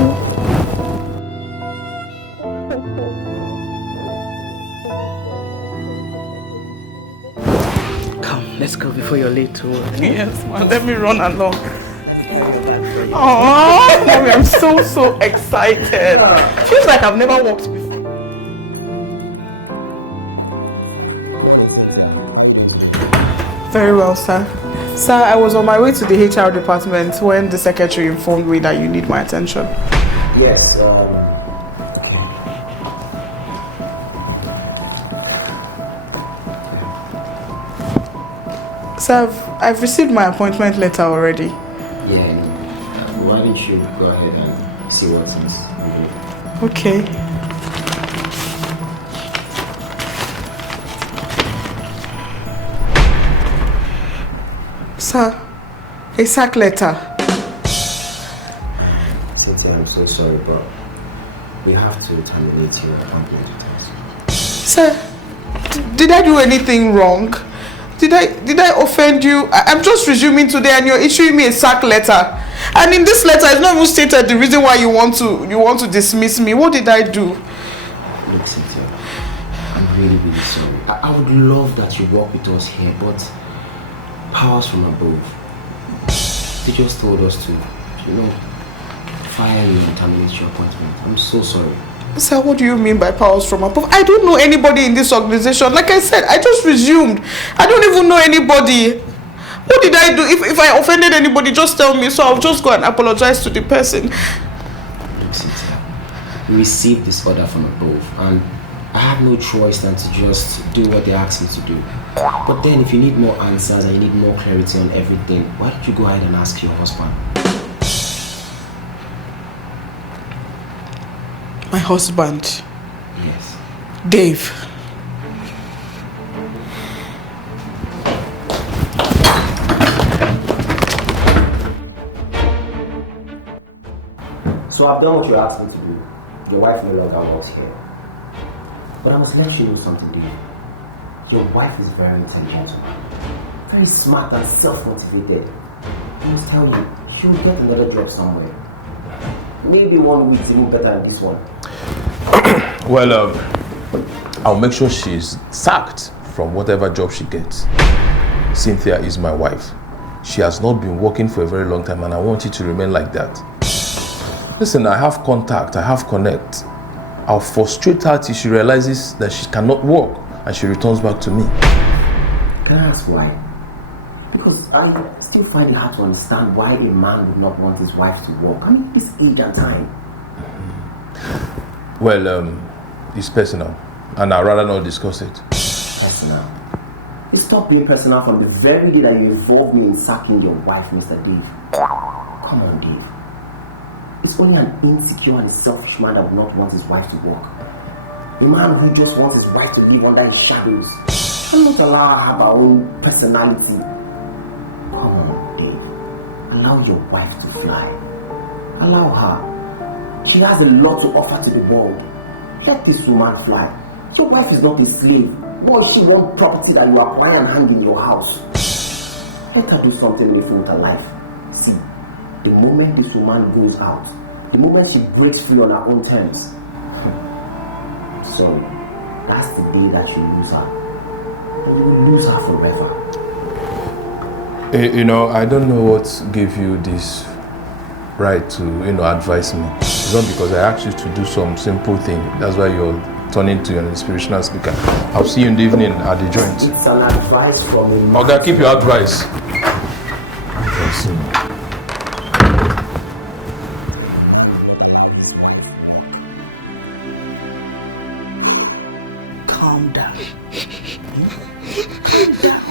Come, let's go before you're late to work. Yes, man. Let me run along. Oh, Mommy, I'm so excited. Feels like I've never walked before. Very well, sir. Sir, I was on my way to the HR department when the secretary informed me that you need my attention. Yes, Sir, I've received my appointment letter already. yeah, why don't you go ahead and see what's needed? Okay. Sir, a sack letter. Cynthia, I'm so sorry, but we have to terminate your appointment with us. Sir, did I do anything wrong? Did I offend you? I'm just resuming today and you're issuing me a sack letter. And in this letter, it's not even stated the reason why you want to dismiss me. What did I do? Look, Cynthia, I'm really sorry. I would love that you work with us here, but powers from above, they just told us to, fire you and terminate your appointment. I'm so sorry. Sir, what do you mean by powers from above? I don't know anybody in this organization. Like I said, I just resumed. I don't even know anybody. What did I do? If I offended anybody, just tell me so I'll just go and apologize to the person. Look, Cynthia, we received this order from above and I have no choice than to just do what they asked me to do. But then if you need more answers and you need more clarity on everything, why don't you go ahead and ask your husband? My husband? Yes. Dave. So I've done what you asked me to do. Your wife no longer works here. But I must let you know something, Dave. Your wife is very intelligent woman, very smart and self-motivated. I must tell you, she will get another job somewhere. Maybe one week even better than this one. Well, I'll make sure she's sacked from whatever job she gets. Cynthia is my wife. She has not been working for a very long time and I want it to remain like that. Listen, I have contact, I have connect. I'll frustrate her till she realizes that she cannot work and she returns back to me. Can I ask why? Because I still find it hard to understand why a man would not want his wife to work. I mean, this age and time. Well, it's personal and I'd rather not discuss it. Personal? It stopped being personal from the very day that you involved me in sacking your wife, Mr. Dave. Come on, Dave. It's only an insecure and selfish man that would not want his wife to work. A man who just wants his wife to live under his shadows and not allow her to have her own personality. Come on, Dave. Allow your wife to fly. Allow her. She has a lot to offer to the world. Let this woman fly. Your wife is not a slave. Nor is she one property that you acquire and hang in your house. Let her do something meaningful with her life. See, the moment this woman goes out, the moment she breaks free on her own terms, so that's the day that you lose her. And you will lose her forever. I don't know what gave you this right to, advise me. It's not because I asked you to do some simple thing. That's why you're turning to an inspirational speaker. I'll see you in the evening at the joint. It's an advice from a man. Okay, keep your advice. Calm down. Calm down.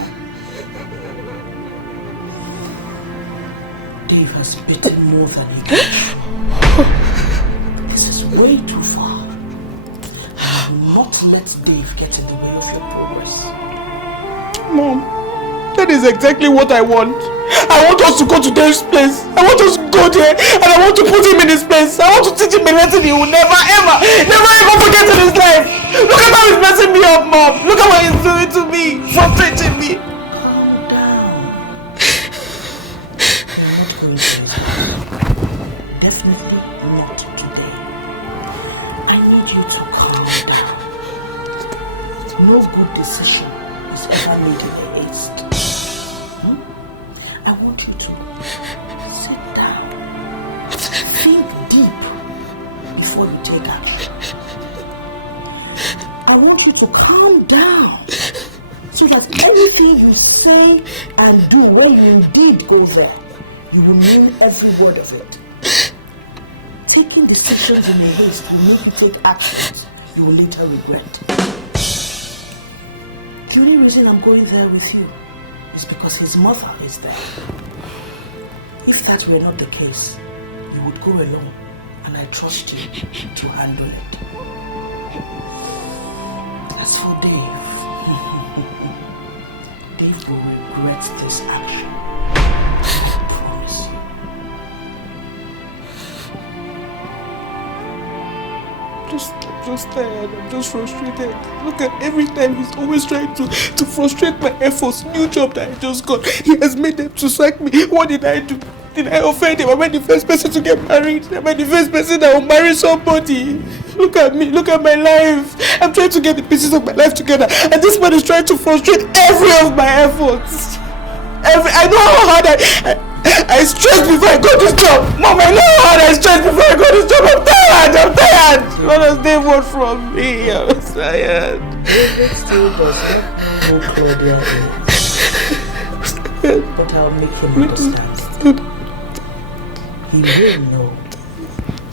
Dave has bitten more than he can chew. This is way too far. Do not let Dave get in the way of your progress. Mom, That is exactly what I want. I want us to go to Dave's place. I want us to go there and I want to put him in his place. I want to teach him a lesson he will never ever forget in his life. Look at how he's messing me up, Mom. Look at what he's doing to me. Frustrating me. Calm down. You're not going to it. Definitely not today. I need you to calm down. No good decision is ever made in haste. I want you to sit down, think deep before you take action. I want you to calm down so that anything you say and do when you indeed go there, you will mean every word of it. Taking decisions in a haste will make you take actions you will later regret. The only reason I'm going there with you is because his mother is there. If that were not the case, you would go alone, and I trust you to handle it. As for Dave, Dave will regret this action. I promise you. I'm just tired. I'm just frustrated. Look at every time he's always trying to frustrate my efforts. New job that I just got. He has made them to sack me. What did I do? Did I offend him? Am I the first person to get married? Am I the first person that will marry somebody? Look at me. Look at my life. I'm trying to get the pieces of my life together. And this man is trying to frustrate every of my efforts. I know how hard I stressed before I got this job. Mom, I know how hard I stressed before I got this job. I'm tired. What does they want from me? I'm tired. David still does not know who Claudia is. But I'll make him understand. He will know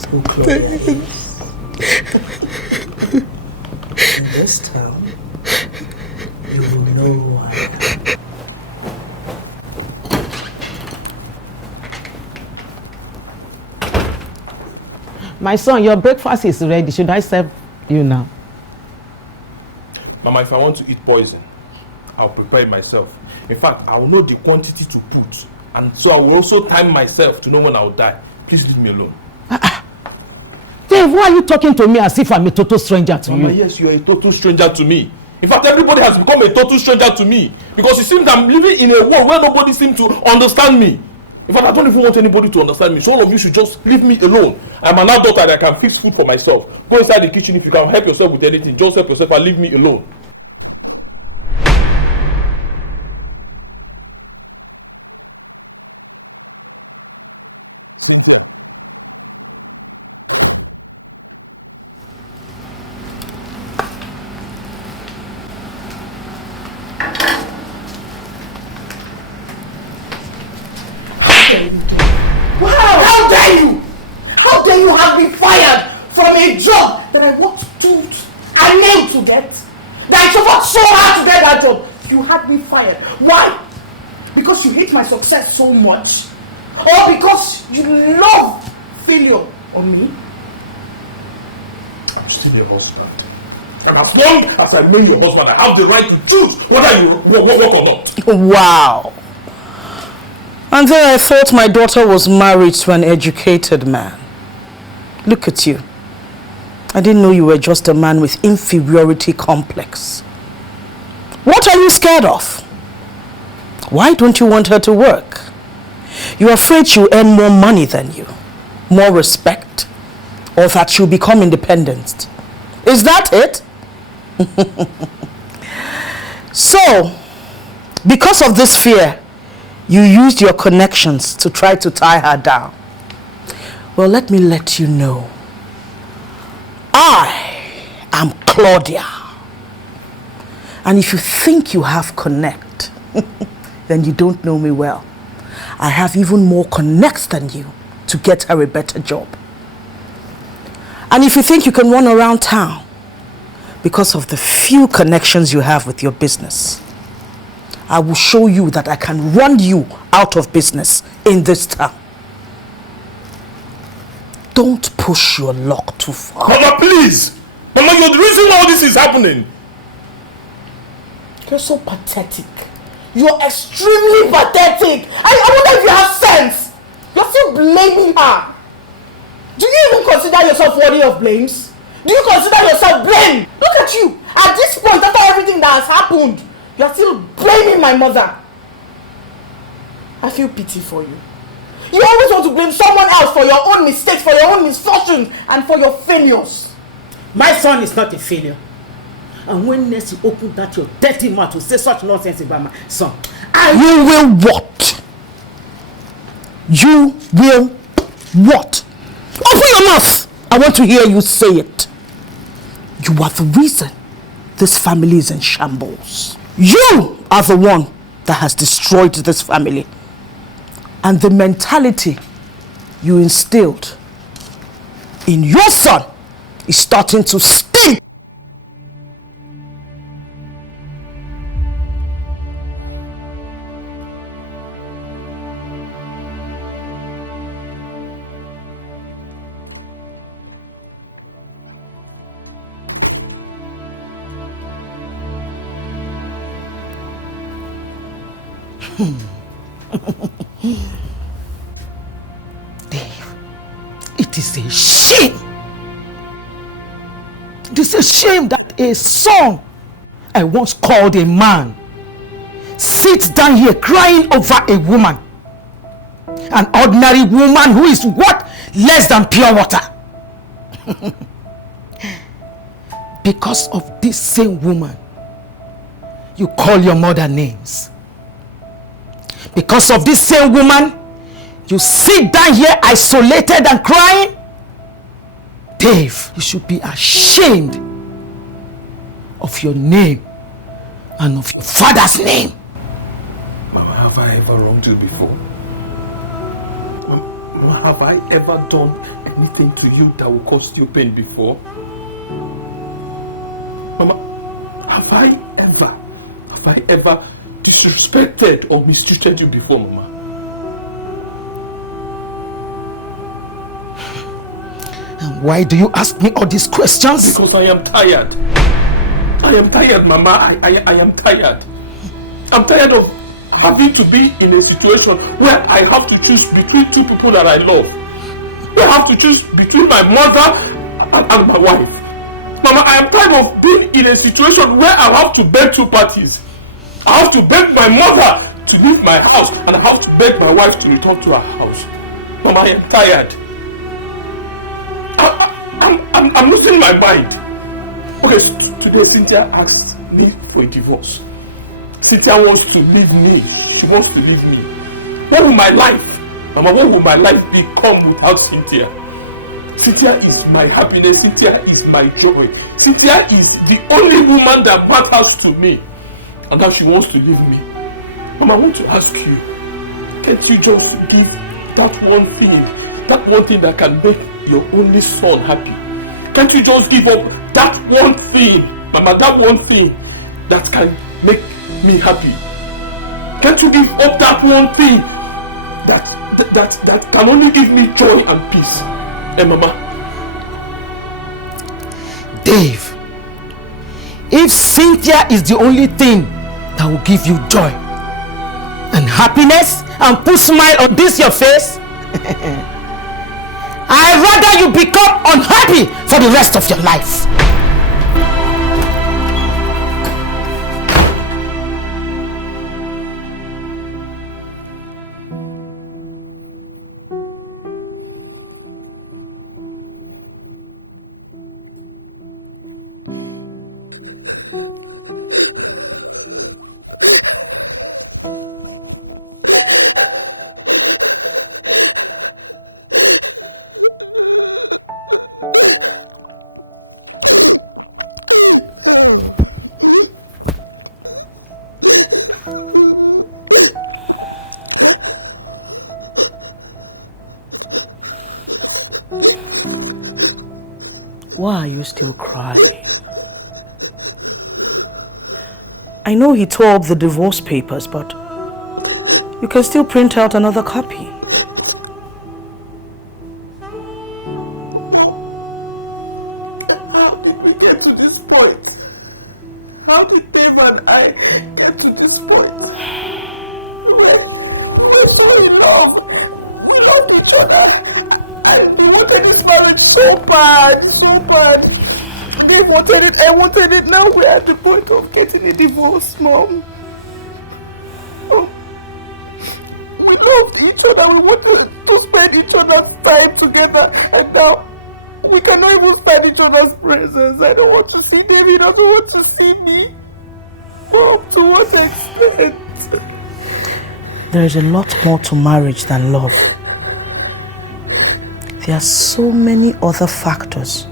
who Claudia is. In this town, you will know who I am. My son, your breakfast is ready. Should I serve you now? Mama, if I want to eat poison, I'll prepare it myself. In fact, I will know the quantity to put. And so I will also time myself to know when I will die. Please leave me alone. Dave, why are you talking to me as if I'm a total stranger to Mama, you? yes, you are a total stranger to me. In fact, everybody has become a total stranger to me. Because it seems I'm living in a world where nobody seems to understand me. In fact, I don't even want anybody to understand me. So all of you should just leave me alone. I'm an adult and I can fix food for myself. Go inside the kitchen if you can help yourself with anything. Just help yourself and leave me alone. How dare you? How dare you have me fired from a job that I worked tooth and nail to get? That I suffered so hard to get that job. You had me fired. Why? Because you hate my success so much? Or because you love failure on me? I'm still your husband. And as long as I remain your husband, I have the right to choose whether you work or not. Wow. And then I thought my daughter was married to an educated man. Look at you. I didn't know you were just a man with inferiority complex. What are you scared of? Why don't you want her to work? You're afraid she'll earn more money than you, more respect, or that she'll become independent. Is that it? So, because of this fear, you used your connections to try to tie her down. Well, let me let you know. I am Claudia. And if you think you have connect, then you don't know me well. I have even more connects than you to get her a better job. And if you think you can run around town because of the few connections you have with your business, I will show you that I can run you out of business in this town. Don't push your luck too far. Mama, please! Mama, you're the reason why all this is happening. You're so pathetic. You're extremely pathetic. I wonder if you have sense. You're still blaming her. Do you even consider yourself worthy of blames? Do you consider yourself blamed? Look at you. At this point, after everything that has happened, you're still blaming my mother. I feel pity for you. You always want to blame someone else for your own mistakes, for your own misfortunes, and for your failures. My son is not a failure. And when next you open that your dirty mouth to say such nonsense about my son, You will what? You will what? Open your mouth! I want to hear you say it. You are the reason this family is in shambles. You are the one that has destroyed this family. And the mentality you instilled in your son is starting to stink. Dave, it is a shame. It is a shame that a son I once called a man sits down here crying over a woman. An ordinary woman who is what? Less than pure water. Because of this same woman, you call your mother names. Because of this same woman, you sit down here isolated and crying. Dave, you should be ashamed of your name and of your father's name. Mama, have I ever wronged you before? Mama, have I ever done anything to you that will cause you pain before? Mama, have I ever disrespected or mistreated you before, Mama? And why do you ask me all these questions? Because I am tired. I am tired, Mama. I am tired. I'm tired of having to be in a situation where I have to choose between two people that I love. I have to choose between my mother and my wife. Mama, I am tired of being in a situation where I have to beg two parties. I have to beg my mother to leave my house, and I have to beg my wife to return to her house. Mama, I am tired. I'm losing my mind. Okay, so today Cynthia asked me for a divorce. Cynthia wants to leave me. She wants to leave me. What will my life, Mama, what will my life become without Cynthia? Cynthia is my happiness. Cynthia is my joy. Cynthia is the only woman that matters to me. And now she wants to leave me. Mama, I want to ask you, can't you just give that one thing that can make your only son happy? Can't you just give up that one thing, Mama, that one thing that can make me happy? Can't you give up that one thing that can only give me joy and peace? Hey, Mama. Dave, if Cynthia is the only thing that will give you joy and happiness and put smile on this your face, I'd rather you become unhappy for the rest of your life. Why are you still crying? I know he tore up the divorce papers, but you can still print out another copy. How did we get to this point? How did Dave and I get to this point? We're so in love. We love each other. And we wanted this marriage so bad, so bad. Dave wanted it, I wanted it. Now we're at the point of getting a divorce, Mom. We loved each other. We wanted to spend each other's time together. And now we cannot even stand each other's presence. I don't want to see Dave. He doesn't want to see me. Mom, to what extent? There is a lot more to marriage than love. There are so many other factors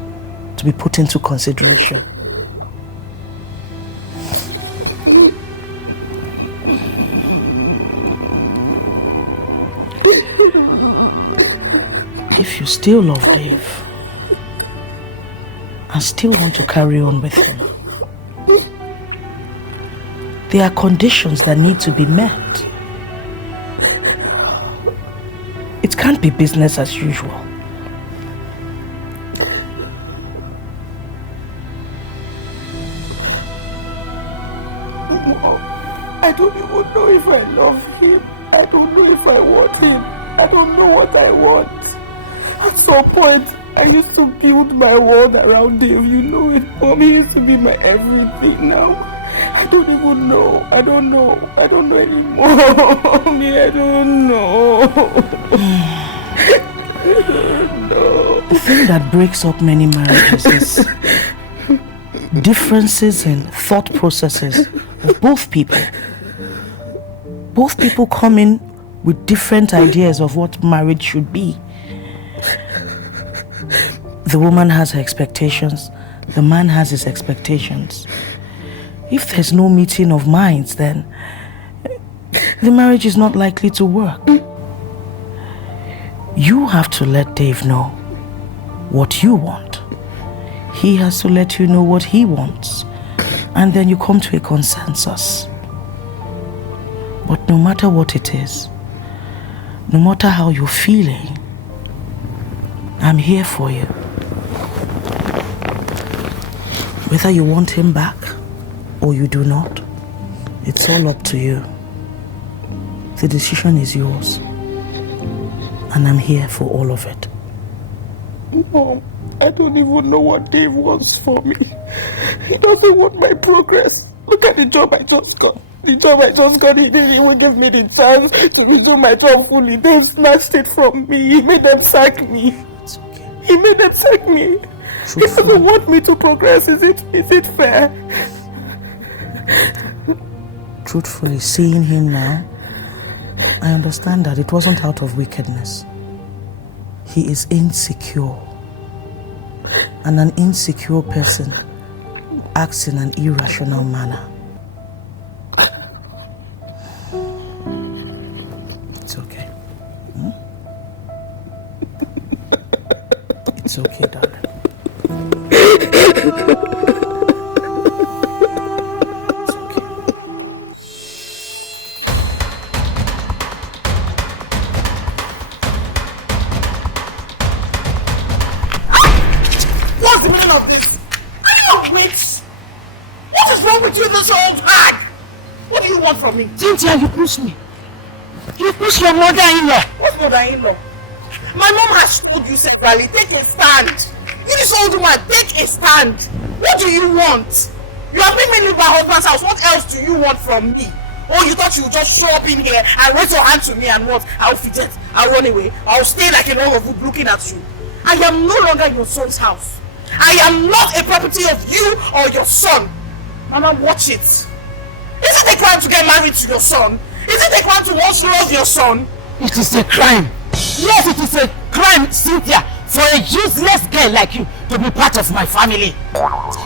to be put into consideration. If you still love Dave and still want to carry on with him, there are conditions that need to be met. It can't be business as usual. I don't even know if I love him. I don't know if I want him. I don't know what I want. At some point, I used to build my world around him. You know it, Mom. He used to be my everything now. I don't even know. I don't know. I don't know anymore. Mommy, I don't know. The thing that breaks up many marriages is differences in thought processes of both people. Both people come in with different ideas of what marriage should be. The woman has her expectations, the man has his expectations. If there's no meeting of minds, then the marriage is not likely to work. You have to let Dave know what you want. He has to let you know what he wants. And then you come to a consensus. But no matter what it is, no matter how you're feeling, I'm here for you. Whether you want him back or you do not, it's all up to you. The decision is yours. And I'm here for all of it. Mom, I don't even know what Dave wants for me. He doesn't want my progress. Look at the job I just got. The job I just got, he didn't even give me the chance to redo my job fully. Dave snatched it from me. He made them sack me. It's okay. He made them sack me. He doesn't want me to progress. Is it fair? Truthfully, seeing him now, I understand that it wasn't out of wickedness. He is insecure. And an insecure person acts in an irrational manner. It's okay. It's okay, darling. What's the meaning of this? Are you a witch? What is wrong with you this old hag? What do you want from me? Cynthia, you push me. You push your mother-in-law. What's mother-in-law? My mom has told you severally, take a stand. You this old woman, take a stand. What do you want? You have made me leave my husband's house. What else do you want from me? Oh, you thought you would just show up in here and raise your hand to me and what? I'll fidget, I'll run away, I'll stay like a log of wood looking at you. I am no longer your son's house. I am not a property of you or your son. Mama, watch it. Is it a crime to get married to your son? Is it a crime to once love your son? It is a crime. Yes, it is a crime, Cynthia, for a useless girl like you to be part of my family.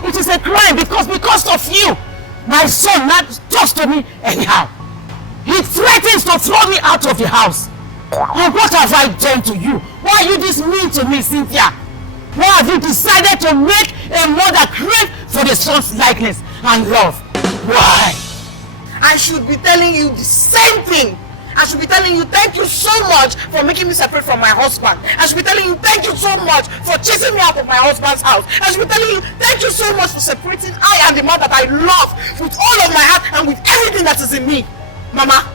It is a crime because of you, my son now talks to me anyhow. He threatens to throw me out of the house. And what have I done to you? Why are you this mean to me, Cynthia? Why have you decided to make a mother crave for the son's likeness and love? Why? I should be telling you the same thing. I should be telling you thank you so much for making me separate from my husband. I should be telling you thank you so much for chasing me out of my husband's house. I should be telling you thank you so much for separating I and the man that I love with all of my heart and with everything that is in me. Mama,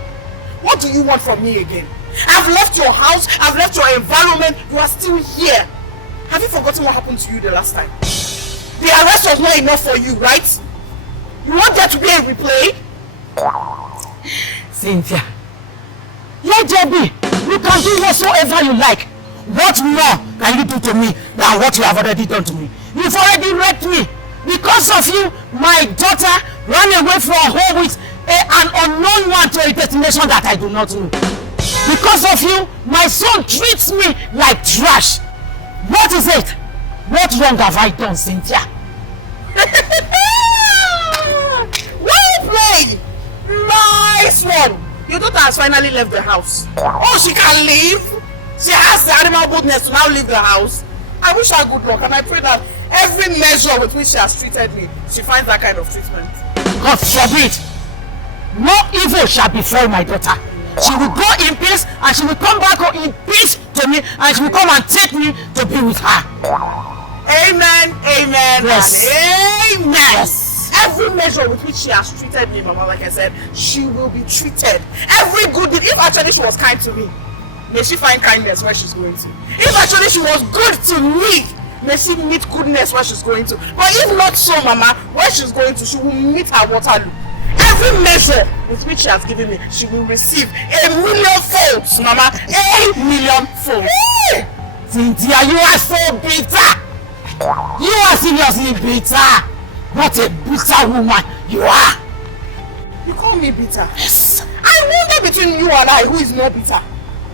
what do you want from me again? I've left your house, I've left your environment, you are still here. Have you forgotten what happened to you the last time? The arrest was not enough for you, right? You want there to be a replay? Cynthia, let there be. You can do whatsoever you like. What more can you do to me than what you have already done to me? You've already raped me. Because of you, my daughter ran away from home with an unknown one to a destination that I do not know. Because of you, my son treats me like trash. What is it? What wrong have I done, Cynthia? Well played! Nice one! Your daughter has finally left the house. Oh, she can leave? She has the animal boldness to now leave the house. I wish her good luck and I pray that every measure with which she has treated me, she finds that kind of treatment. God forbid! No evil shall befall my daughter. She will go in peace and she will come back in peace to me and she will come and take me to be with her. Amen, amen, yes. And amen. Yes. Every measure with which she has treated me, Mama, like I said, she will be treated. Every good deed, if actually she was kind to me, may she find kindness where she's going to. If actually she was good to me, may she meet goodness where she's going to. But if not so, Mama, where she's going to, she will meet her Waterloo. Every measure with which she has given me, she will receive 1,000,000 folds, Mama. 1,000,000 folds. Hey! Cynthia, you are so bitter. You are seriously bitter. What a bitter woman you are. You call me bitter? Yes. I wonder between you and I who is more bitter.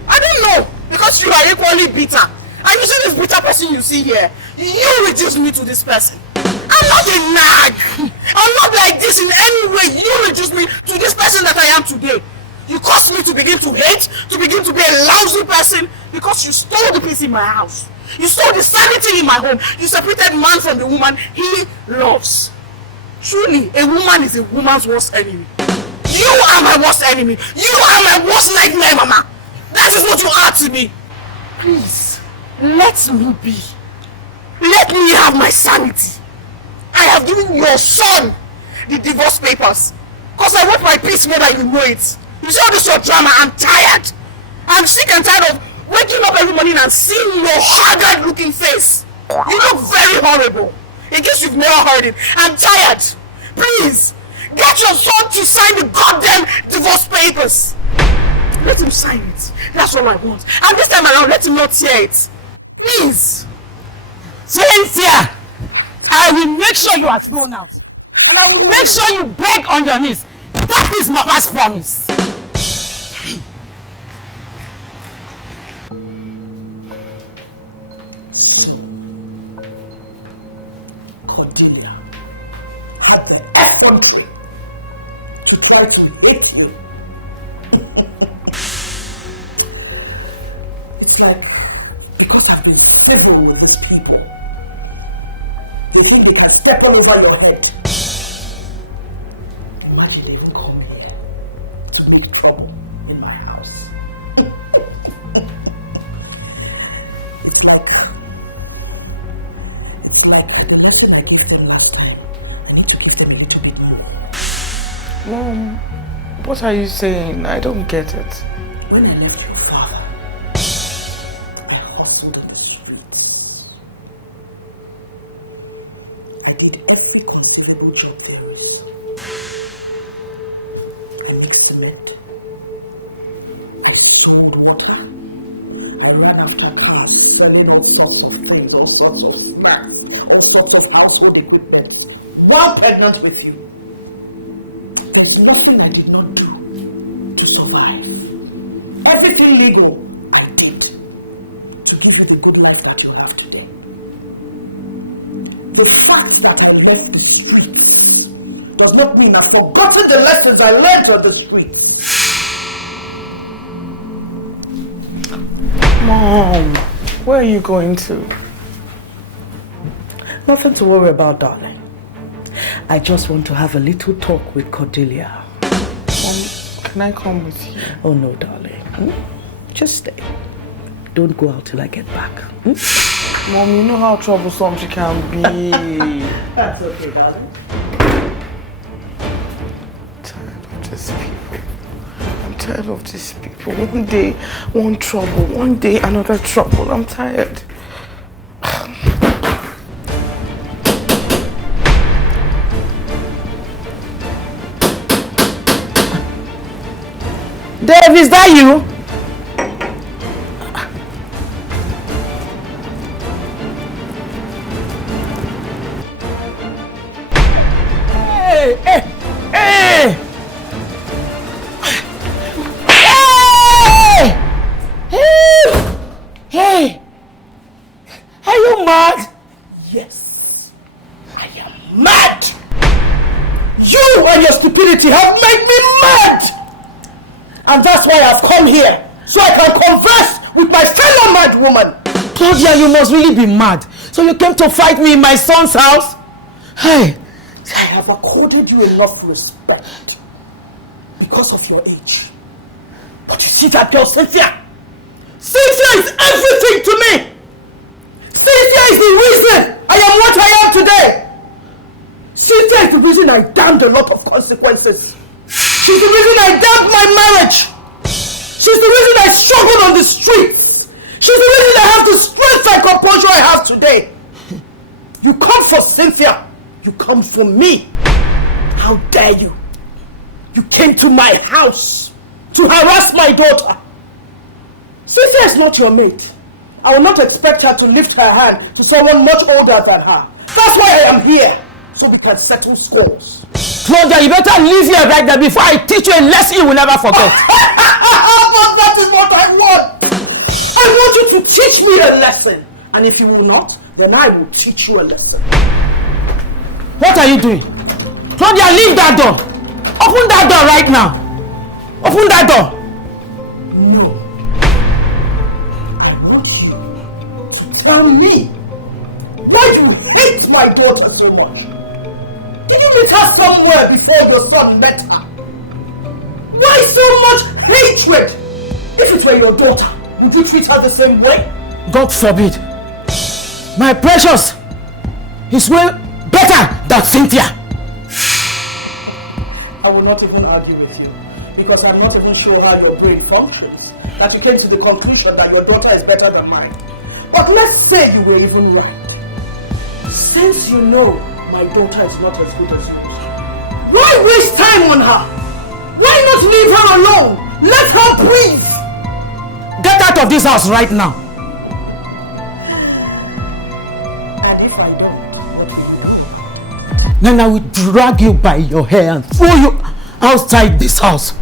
I don't know, because you are equally bitter. And you see this bitter person you see here, you reduce me to this person. I'm not a nag. I'm not like this in any way. You reduce me to this person that I am today. You caused me to begin to hate, to begin to be a lousy person because you stole the peace in my house. You stole the sanity in my home. You separated man from the woman he loves. Truly, a woman is a woman's worst enemy. You are my worst enemy. You are my worst nightmare, Mama. That is what you are to me. Please, let me be. Let me have my sanity. I have given your son the divorce papers because I want my peace more than you know it. You see all this your drama, I'm tired. I'm sick and tired of waking up every morning and seeing your haggard looking face. You look very horrible. In case you've never heard it, I'm tired. Please, get your son to sign the goddamn divorce papers. Let him sign it. That's all I want. And this time around, let him not hear it. Please. Cynthia, I will make sure you are thrown out. And I will make sure you beg on your knees. That is Mama's promise. Cordelia had the effrontery to try to hate me. It's like, because I've been civil with these people, they think they can step all over your head. Why did they even come here to make trouble in my house? It's like the message I gave them last time. Mom, what are you saying? I don't get it. When I left your father, I hustled on the streets. I did every conceivable job there is. I mixed cement. I sold water. I ran after cars, selling all sorts of things, all sorts of snacks, all sorts of household equipment. While pregnant with you, there's nothing I did not do to survive. Everything legal I did to give you the good life that you have today. The fact that I left the streets does not mean I've forgotten the lessons I learned on the streets. Mom, where are you going to? Nothing to worry about, darling. I just want to have a little talk with Cordelia. Mom, Can I come with you? Oh no, darling. Just stay. Don't go out till I get back. Mom, you know how troublesome she can be. That's okay, darling. I'm tired of these people. One day, one trouble. One day, another trouble. I'm tired. Dave, is that you? Hey! Hey! Hey! Hey! Are you mad? Yes, I am mad. You and your stupidity have made me mad. And that's why I've come here, so I can converse with my fellow mad woman. Claudia, you must really be mad. So you came to fight me in my son's house? Hey! I have accorded you enough respect because of your age. But you see that girl, Cynthia? Cynthia is everything to me! Cynthia is the reason I am what I am today! Cynthia is the reason I damned a lot of consequences. She's the reason I damned my marriage! She's the reason I struggled on the streets! She's the reason I have the strength and composure I have today! You come for Cynthia! You come for me! How dare you! You came to my house to harass my daughter! Cynthia is not your mate. I will not expect her to lift her hand to someone much older than her. That's why I am here, so we can settle scores. Claudia, you better leave here right now before I teach you a lesson you will never forget. But that is what I want! I want you to teach me a lesson. And if you will not, then I will teach you a lesson. What are you doing? Claudia, leave that door. Open that door right now. Open that door. No. I want you to tell me why you hate my daughter so much. Did you meet her somewhere before your son met her? Why so much hatred? If it were your daughter, would you treat her the same way? God forbid. My precious is way better than Cynthia. I will not even argue with you because I'm not even sure how your brain functions. That you came to the conclusion that your daughter is better than mine. But let's say you were even right. Since you know my daughter is not as good as yours, why waste time on her? Why not leave her alone? Let her breathe. Get out of this house right now. And if I don't, what will you do? Then I will drag you by your hair and throw you outside this house.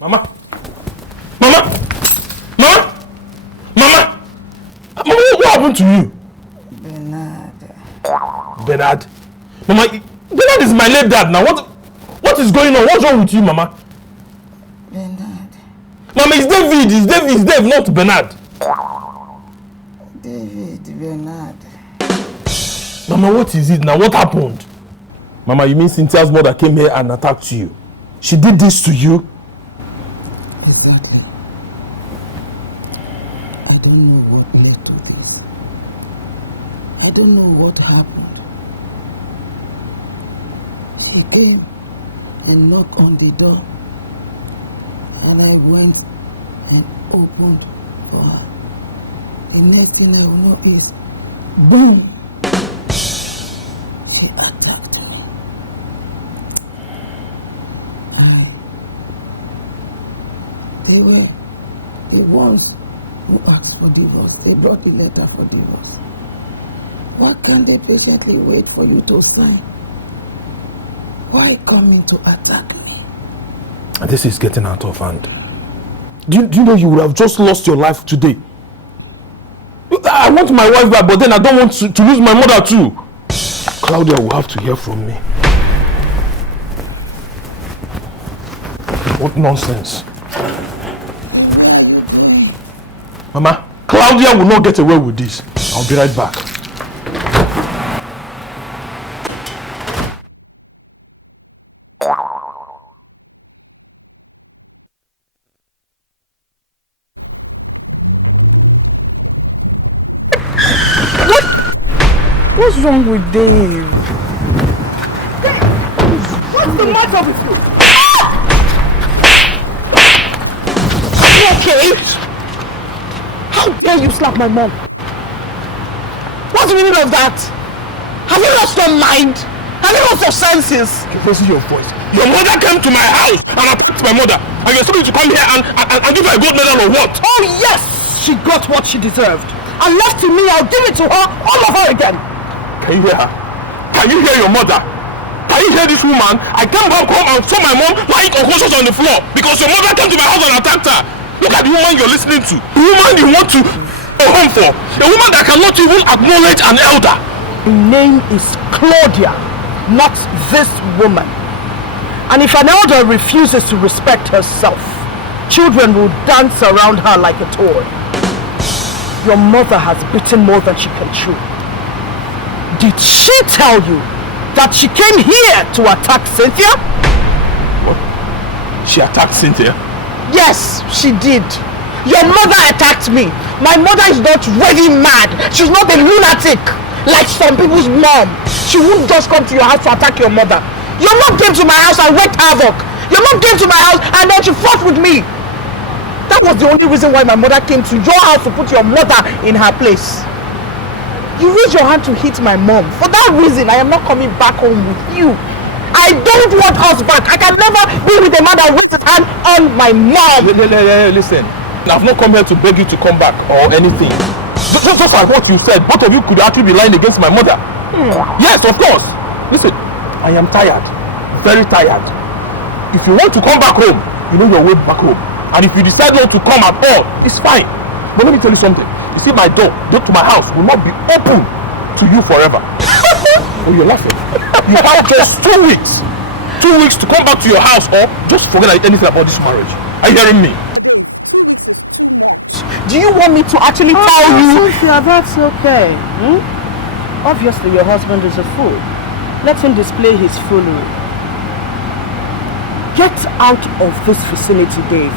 Mama! Mama! Mama! Mama! Mama, what happened to you? Bernard? Mama, Bernard is my late dad now. What is going on? What's wrong with you, Mama? Bernard. Mama, it's David. It's Dave, not Bernard. David, Bernard. Mama, what is it now? What happened? Mama, you mean Cynthia's mother came here and attacked you? She did this to you? Exactly. I don't know what led to this. I don't know what happened. She came and knocked on the door, and I went and opened for her. The next thing I know is, boom! She attacked me. And they were the ones who asked for divorce. They brought the letter for divorce. Why can't they patiently wait for you to sign? Why coming to attack me? This is getting out of hand. Do you know you would have just lost your life today? I want my wife back, but then I don't want to lose my mother too. Claudia will have to hear from me. What nonsense. Mama, Claudia will not get away with this. I'll be right back. What's wrong with Dave? What's the matter with you? Are you okay? How dare you slap my mom? What's the meaning of that? Have you lost your mind? Have you lost your senses? Listen to your voice. Your mother came to my house and attacked my mother. And you're supposed to come here and give her a gold medal or what? Oh yes! She got what she deserved. And left to me, I'll give it to her all over again. Can you hear her? Can you hear your mother? Can you hear this woman? I came back home and saw my mom lying unconscious on the floor because your mother came to my house and attacked her. Look at the woman you're listening to. The woman you want to go home for. A woman that cannot even acknowledge an elder. Her name is Claudia, not this woman. And if an elder refuses to respect herself, children will dance around her like a toy. Your mother has bitten more than she can chew. Did she tell you that she came here to attack Cynthia? What? She attacked Cynthia? Yes, she did. Your mother attacked me. My mother is not really mad. She's not a lunatic like some people's mom. She won't just come to your house to attack your mother. Your mom came to my house and wreaked havoc. Your mom came to my house and then she fought with me. That was the only reason why my mother came to your house to put your mother in her place. You raised your hand to hit my mom. For that reason, I am not coming back home with you. I don't want us back. I can never be with a man that raised his hand on my mom. Listen, I've not come here to beg you to come back or anything. Just like what you said, both of you could actually be lying against my mother. Yes, of course. Listen, I am tired. Very tired. If you want to come back home, you know your way back home. And if you decide not to come at all, it's fine. But let me tell you something. You see, my door to my house will not be open to you forever. Oh, you're laughing. You have just 2 weeks. 2 weeks to come back to your house or just forget anything about this marriage. Are you hearing me? Do you want me to actually tell you? Cynthia, that's okay. Obviously, your husband is a fool. Let him display his foolery. Get out of this vicinity, Dave,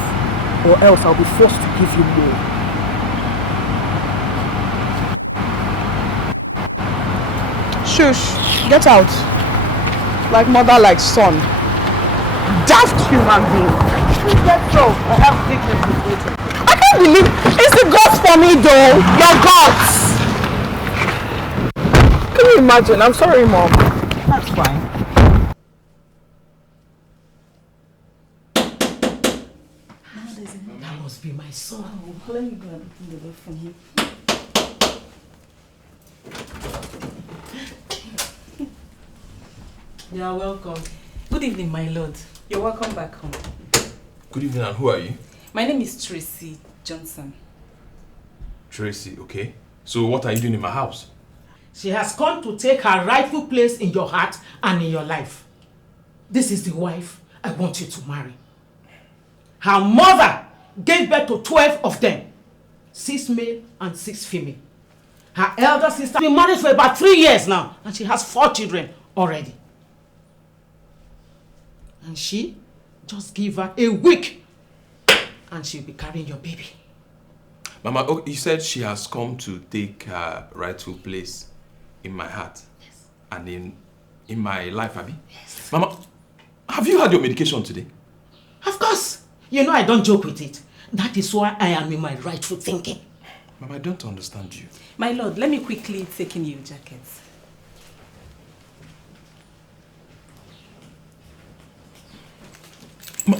or else I'll be forced to give you more. Shush, get out. Like mother, like son. Daft human being. Get so. I have dignity waiting. I can't believe it's the gods for me though. Your gods. Can you imagine? I'm sorry, Mom. That's fine. That must be my son. Oh, let me go and open the door for him. You are welcome. Good evening, my lord. You're welcome back home. Good evening, and who are you? My name is Tracy Johnson. Tracy, okay. So what are you doing in my house? She has come to take her rightful place in your heart and in your life. This is the wife I want you to marry. Her mother gave birth to 12 of them. 6 male and 6 female. Her elder sister has been married for about 3 years now, and she has 4 children already. And she just give her a week and she'll be carrying your baby. Mama, oh, you said she has come to take her rightful place in my heart. Yes. And in my life, Abby? Yes. Mama, have you had your medication today? Of course. You know I don't joke with it. That is why I am in my rightful thinking. Mama, I don't understand you. My lord, let me quickly take in your jackets.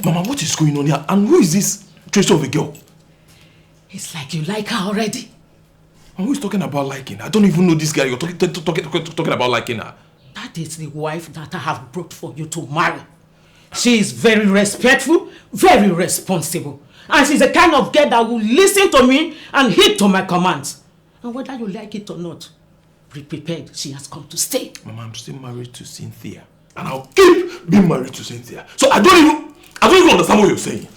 Mama, what is going on here? And who is this Tracy of a girl? It's like you like her already. And who is talking about liking her? I don't even know this guy. You're talking about liking her. That is the wife that I have brought for you to marry. She is very respectful, very responsible. And she's the kind of girl that will listen to me and heed to my commands. And whether you like it or not, be prepared. She has come to stay. Mama, I'm still married to Cynthia. And I'll keep being married to Cynthia. So I don't even understand what you're saying.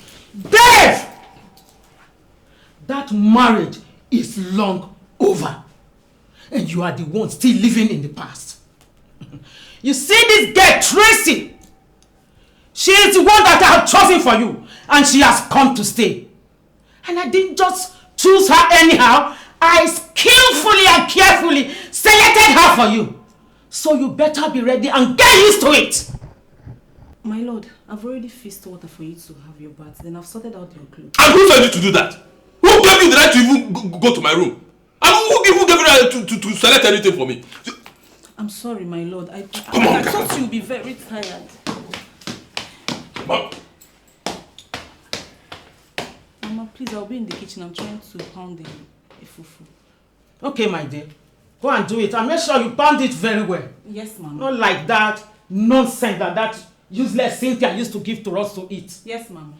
Dave! That That marriage is long over. And you are the one still living in the past. You see this girl, Tracy? She is the one that I have chosen for you. And she has come to stay. And I didn't just choose her anyhow. I skillfully and carefully selected her for you. So you better be ready and get used to it. My lord, I've already fixed water for you to have your bath. Then I've sorted out your clothes. And who told you to do that? Who gave you the right to even go to my room? And who gave you the right to select anything for me? I'm sorry, my lord. I thought you'd be very tired. Mom. Mama, please, I'll be in the kitchen. I'm trying to pound a fufu. Okay, my dear. Go and do it. And make sure you pound it very well. Yes, Mama. Not like that nonsense that useless Cynthia used to give to us to eat. Yes, Mama.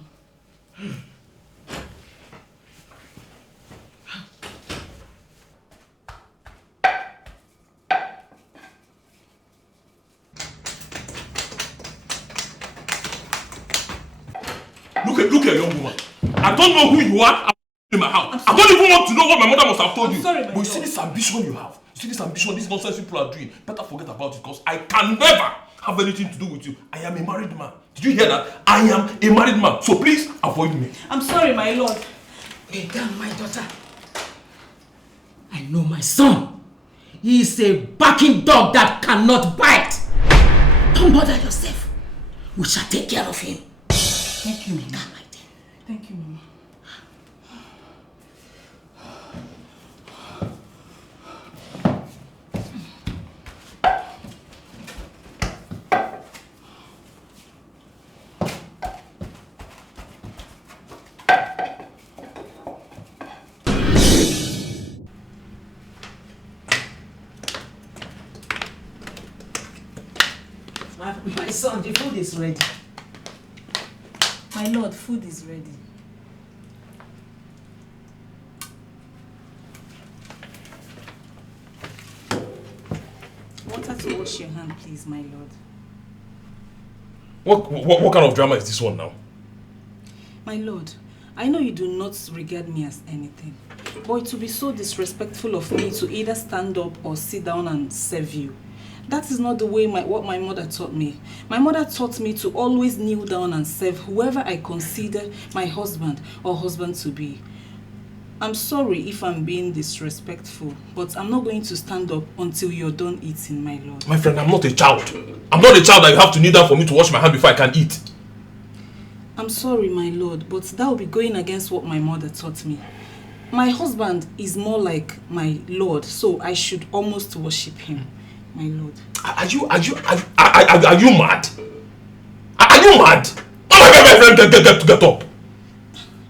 Look at young woman. I don't know who you are in my house. I don't even want to know what my mother must have told you. Sorry, but you see this ambition you have. You see this ambition, this nonsense people are doing. Better forget about it because I can never have anything to do with you. I am a married man. Did you hear that? I am a married man. So please avoid me. I'm sorry, my lord. Hey, damn, my daughter. I know my son. He is a barking dog that cannot bite. Don't bother yourself. We shall take care of him. Thank you, Mama. Thank you, Mama. My son, the food is ready. My lord, food is ready. Water to wash your hand, please, my lord. What kind of drama is this one now? My lord, I know you do not regard me as anything, but it would be so disrespectful of me to either stand up or sit down and serve you. That is not the way what my mother taught me. My mother taught me to always kneel down and serve whoever I consider my husband or husband to be. I'm sorry if I'm being disrespectful, but I'm not going to stand up until you're done eating, my lord. My friend, I'm not a child. I'm not a child that you have to kneel down for me to wash my hand before I can eat. I'm sorry, my lord, but that will be going against what my mother taught me. My husband is more like my lord, so I should almost worship him. My lord. Are you mad? Are you mad? Oh my friend, get up.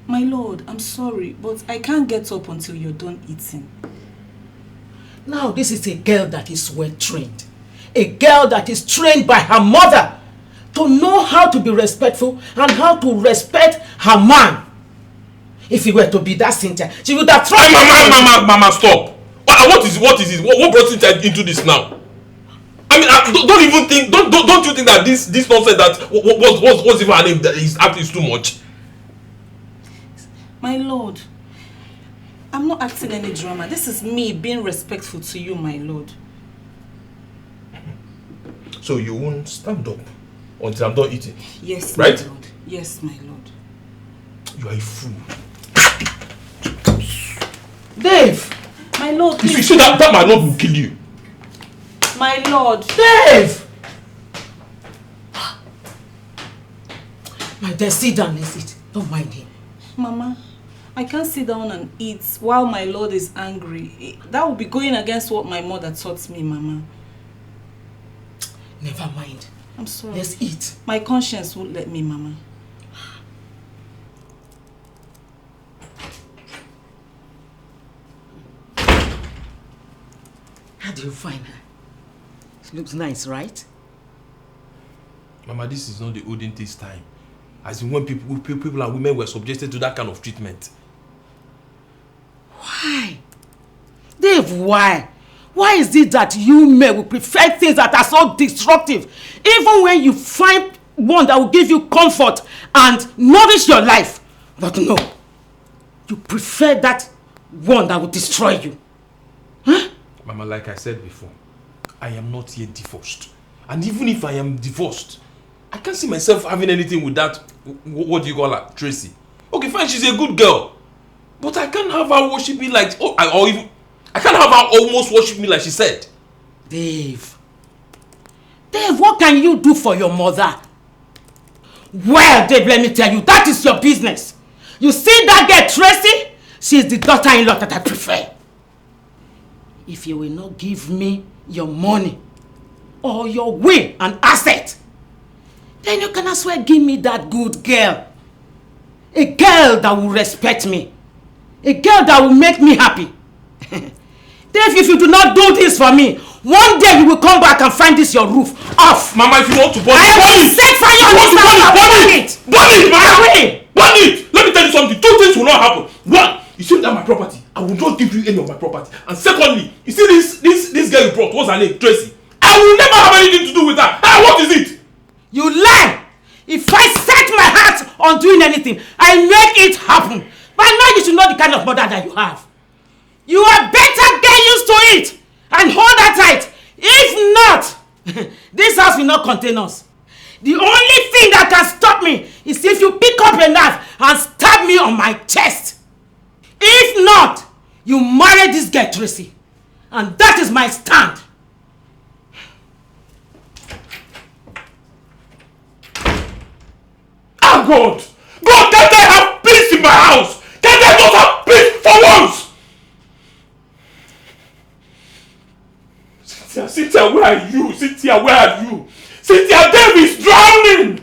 My lord, I'm sorry, but I can't get up until you're done eating. Now this is a girl that is well trained. A girl that is trained by her mother to know how to be respectful and how to respect her man. If he were to be that Cynthia, she would have tried. Mama, stop. What is it? What brought Cynthia into this now? I mean, don't even think. Don't you think that this nonsense that what's even her name that is acting is too much? My lord, I'm not acting any drama. This is me being respectful to you, my lord. So you won't stand up until I'm done eating? Yes, right? My lord. Yes, my lord. You are a fool. Dave! My lord, if you see that my lord will kill you. My lord. Dave! My dear, sit down, let's eat. Don't mind him. Mama, I can't sit down and eat while my lord is angry. That would be going against what my mother taught me, Mama. Never mind. I'm sorry. Let's eat. My conscience won't let me, Mama. How do you find her? She looks nice, right? Mama, this is not the olden days time. As in when people and women were subjected to that kind of treatment. Why? Dave, why? Why is it that you men will prefer things that are so destructive? Even when you find one that will give you comfort and nourish your life. But no. You prefer that one that will destroy you. Huh? Mama, like I said before, I am not yet divorced. And even if I am divorced, I can't see myself having anything with that, what do you call her, Tracy. Okay, fine, she's a good girl. But I can't have her worship me like, I can't have her almost worship me like she said. Dave, what can you do for your mother? Well, Dave, let me tell you, that is your business. You see that girl, Tracy? She is the daughter-in-law that I prefer. If you will not give me your money or your will and asset, then you can as well give me that good girl. A girl that will respect me. A girl that will make me happy. Dave, if you do not do this for me, one day you will come back and find this your roof off. Mama, if you want to burn it, I will set fire on this house. Burn it! Burn it, Mama! Burn it! Let me tell you something. Two things will not happen. One, you see that my property, I will not give you any of my property. And secondly, you see this girl you brought, what's her name? Tracy. I will never have anything to do with her. Ah, what is it? You lie! If I set my heart on doing anything, I make it happen. By now you should know the kind of mother that you have. You are better get used to it and hold that tight. If not, this house will not contain us. The only thing that can stop me is if you pick up a knife and stab me on my chest. If not, you marry this girl, Tracy. And that is my stand. Ah, God! God, can't I have peace in my house? Can't I not have peace for once? Cynthia, where are you? Cynthia, where are you? Cynthia, Dave is drowning!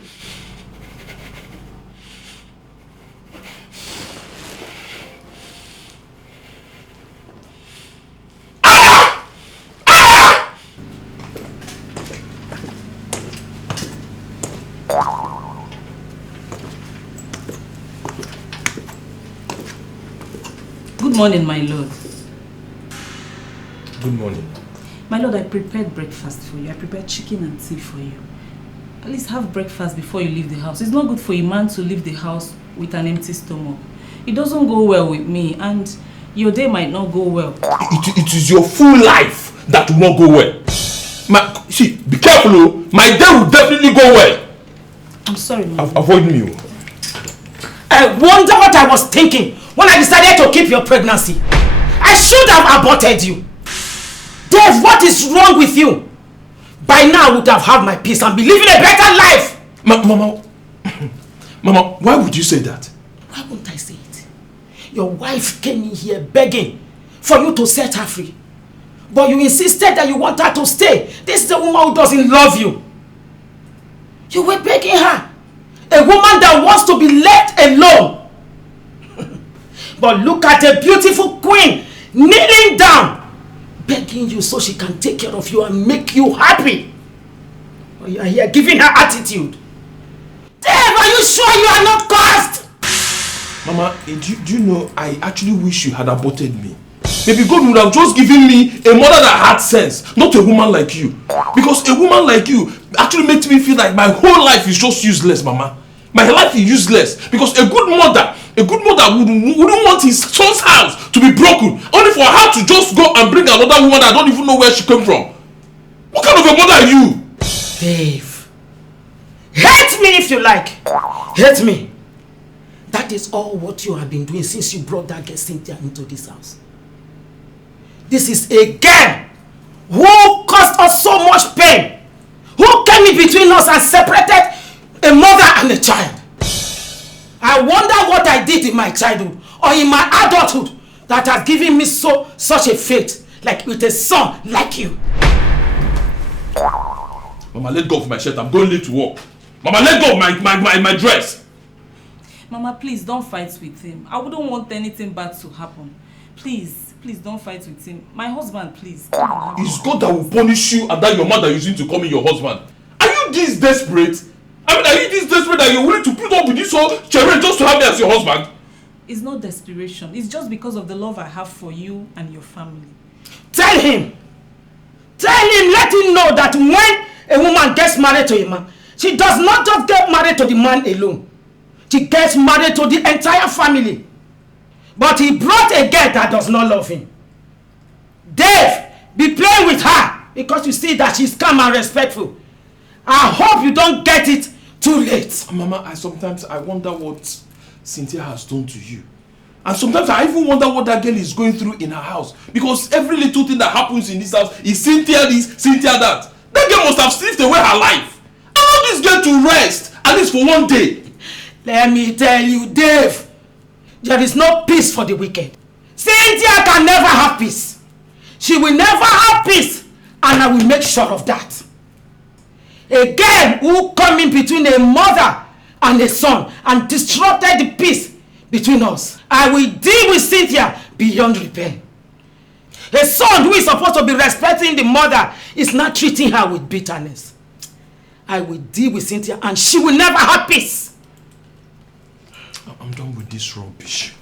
Good morning, my lord. Good morning. My lord, I prepared breakfast for you. I prepared chicken and tea for you. At least have breakfast before you leave the house. It's not good for a man to leave the house with an empty stomach. It doesn't go well with me, and your day might not go well. It is your full life that will not go well. See, be careful, oh. My day will definitely go well. I'm sorry, man. Avoid me. I wonder what I was thinking when I decided to keep your pregnancy. I should have aborted you. Dave, what is wrong with you? By now I would have had my peace and be living a better life. Mama, why would you say that? Why wouldn't I say it? Your wife came in here begging for you to set her free. But you insisted that you want her to stay. This is a woman who doesn't love you. You were begging her. A woman that wants to be left alone. But look at a beautiful queen kneeling down, begging you so she can take care of you and make you happy. But you are here giving her attitude. Dave, are you sure you are not cursed? Mama, do you know, I actually wish you had aborted me. Maybe God would have just given me a mother that had sense, not a woman like you. Because a woman like you actually makes me feel like my whole life is just useless, Mama. My life is useless because a good mother wouldn't want his son's house to be broken, only for her to just go and bring another woman that I don't even know where she came from. What kind of a mother are you? Dave, hate me if you like. Hate me. That is all what you have been doing since you brought that girl Cynthia into this house. This is a girl who caused us so much pain, who came in between us and separated a mother and a child. I wonder what I did in my childhood or in my adulthood that has given me such a fate, like with a son like you. Mama, let go of my shirt. I'm going late to work. Mama, let go of my dress. Mama, please don't fight with him. I wouldn't want anything bad to happen. Please don't fight with him. My husband, please. It's God that will punish you and that your mother using to call me your husband. Are you this desperate? I mean, are you this desperate that you're willing to put up with this whole charade just to have me as your husband? It's not desperation. It's just because of the love I have for you and your family. Tell him, let him know that when a woman gets married to a man, she does not just get married to the man alone. She gets married to the entire family. But he brought a girl that does not love him. Dave, be playing with her because you see that she's calm and respectful. I hope you don't get it too late. Mama, sometimes I wonder what Cynthia has done to you. And sometimes I even wonder what that girl is going through in her house. Because every little thing that happens in this house is Cynthia this, Cynthia that. That girl must have slipped away her life. I want this girl to rest, at least for one day. Let me tell you, Dave, there is no peace for the wicked. Cynthia can never have peace. She will never have peace, and I will make sure of that. A girl who come in between a mother and a son and disrupted the peace between us. I will deal with Cynthia beyond repair. A son who is supposed to be respecting the mother is not treating her with bitterness. I will deal with Cynthia and she will never have peace. I'm done with this rubbish.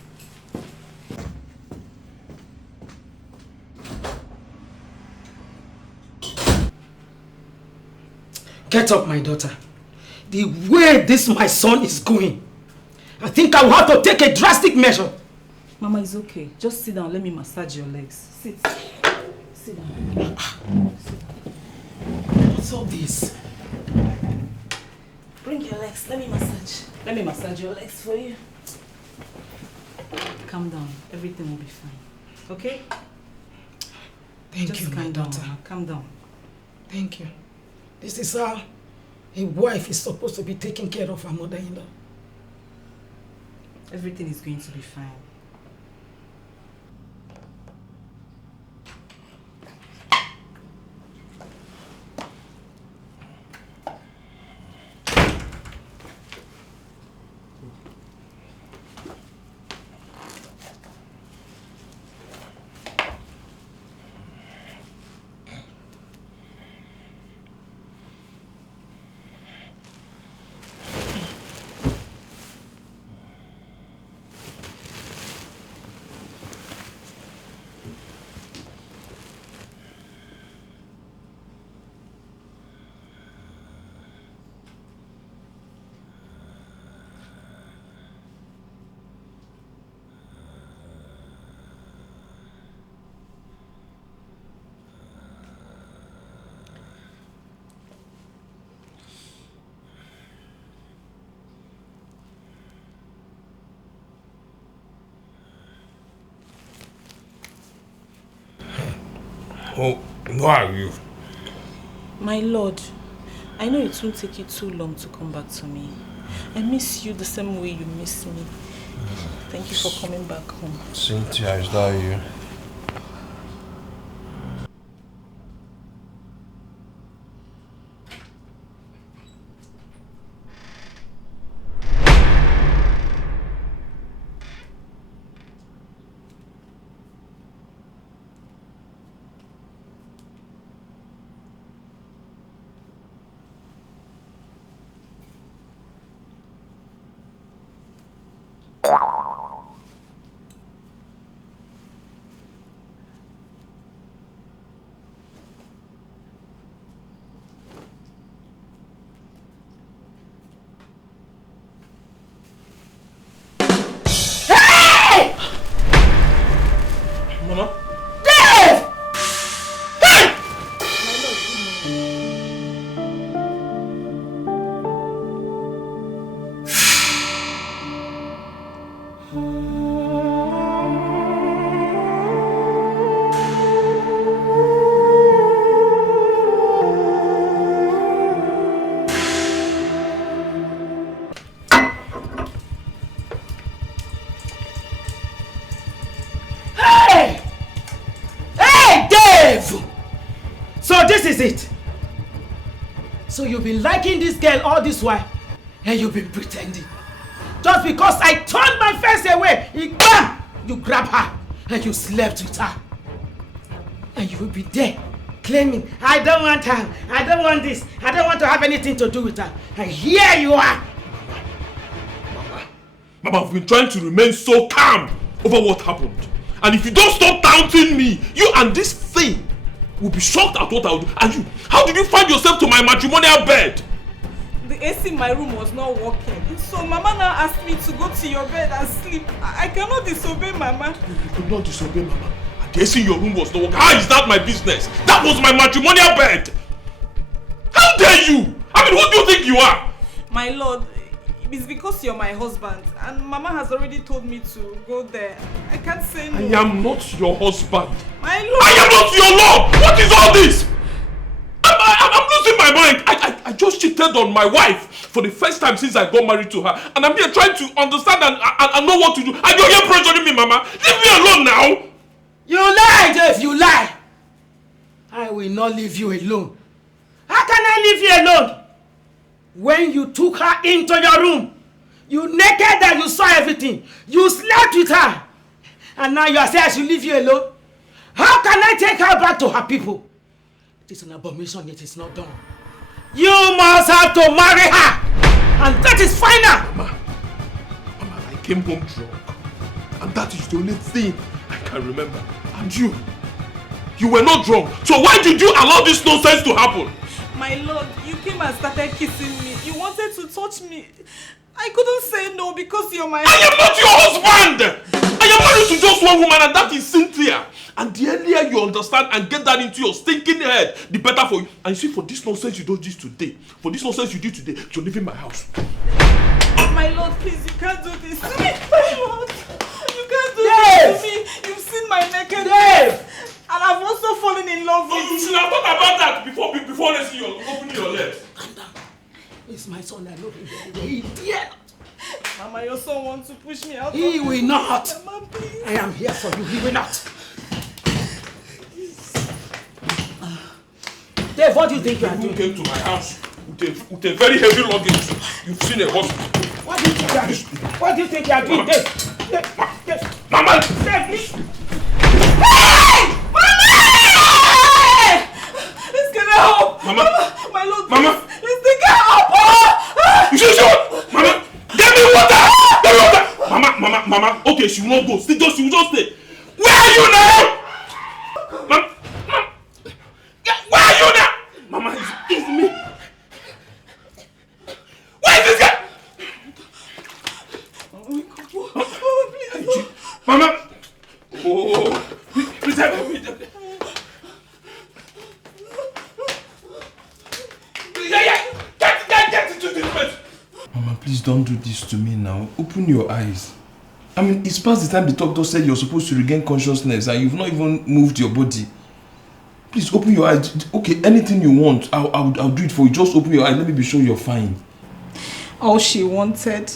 Get up, my daughter. The way this my son is going, I think I will have to take a drastic measure. Mama, it's okay. Just sit down. Let me massage your legs. Sit. Sit down. What's all this? Bring your legs. Let me massage. Let me massage your legs for you. Calm down. Everything will be fine. Okay? Thank you, my daughter. Mama. Calm down. Thank you. This is how a wife is supposed to be taking care of her mother-in-law. Everything is going to be fine. Who are you? My lord, I know it won't take you too long to come back to me. I miss you the same way you miss me. Thank you for coming back home. Cynthia, is that you? It. So you've been liking this girl all this while and you've been pretending. Just because I turned my face away, you grab her and you slept with her. And you will be there claiming, I don't want her, I don't want this, I don't want to have anything to do with her. And here you are. Mama, I've been trying to remain so calm over what happened. And if you don't stop doubting me, you and this thing will be shocked at what I'll do. And you, how did you find yourself to my matrimonial bed? the AC in my room was not working. So Mama now asked me to go to your bed and sleep. I cannot disobey Mama. You could not disobey Mama. The AC in your room was not working. How is that my business? That was my matrimonial bed. How dare you? I mean, who do you think you are? My lord, it's because you're my husband and Mama has already told me to go there. I can't say no. I am not your husband. My lord! I am not your lord! What is all this? I'm losing my mind. I just cheated on my wife for the first time since I got married to her. And I'm here trying to understand and know what to do. And you're here pressuring me, Mama. Leave me alone now. You lie, Dave, you lie. I will not leave you alone. How can I leave you alone? When you took her into your room, you naked and you saw everything. You slept with her. And now you are saying I should leave you alone? How can I take her back to her people? It is an abomination, it is not done. You must have to marry her. And that is final. Mama, I came home drunk. And that is the only thing I can remember. And you were not drunk. So why did you allow this nonsense to happen? My lord, you came and started kissing me. You wanted to touch me. I couldn't say no because you're my I am not your husband! I am married to just one woman and that is Cynthia. And the earlier you understand and get that into your stinking head, the better for you. And you see, for this nonsense you did today, you're leaving my house. My lord, please, you can't do this to me. My lord, you can't do this to me. You've seen my nakedness. And I've also fallen in love with you. You should have thought about that before let's see you open your legs. Calm down. It's my son, I love him very well. He dare not. Mama, your son wants to push me out. He will not. Mama, please. I am here for you. He will not. Dave, what do you think you are doing? You came to my house with a very heavy luggage. You've seen a hospital. What do you think you are doing? What do you think you are doing, Dave? Mama! Dave, Hey! Mama! Let's get help! Mama! My lord, Mama! Let's take help! You see what? Mama! Get me water! Get me water! Mama! Okay, she will not go. She will just stay. Where are you now? Mama! Where are you now? Mama, it's me. Where is this guy? Mama! Oh, please help me. Get into this place. Mama, please don't do this to me now. Open your eyes. I mean, it's past the time the doctor said you're supposed to regain consciousness and you've not even moved your body. Please open your eyes. Okay, anything you want, I'll do it for you. Just open your eyes. Let me be sure you're fine. All she wanted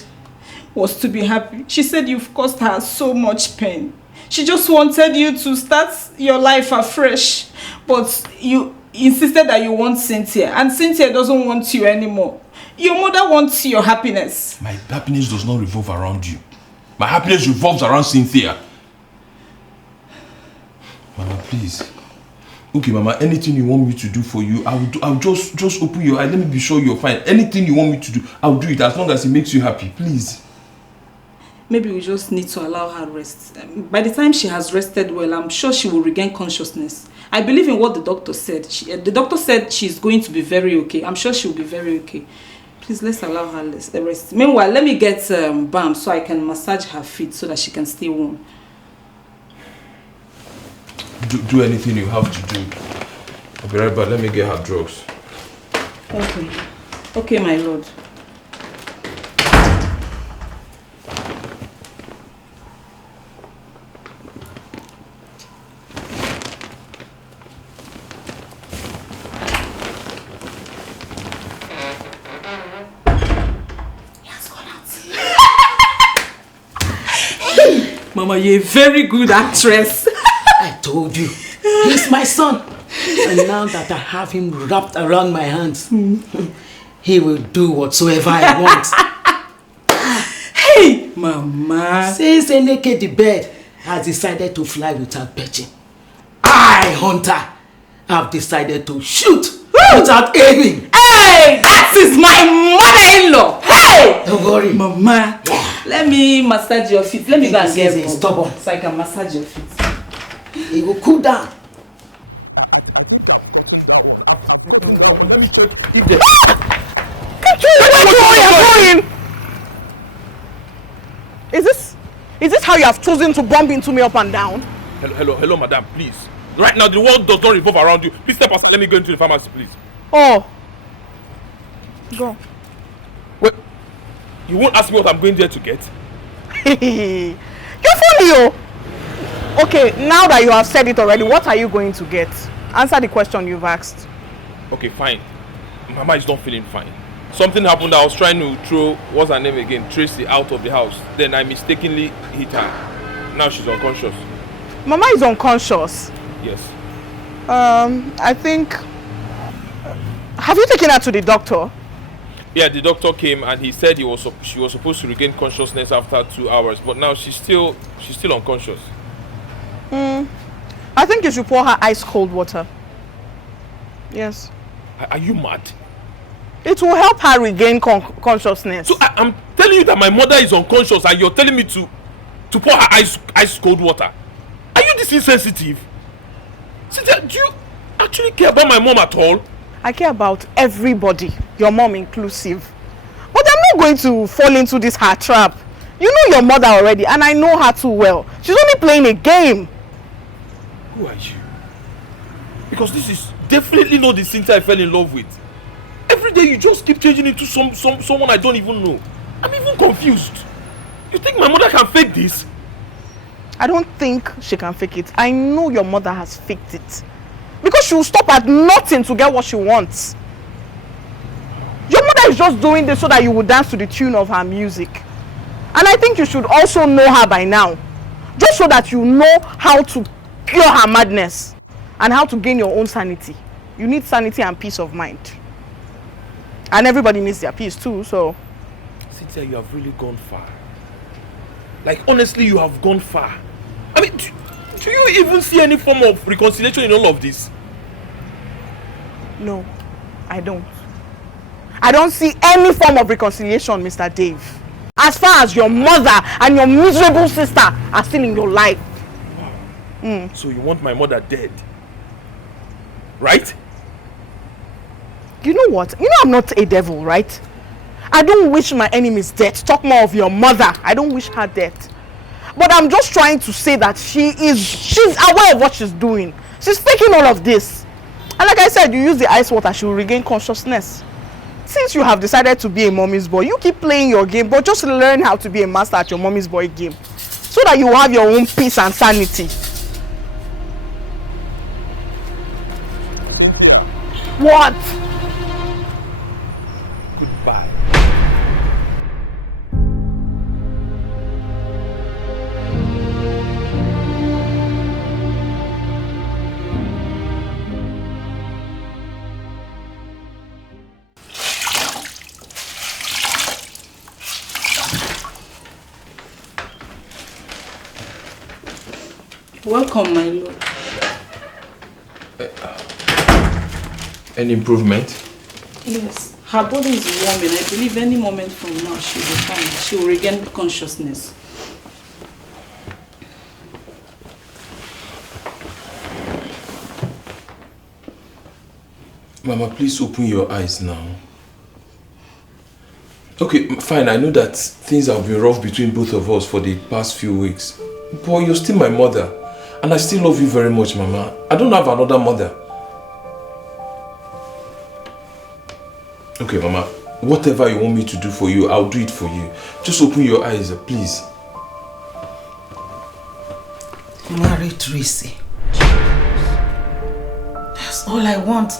was to be happy. She said you've caused her so much pain. She just wanted you to start your life afresh. But you insisted that you want Cynthia. And Cynthia doesn't want you anymore. Your mother wants your happiness. My happiness does not revolve around you. My happiness revolves around Cynthia. Mama, please. Okay, Mama, anything you want me to do for you, I'll just open your eyes. Let me be sure you're fine. Anything you want me to do, I'll do it as long as it makes you happy. Please. Maybe we just need to allow her rest. By the time she has rested well, I'm sure she will regain consciousness. I believe in what the doctor said. The doctor said she's going to be very okay. I'm sure she will be very okay. Please, let's allow her rest. Meanwhile, let me get balm so I can massage her feet so that she can stay warm. Do anything you have to do. I'll be right back. Let me get her drugs. Okay. Okay, my lord. Mama, you're a very good actress. I told you, he's my son. And now that I have him wrapped around my hands, he will do whatsoever I want. Hey, Mama. Since Eneke the bird has decided to fly without perching, I, Hunter, have decided to shoot without aiming. Hey, that is my mother-in-law. Hey! Don't worry. Mama, let me massage your feet. Let me go and get it stubborn so I can massage your feet. It will cool down. Let me check if they... doing? Is this how you have chosen to bump into me up and down? Hello, madam, please. Right now, the world does not revolve around you. Please step aside. Let me go into the pharmacy, please. Oh. Go. Wait. You won't ask me what I'm going there to get? You're funny, oh. Okay, now that you have said it already, what are you going to get? Answer the question you've asked. Okay, fine. Mama is not feeling fine. Something happened. I was trying to throw, what's her name again, Tracy, out of the house. Then I mistakenly hit her. Now she's unconscious. Mama is unconscious? Yes. I think... Have you taken her to the doctor? Yeah, the doctor came and he said she was supposed to regain consciousness after 2 hours, but now she's still unconscious. I think you should pour her ice cold water. Yes. Are you mad? It will help her regain consciousness. So I'm telling you that my mother is unconscious and you're telling me to pour her ice cold water. Are you this insensitive? Cynthia, do you actually care about my mom at all? I care about everybody, your mom inclusive. But I'm not going to fall into this her trap. You know your mother already and I know her too well. She's only playing a game. Who are you? Because this is definitely not the Cynthia I fell in love with. Every day you just keep changing into someone I don't even know. I'm even confused. You think my mother can fake this? I don't think she can fake it. I know your mother has faked it. Because she will stop at nothing to get what she wants. Your mother is just doing this so that you will dance to the tune of her music. And I think you should also know her by now. Just so that you know how to cure her madness. And how to gain your own sanity. You need sanity and peace of mind. And everybody needs their peace too, so... Cynthia, you have really gone far. Like, honestly, you have gone far. I mean, do you even see any form of reconciliation in all of this? No, I don't. I don't see any form of reconciliation, Mr. Dave. As far as your mother and your miserable sister are still in your life. Wow. So you want my mother dead? Right? You know what? You know I'm not a devil, right? I don't wish my enemies dead. Talk more of your mother. I don't wish her dead. But I'm just trying to say that she's aware of what she's doing. She's faking all of this. And like I said, you use the ice water, she will regain consciousness. Since you have decided to be a mommy's boy, you keep playing your game, but just learn how to be a master at your mommy's boy game. So that you will have your own peace and sanity. What? Goodbye. Welcome, my lord. Any improvement? Yes. Her body is warming. I believe any moment from now she'll be fine. She will regain consciousness. Mama, please open your eyes now. Okay, fine. I know that things have been rough between both of us for the past few weeks. But you're still my mother. And I still love you very much, Mama. I don't have another mother. Okay, Mama. Whatever you want me to do for you, I'll do it for you. Just open your eyes, please. Marry Tracy. That's all I want.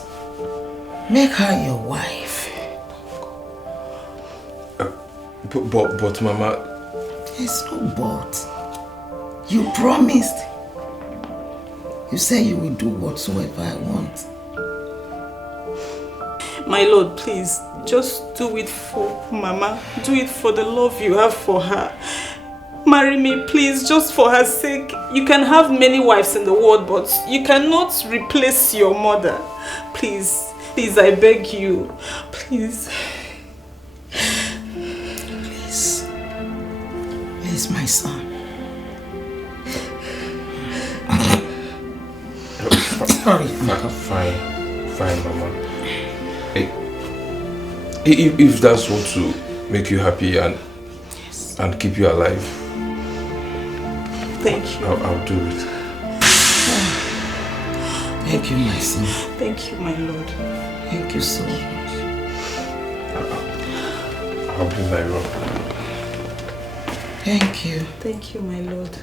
Make her your wife. But Mama... There's no but. You promised. You said you will do whatsoever I want. My lord, please, just do it for Mama. Do it for the love you have for her. Marry me, please, just for her sake. You can have many wives in the world, but you cannot replace your mother. Please, please, I beg you. Please. Please. Please, my son. Sorry. Fine, Mama. Hey, if that's what make you happy and keep you alive. Thank you. I'll do it. Thank you, my son. Thank you, my Lord. Thank you so much. I'll bring my robe. Thank you. Thank you, my Lord.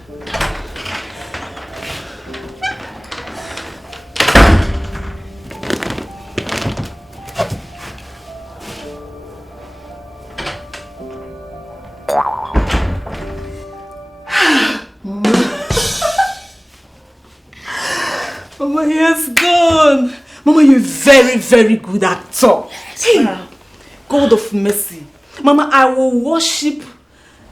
Mama, he has gone. Mama, you're a very, very good actor. Hey, God of mercy. Mama, I will worship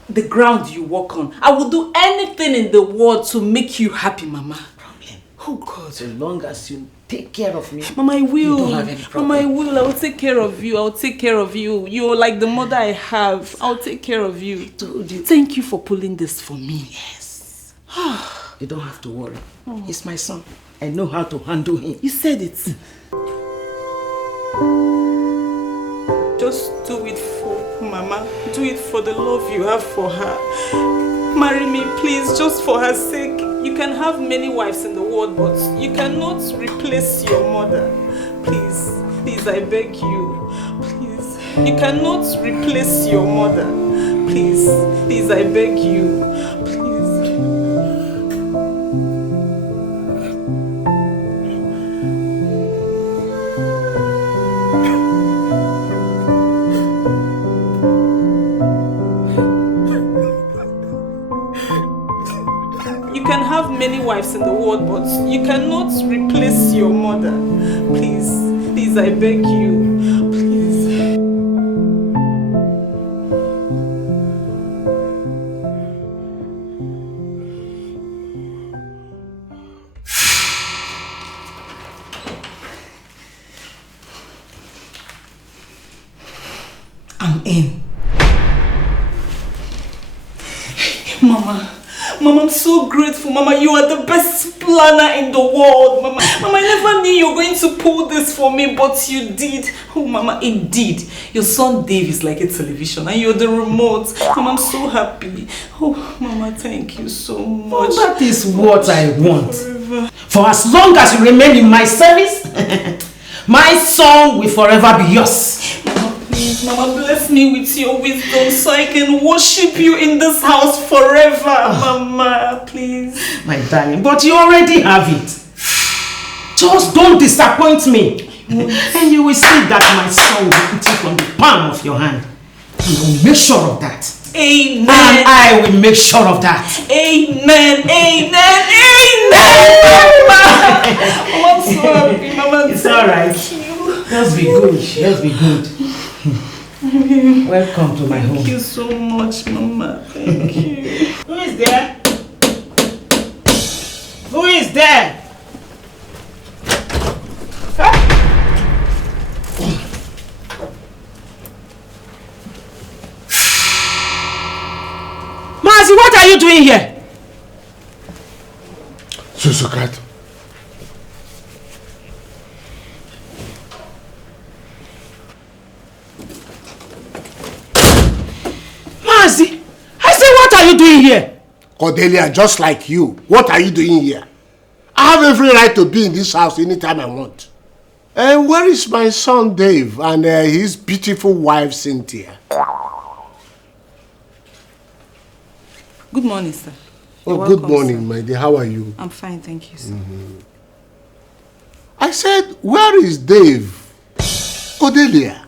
the ground you walk on. I will do anything in the world to make you happy, Mama. Problem. Oh, God. So long as you take care of me. Mama, I will. You don't have any problem. Mama, I will. I will take care of you. I will take care of you. You're like the mother I have. I'll take care of you. I told you. Thank you for pulling this for me. Yes. You don't have to worry. He's my son. I know how to handle him. You said it. Just do it for Mama. Do it for the love you have for her. Marry me, please, just for her sake. You can have many wives in the world, but you cannot replace your mother. Please, please, I beg you. Please, you cannot replace your mother. Please, please, I beg you. Many wives in the world, but you cannot replace your mother. Please, please, I beg you. Please. I'm in. Mama. Mama, I'm so grateful. Mama, you are the best planner in the world. Mama, I never knew you were going to pull this for me, but you did. Oh, Mama, indeed. Your son Dave is like a television and you're the remote. Mama, I'm so happy. Oh, Mama, thank you so much. Oh, that is what I want. For as long as you remain in my service, my son will forever be yours. Please, Mama, bless me with your wisdom so I can worship you in this house forever, Mama, please. My darling, but you already have it. Just don't disappoint me. And you will see that my son will eat it from the palm of your hand. And I will make sure of that. Amen. And I will make sure of that. Amen. Amen. Amen. Mama, I'm so happy, Mama. It's alright. Just be good. Just be good. Welcome to my home. Thank you so much, Mama. Thank you. Who is there? Who is there? Mazi, what are you doing here? Susukat. Mazi, I say, what are you doing here? Cordelia, just like you, what are you doing here? I have every right to be in this house anytime I want. And where is my son Dave and his beautiful wife Cynthia? Good morning, sir. Oh, good morning, my dear. How are you? I'm fine, thank you, sir. I said, where is Dave? Cordelia,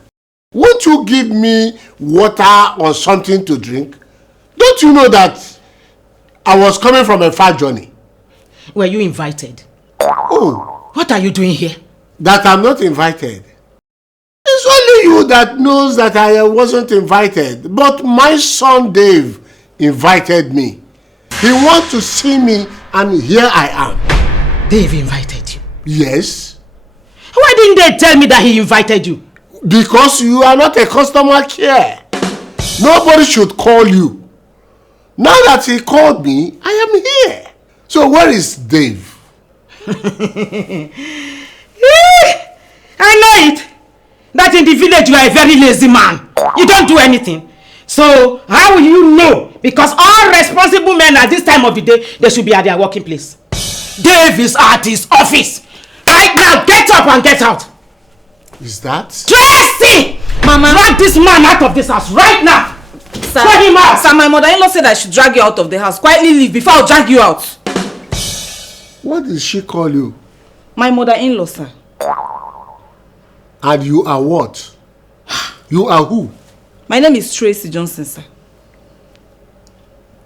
won't you give me water or something to drink? Don't you know that I was coming from a far journey? Were you invited? Oh. What are you doing here? That I'm not invited. It's only you that knows that I wasn't invited. But my son Dave invited me. He wants to see me and here I am. Dave invited you? Yes. Why didn't they tell me that he invited you? Because you are not a customer care. Nobody should call you. Now that he called me, I am here. So where is Dave? I know it. That in the village you are a very lazy man. You don't do anything. So how will you know? Because all responsible men at this time of the day, they should be at their working place. Dave is at his office. Right now, get up and get out. Is that? Tracy! Mama. Drag this man out of this house right now. Sir, throw him out. Sir, my mother-in-law said I should drag you out of the house. Quietly leave before I'll drag you out. What did she call you? My mother-in-law, sir. And you are what? You are who? My name is Tracy Johnson, sir.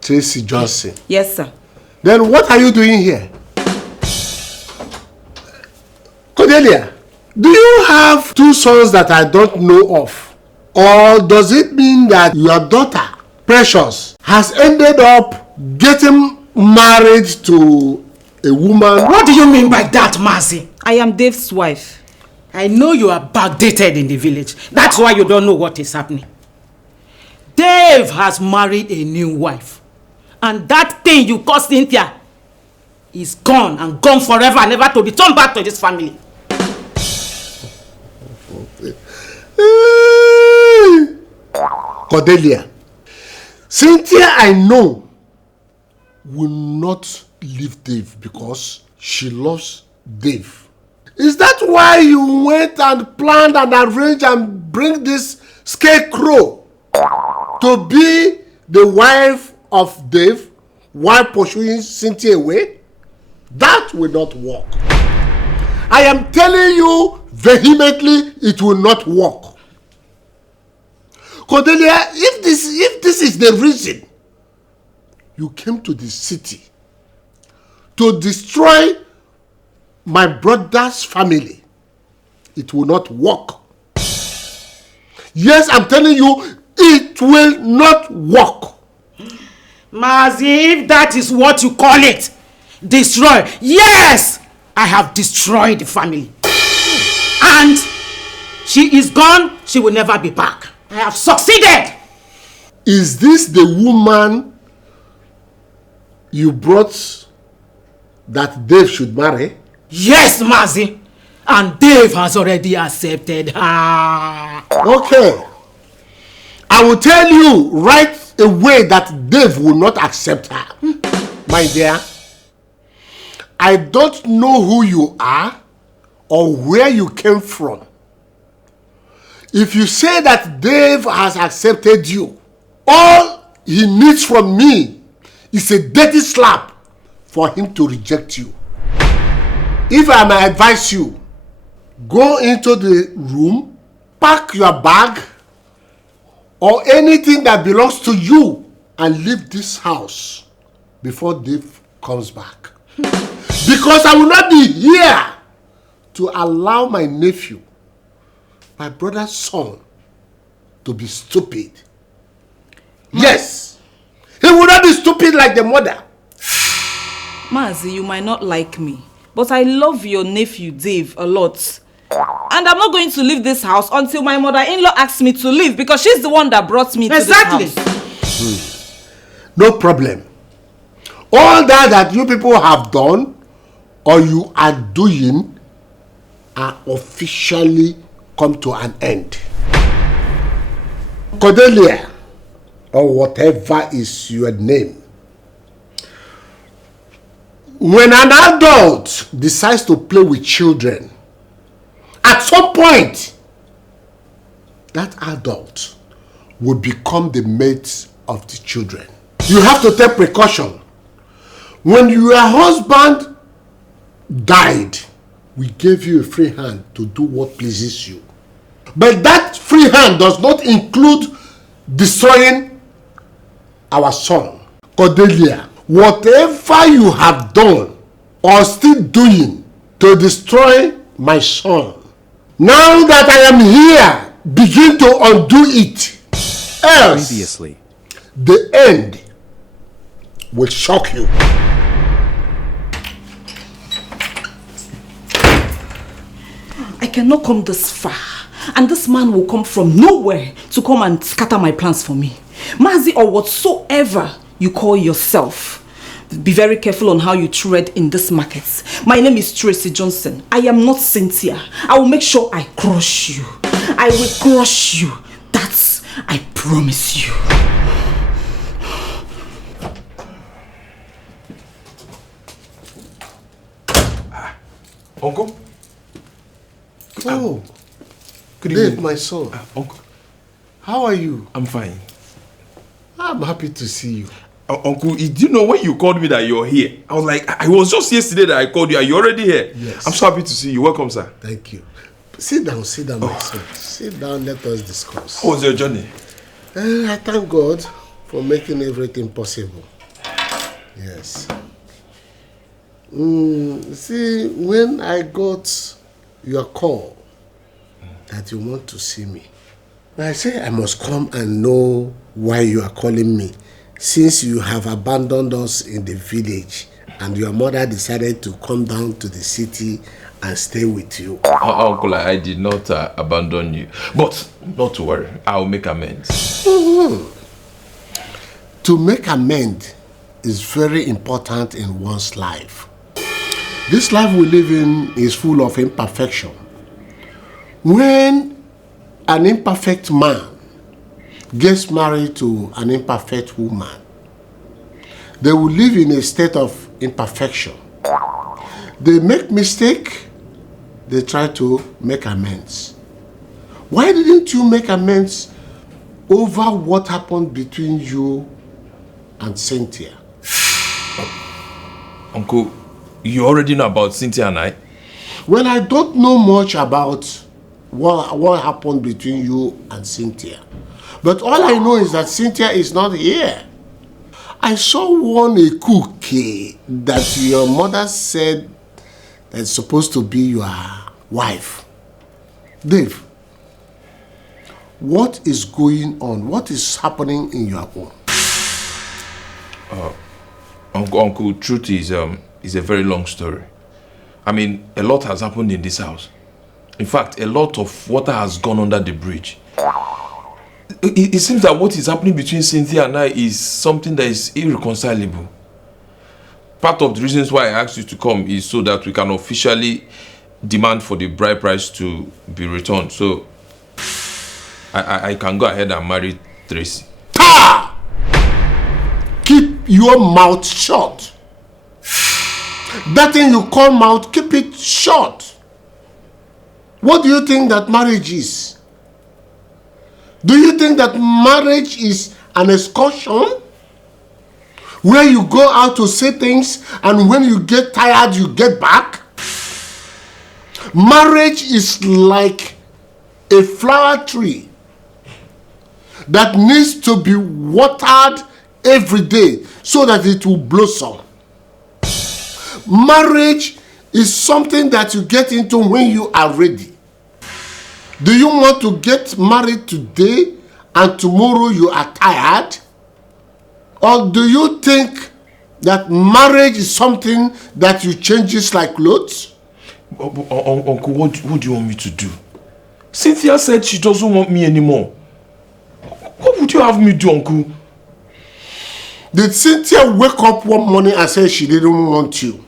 Tracy Johnson. Yes, sir. Then what are you doing here? Cordelia, do you have two sons that I don't know of? Or does it mean that your daughter, Precious, has ended up getting married to a woman? What do you mean by that, Mazi? I am Dave's wife. I know you are backdated in the village. That's why you don't know what is happening. Dave has married a new wife. And that thing you call Cynthia is gone and gone forever, never to return back to this family. Cordelia, Cynthia, I know, will not leave Dave because she loves Dave. Is that why you went and planned and arranged and bring this scarecrow to be the wife of Dave while pursuing Cynthia away? That will not work. I am telling you vehemently, it will not work. Cordelia, if this is the reason you came to the city to destroy my brother's family, it will not work. Yes, I'm telling you, it will not work. Mazi, if that is what you call it, destroy. Yes, I have destroyed the family. And she is gone, she will never be back. I have succeeded. Is this the woman you brought that Dave should marry? Yes, Mazi. And Dave has already accepted her. Okay. I will tell you right away that Dave will not accept her. My dear, I don't know who you are or where you came from. If you say that Dave has accepted you, all he needs from me is a dirty slap for him to reject you. If I may advise you, go into the room, pack your bag or anything that belongs to you and leave this house before Dave comes back. Because I will not be here to allow my nephew, my brother's son, to be stupid. Yes, he will not be stupid like the mother. Mazi, you might not like me, but I love your nephew Dave a lot. And I'm not going to leave this house until my mother-in-law asks me to leave because she's the one that brought me to this house. No problem. All that you people have done or you are doing are officially come to an end. Cordelia, or whatever is your name, when an adult decides to play with children, at some point, that adult will become the mate of the children. You have to take precaution. When your husband died, we gave you a free hand to do what pleases you. But that free hand does not include destroying our son. Cordelia, whatever you have done or still doing to destroy my son, now that I am here, begin to undo it. Else, Previously, the end will shock you. I cannot come this far. And this man will come from nowhere to come and scatter my plans for me. Mazi, or whatsoever you call yourself, be very careful on how you tread in this market. My name is Tracy Johnson. I am not Cynthia. I will make sure I crush you. I will crush you. That's, I promise. promise you. Uncle? Oh, good Dave, evening. my son. Uncle. How are you? I'm fine. I'm happy to see you. Uncle, do you know when you called me that you're here? I was like, I was just yesterday that I called you. Are you already here? Yes. I'm so happy to see you. Welcome, sir. Thank you. Sit down, my son. Sit down, let us discuss. How was your journey? I thank God for making everything possible. Yes. See, when I got your call that you want to see me, I say I must come and know why you are calling me, since you have abandoned us in the village and your mother decided to come down to the city and stay with you. Uncle, I did not abandon you. But not to worry, I'll make amends. To make amends is very important in one's life. This life we live in is full of imperfection. When an imperfect man gets married to an imperfect woman, they will live in a state of imperfection. They make mistake, they try to make amends. Why didn't you make amends over what happened between you and Cynthia? Uncle, you already know about Cynthia and I? Well, I don't know much about what happened between you and Cynthia. But all I know is that Cynthia is not here. I saw a cookie that your mother said that's supposed to be your wife. Dave, what is going on? What is happening in your home? Uncle, truth is a very long story. I mean, a lot has happened in this house. In fact, a lot of water has gone under the bridge. It seems that what is happening between Cynthia and I is something that is irreconcilable. Part of the reasons why I asked you to come is so that we can officially demand for the bride price to be returned. So, I can go ahead and marry Tracy. Ah! Keep your mouth shut. That thing you call mouth, keep it shut. What do you think that marriage is? Do you think that marriage is an excursion? Where you go out to say things and when you get tired, you get back? Marriage is like a flower tree that needs to be watered every day so that it will blossom. Marriage is something that you get into when you are ready. Do you want to get married today and tomorrow you are tired? Or do you think that marriage is something that you changes like clothes? Uncle, what do you want me to do? Cynthia said she doesn't want me anymore. What would you have me do, Uncle? Did Cynthia wake up one morning and say she didn't want you?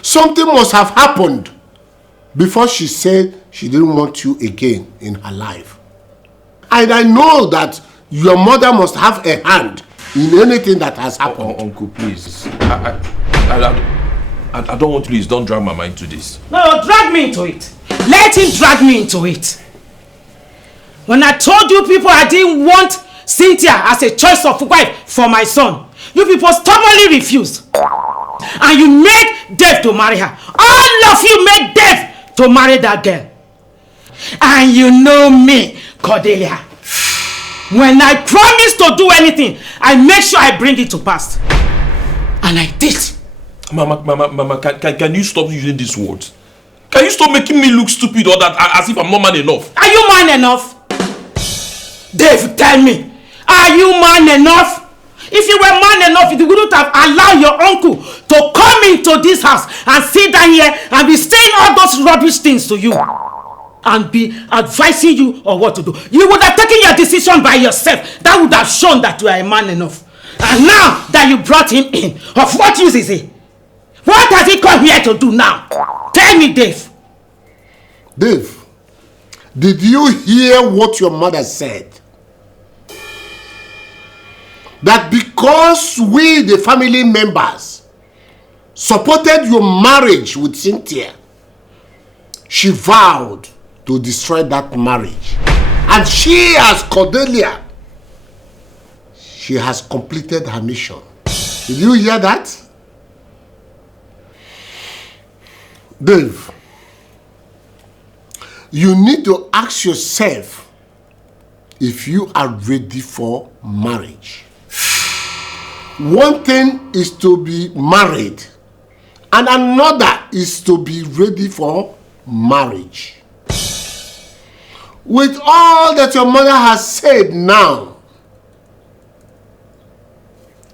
Something must have happened before she said she didn't want you again in her life. And I know that your mother must have a hand in anything that has happened. Uncle, please. I don't want, please, don't drag Mama into this. No, drag me into it. Let him drag me into it. When I told you people I didn't want Cynthia as a choice of wife for my son, you people stubbornly refused. And you made Dave to marry her. All of you made Dave to marry that girl. And you know me, Cordelia. When I promise to do anything, I make sure I bring it to pass. And I did. Mama, can you stop using these words? Can you stop making me look stupid or that as if I'm not man enough? Are you man enough? Dave, tell me. Are you man enough? If you were man enough, you wouldn't have allowed your uncle to come into this house and sit down here and be saying all those rubbish things to you and be advising you on what to do. You would have taken your decision by yourself. That would have shown that you are a man enough. And now that you brought him in, of what use is he? What has he come here to do now? Tell me, Dave. Dave, Did you hear what your mother said? That because we, the family members, supported your marriage with Cynthia, she vowed to destroy that marriage. And she, as Cordelia, she has completed her mission. Did you hear that? Dave, you need to ask yourself if you are ready for marriage. One thing is to be married, and another is to be ready for marriage. With all that your mother has said now,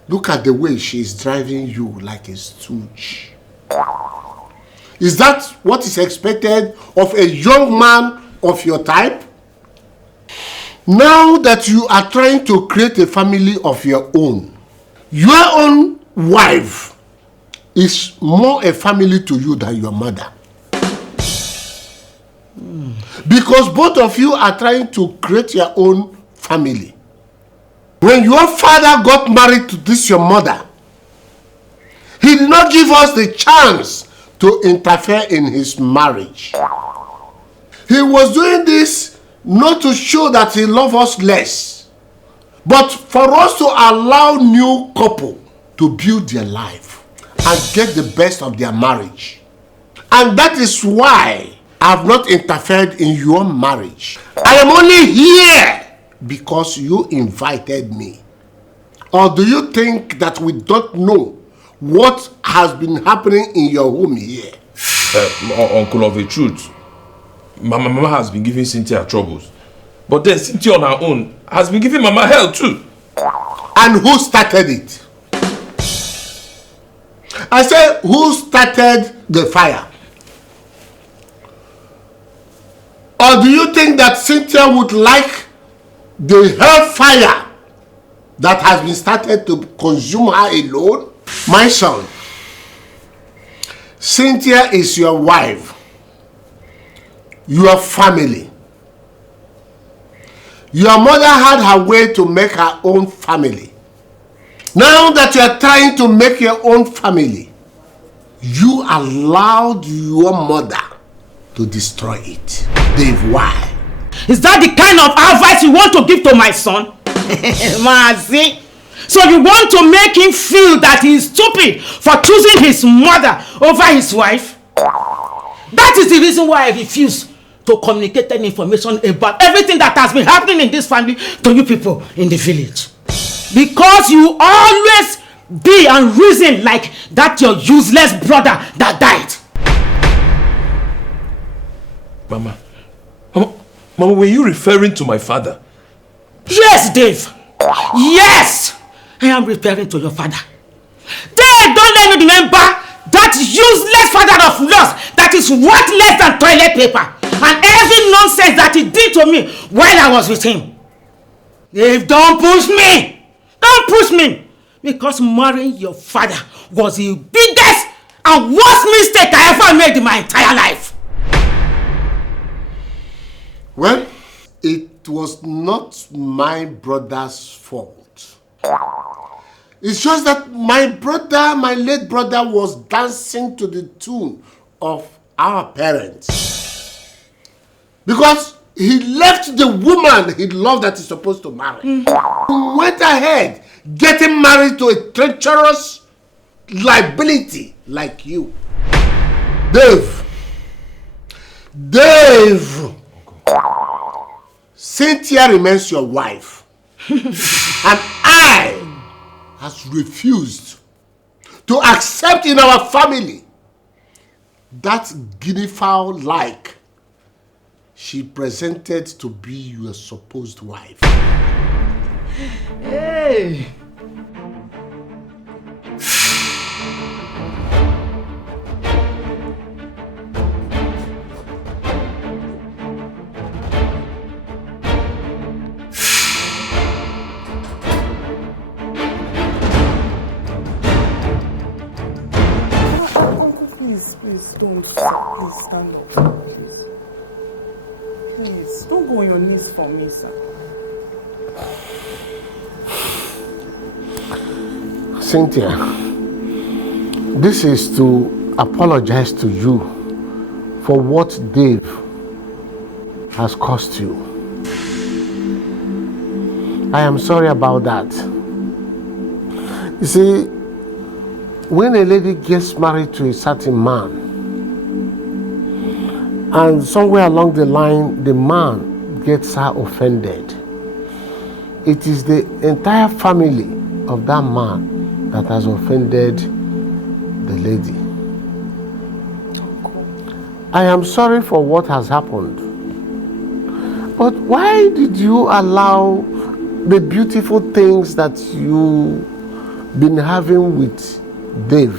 look at the way she is driving you like a stooge. Is that what is expected of a young man of your type? Now that you are trying to create a family of your own wife is more a family to you than your mother. Because both of you are trying to create your own family. When your father got married to this your mother, he did not give us the chance to interfere in his marriage. He was doing this not to show that he loves us less, but for us to allow new couple to build their life and get the best of their marriage. And that is why I have not interfered in your marriage. I am only here because you invited me. Or do you think that we don't know what has been happening in your home here? Uncle, of a truth, Mama has been giving Cynthia troubles. But then Cynthia on her own has been giving Mama hell too. And who started it? I said, who started the fire? Or do you think that Cynthia would like the hellfire that has been started to consume her alone? My son, Cynthia is your wife, your family. Your mother had her way to make her own family. Now that you are trying to make your own family, you allowed your mother to destroy it. Dave, why? Is that the kind of advice you want to give to my son? Mazi. So you want to make him feel that he is stupid for choosing his mother over his wife? That is the reason why I refuse to communicate any information about everything that has been happening in this family to you people in the village. Because you always be and reason like that your useless brother that died. Mama, were you referring to my father? Yes, Dave. Yes, I am referring to your father. Dave, don't let me remember that useless father of yours that is worthless than toilet paper and every nonsense that he did to me while I was with him. Dave, don't push me. Don't push me. Because marrying your father was the biggest and worst mistake I ever made in my entire life. Well, it was not my brother's fault. It's just that my late brother was dancing to the tune of our parents. Because he left the woman he loved that he's supposed to marry. He went ahead getting married to a treacherous liability like you. Dave. Cynthia remains your wife. And I has refused to accept in our family that guinea fowl like she presented to be your supposed wife. Hey! Please don't. Please stand up. Please, don't go on your knees for me, sir. Cynthia, this is to apologize to you for what Dave has cost you. I am sorry about that. You see, when a lady gets married to a certain man, and somewhere along the line, the man gets her offended, it is the entire family of that man that has offended the lady. I am sorry for what has happened. But why did you allow the beautiful things that you've been having with Dave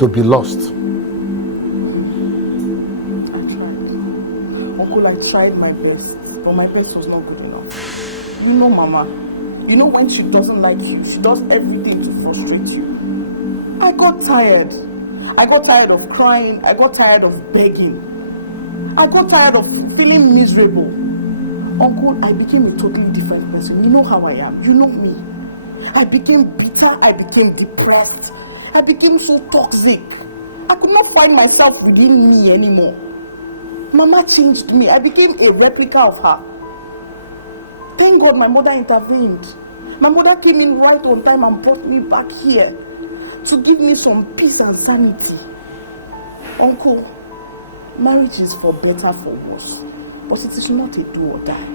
to be lost? Uncle, I tried my best, but my best was not good enough. You know, Mama, you know when she doesn't like you, she does everything to frustrate you. I got tired. I got tired of crying. I got tired of begging. I got tired of feeling miserable. Uncle, I became a totally different person. You know how I am. You know me. I became bitter. I became depressed. I became so toxic. I could not find myself within me anymore. Mama changed me. I became a replica of her. Thank God my mother intervened. My mother came in right on time and brought me back here to give me some peace and sanity. Uncle, marriage is for better, for worse. But it is not a do or die.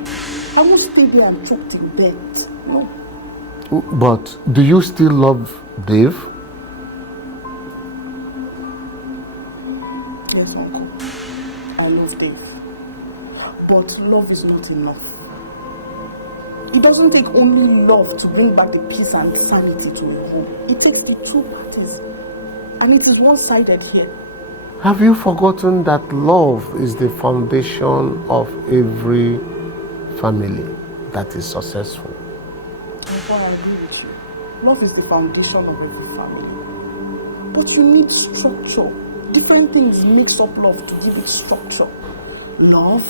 I won't stay there and choked in bed. No. But do you still love Dave? Yes, Uncle. I love Dave. But love is not enough. It doesn't take only love to bring back the peace and sanity to a home. It takes the two parties. And it is one-sided here. Have you forgotten that love is the foundation of every family that is successful? Therefore, I agree with you. Love is the foundation of every family. But you need structure. Different things mix up love to give it structure. Love,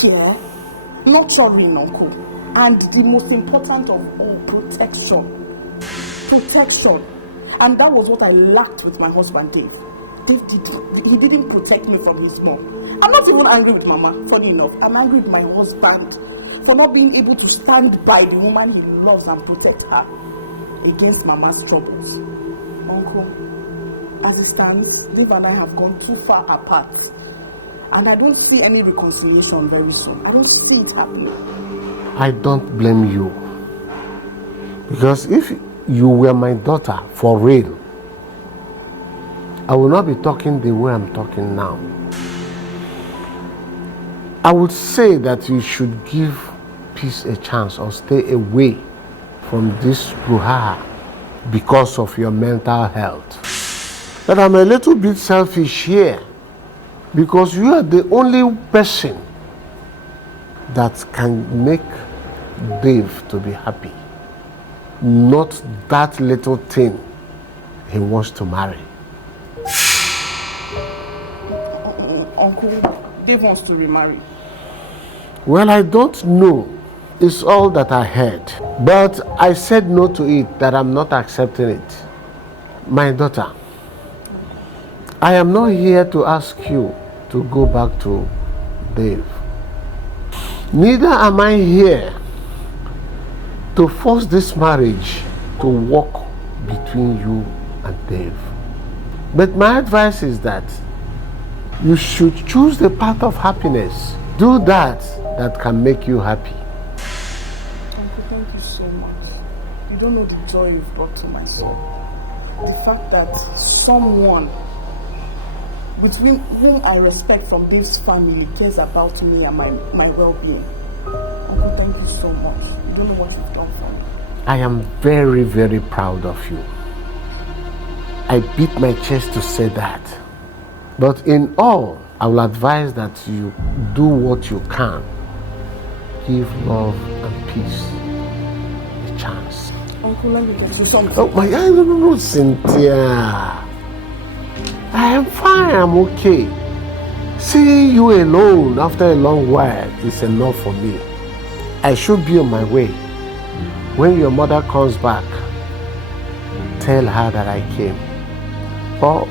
care, nurturing, Uncle. And the most important of all, protection. Protection. And that was what I lacked with my husband, Dave. He didn't protect me from his mom. I'm not even angry with Mama, funny enough. I'm angry with my husband for not being able to stand by the woman he loves and protect her against Mama's troubles. Uncle, as it stands, Dave and I have gone too far apart. And I don't see any reconciliation very soon. I don't see it happening. I don't blame you. Because if you were my daughter for real, I will not be talking the way I'm talking now. I would say that you should give peace a chance or stay away from this brouhaha because of your mental health. But I'm a little bit selfish here because you are the only person that can make Dave to be happy, not that little thing he wants to marry. Uncle, Dave wants to remarry. Well, I don't know. It's all that I heard. But I said no to it, that I'm not accepting it. My daughter, I am not here to ask you to go back to Dave. Neither am I here to force this marriage to work between you and Dave. But my advice is that you should choose the path of happiness. Do that can make you happy. Uncle, thank you so much. You don't know the joy you've brought to my soul. The fact that someone between whom I respect from Dave's family cares about me and my well-being. Uncle, thank you so much. You don't know what you've done for me. I am very, very proud of you. I beat my chest to say that. But in all, I will advise that you do what you can. Give love and peace a chance. Uncle, let me get you something. Oh my God, no, Cynthia. I am fine, I'm okay. Seeing you alone after a long while is enough for me. I should be on my way. When your mother comes back, tell her that I came. Or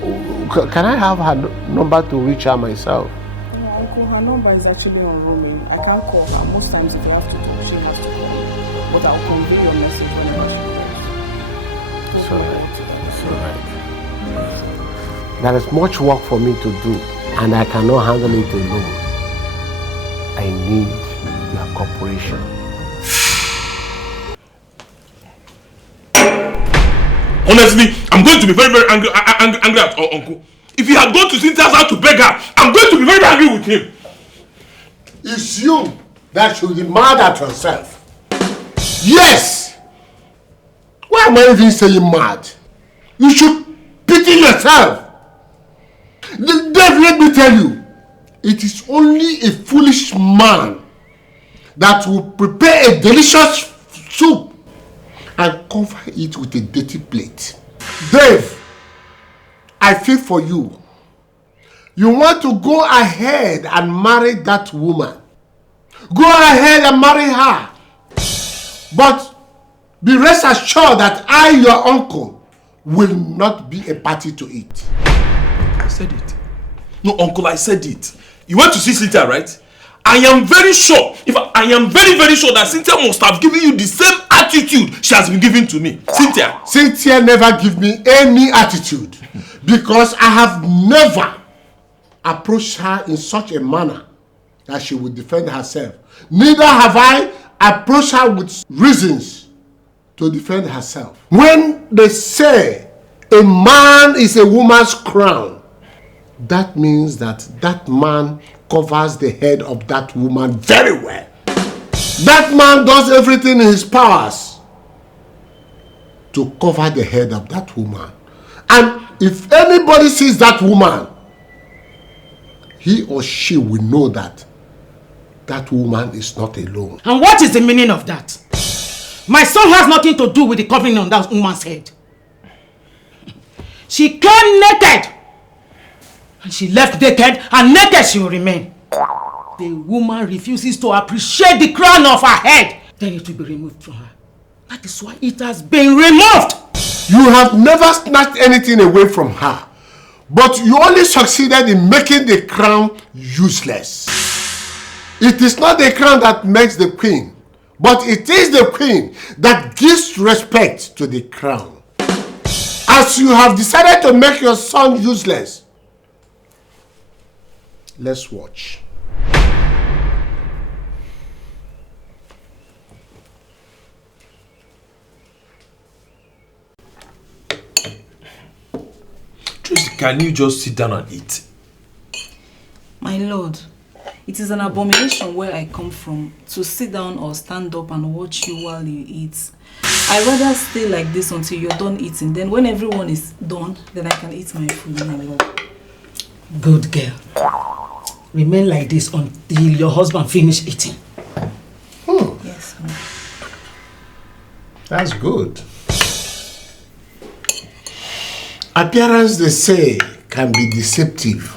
can I have her number to reach her myself? No, Uncle, her number is actually on roaming. I can't call her. Most times if I have to talk, she has to call me. But I'll convey your message whenever she calls. It's alright. It's alright. There is much work for me to do, and I cannot handle it alone. I need your cooperation. Honestly, I'm going to be very, very angry at our uncle. If he had gone to Cynthia's house to beg her, I'm going to be very angry with him. It's you that should be mad at yourself. Yes! Why am I even saying mad? You should pity yourself. Dave, let me tell you, it is only a foolish man that will prepare a delicious soup and cover it with a dirty plate. Dave, I feel for you. You want to go ahead and marry that woman. Go ahead and marry her. But be rest assured that I, your uncle, will not be a party to it. I said it. No, uncle, I said it. You went to see Cynthia, right? I am very sure, I am very, very sure that Cynthia must have given you the same attitude she has been giving to me. Cynthia. Cynthia never give me any attitude because I have never approached her in such a manner that she would defend herself. Neither have I approached her with reasons to defend herself. When they say a man is a woman's crown, that means that that man covers the head of that woman very well. That man does everything in his powers to cover the head of that woman. And if anybody sees that woman, he or she will know that that woman is not alone. And what is the meaning of that? My son has nothing to do with the covering on that woman's head. She came naked. And she left naked, and naked she will remain. The woman refuses to appreciate the crown of her head. Then it will be removed from her. That is why it has been removed. You have never snatched anything away from her. But you only succeeded in making the crown useless. It is not the crown that makes the queen, but it is the queen that gives respect to the crown. As you have decided to make your son useless, let's watch. Tracy, can you just sit down and eat? My lord, it is an abomination where I come from to sit down or stand up and watch you while you eat. I rather stay like this until you're done eating. Then when everyone is done, then I can eat my food, my lord. Good girl. Remain like this until your husband finish eating. Yes, ma'am. That's good. Appearance, they say, can be deceptive.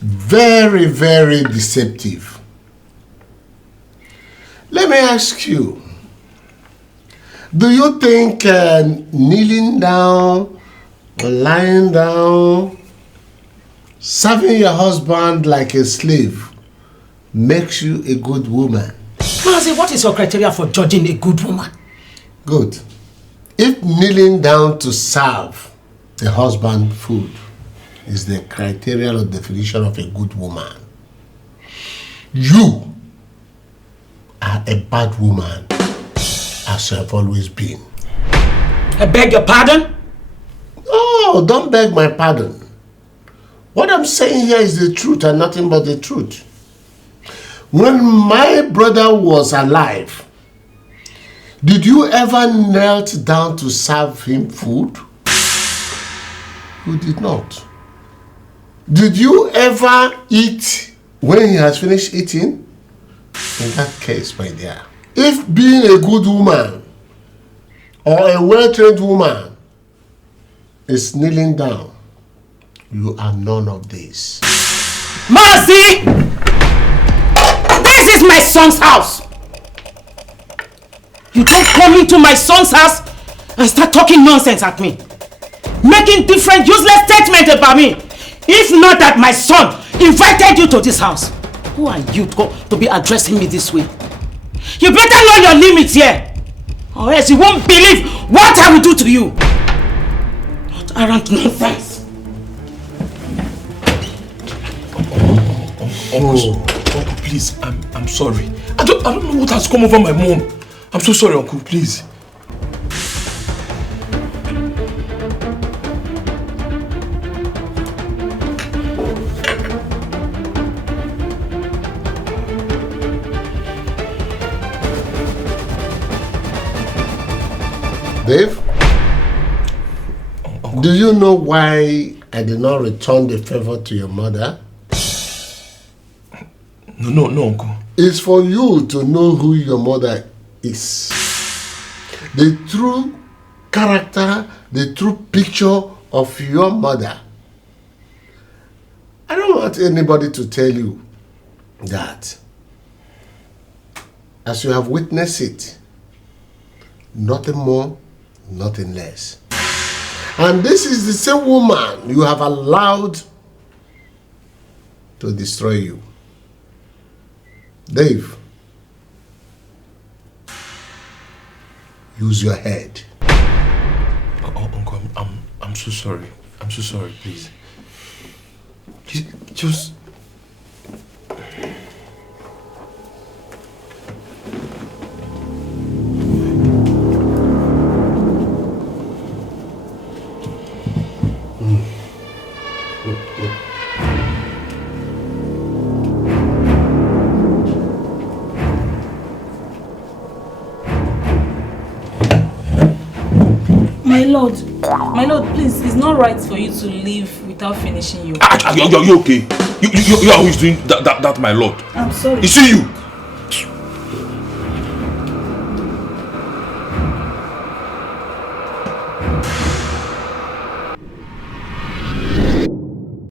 Very, very deceptive. Let me ask you, do you think kneeling down or lying down, serving your husband like a slave makes you a good woman? Mazi, what is your criteria for judging a good woman? Good. If kneeling down to serve the husband food is the criteria or definition of a good woman, you are a bad woman, as you have always been. I beg your pardon? Oh, don't beg my pardon. What I'm saying here is the truth and nothing but the truth. When my brother was alive, did you ever kneel down to serve him food? You did not. Did you ever eat when he has finished eating? In that case, my dear, if being a good woman or a well-trained woman is kneeling down, you are none of these. Mercy! This is my son's house. You don't come into my son's house and start talking nonsense at me. Making different useless statements about me. If not that my son invited you to this house. Who are you to be addressing me this way? You better know your limits here. Or else you won't believe what I will do to you. Not arrant nonsense. Uncle, please, I'm sorry. I don't know what has come over my mom. I'm so sorry, Uncle, please. Dave? Do you know why I did not return the favor to your mother? No, Uncle. It's for you to know who your mother is. The true character, the true picture of your mother. I don't want anybody to tell you that. As you have witnessed it, nothing more, nothing less. And this is the same woman you have allowed to destroy you. Dave, use your head. Uncle, I'm so sorry. I'm so sorry, please. Just... My lord, please, it's not right for you to leave without finishing your... You okay? You are always doing that, my lord. I'm sorry. You see you?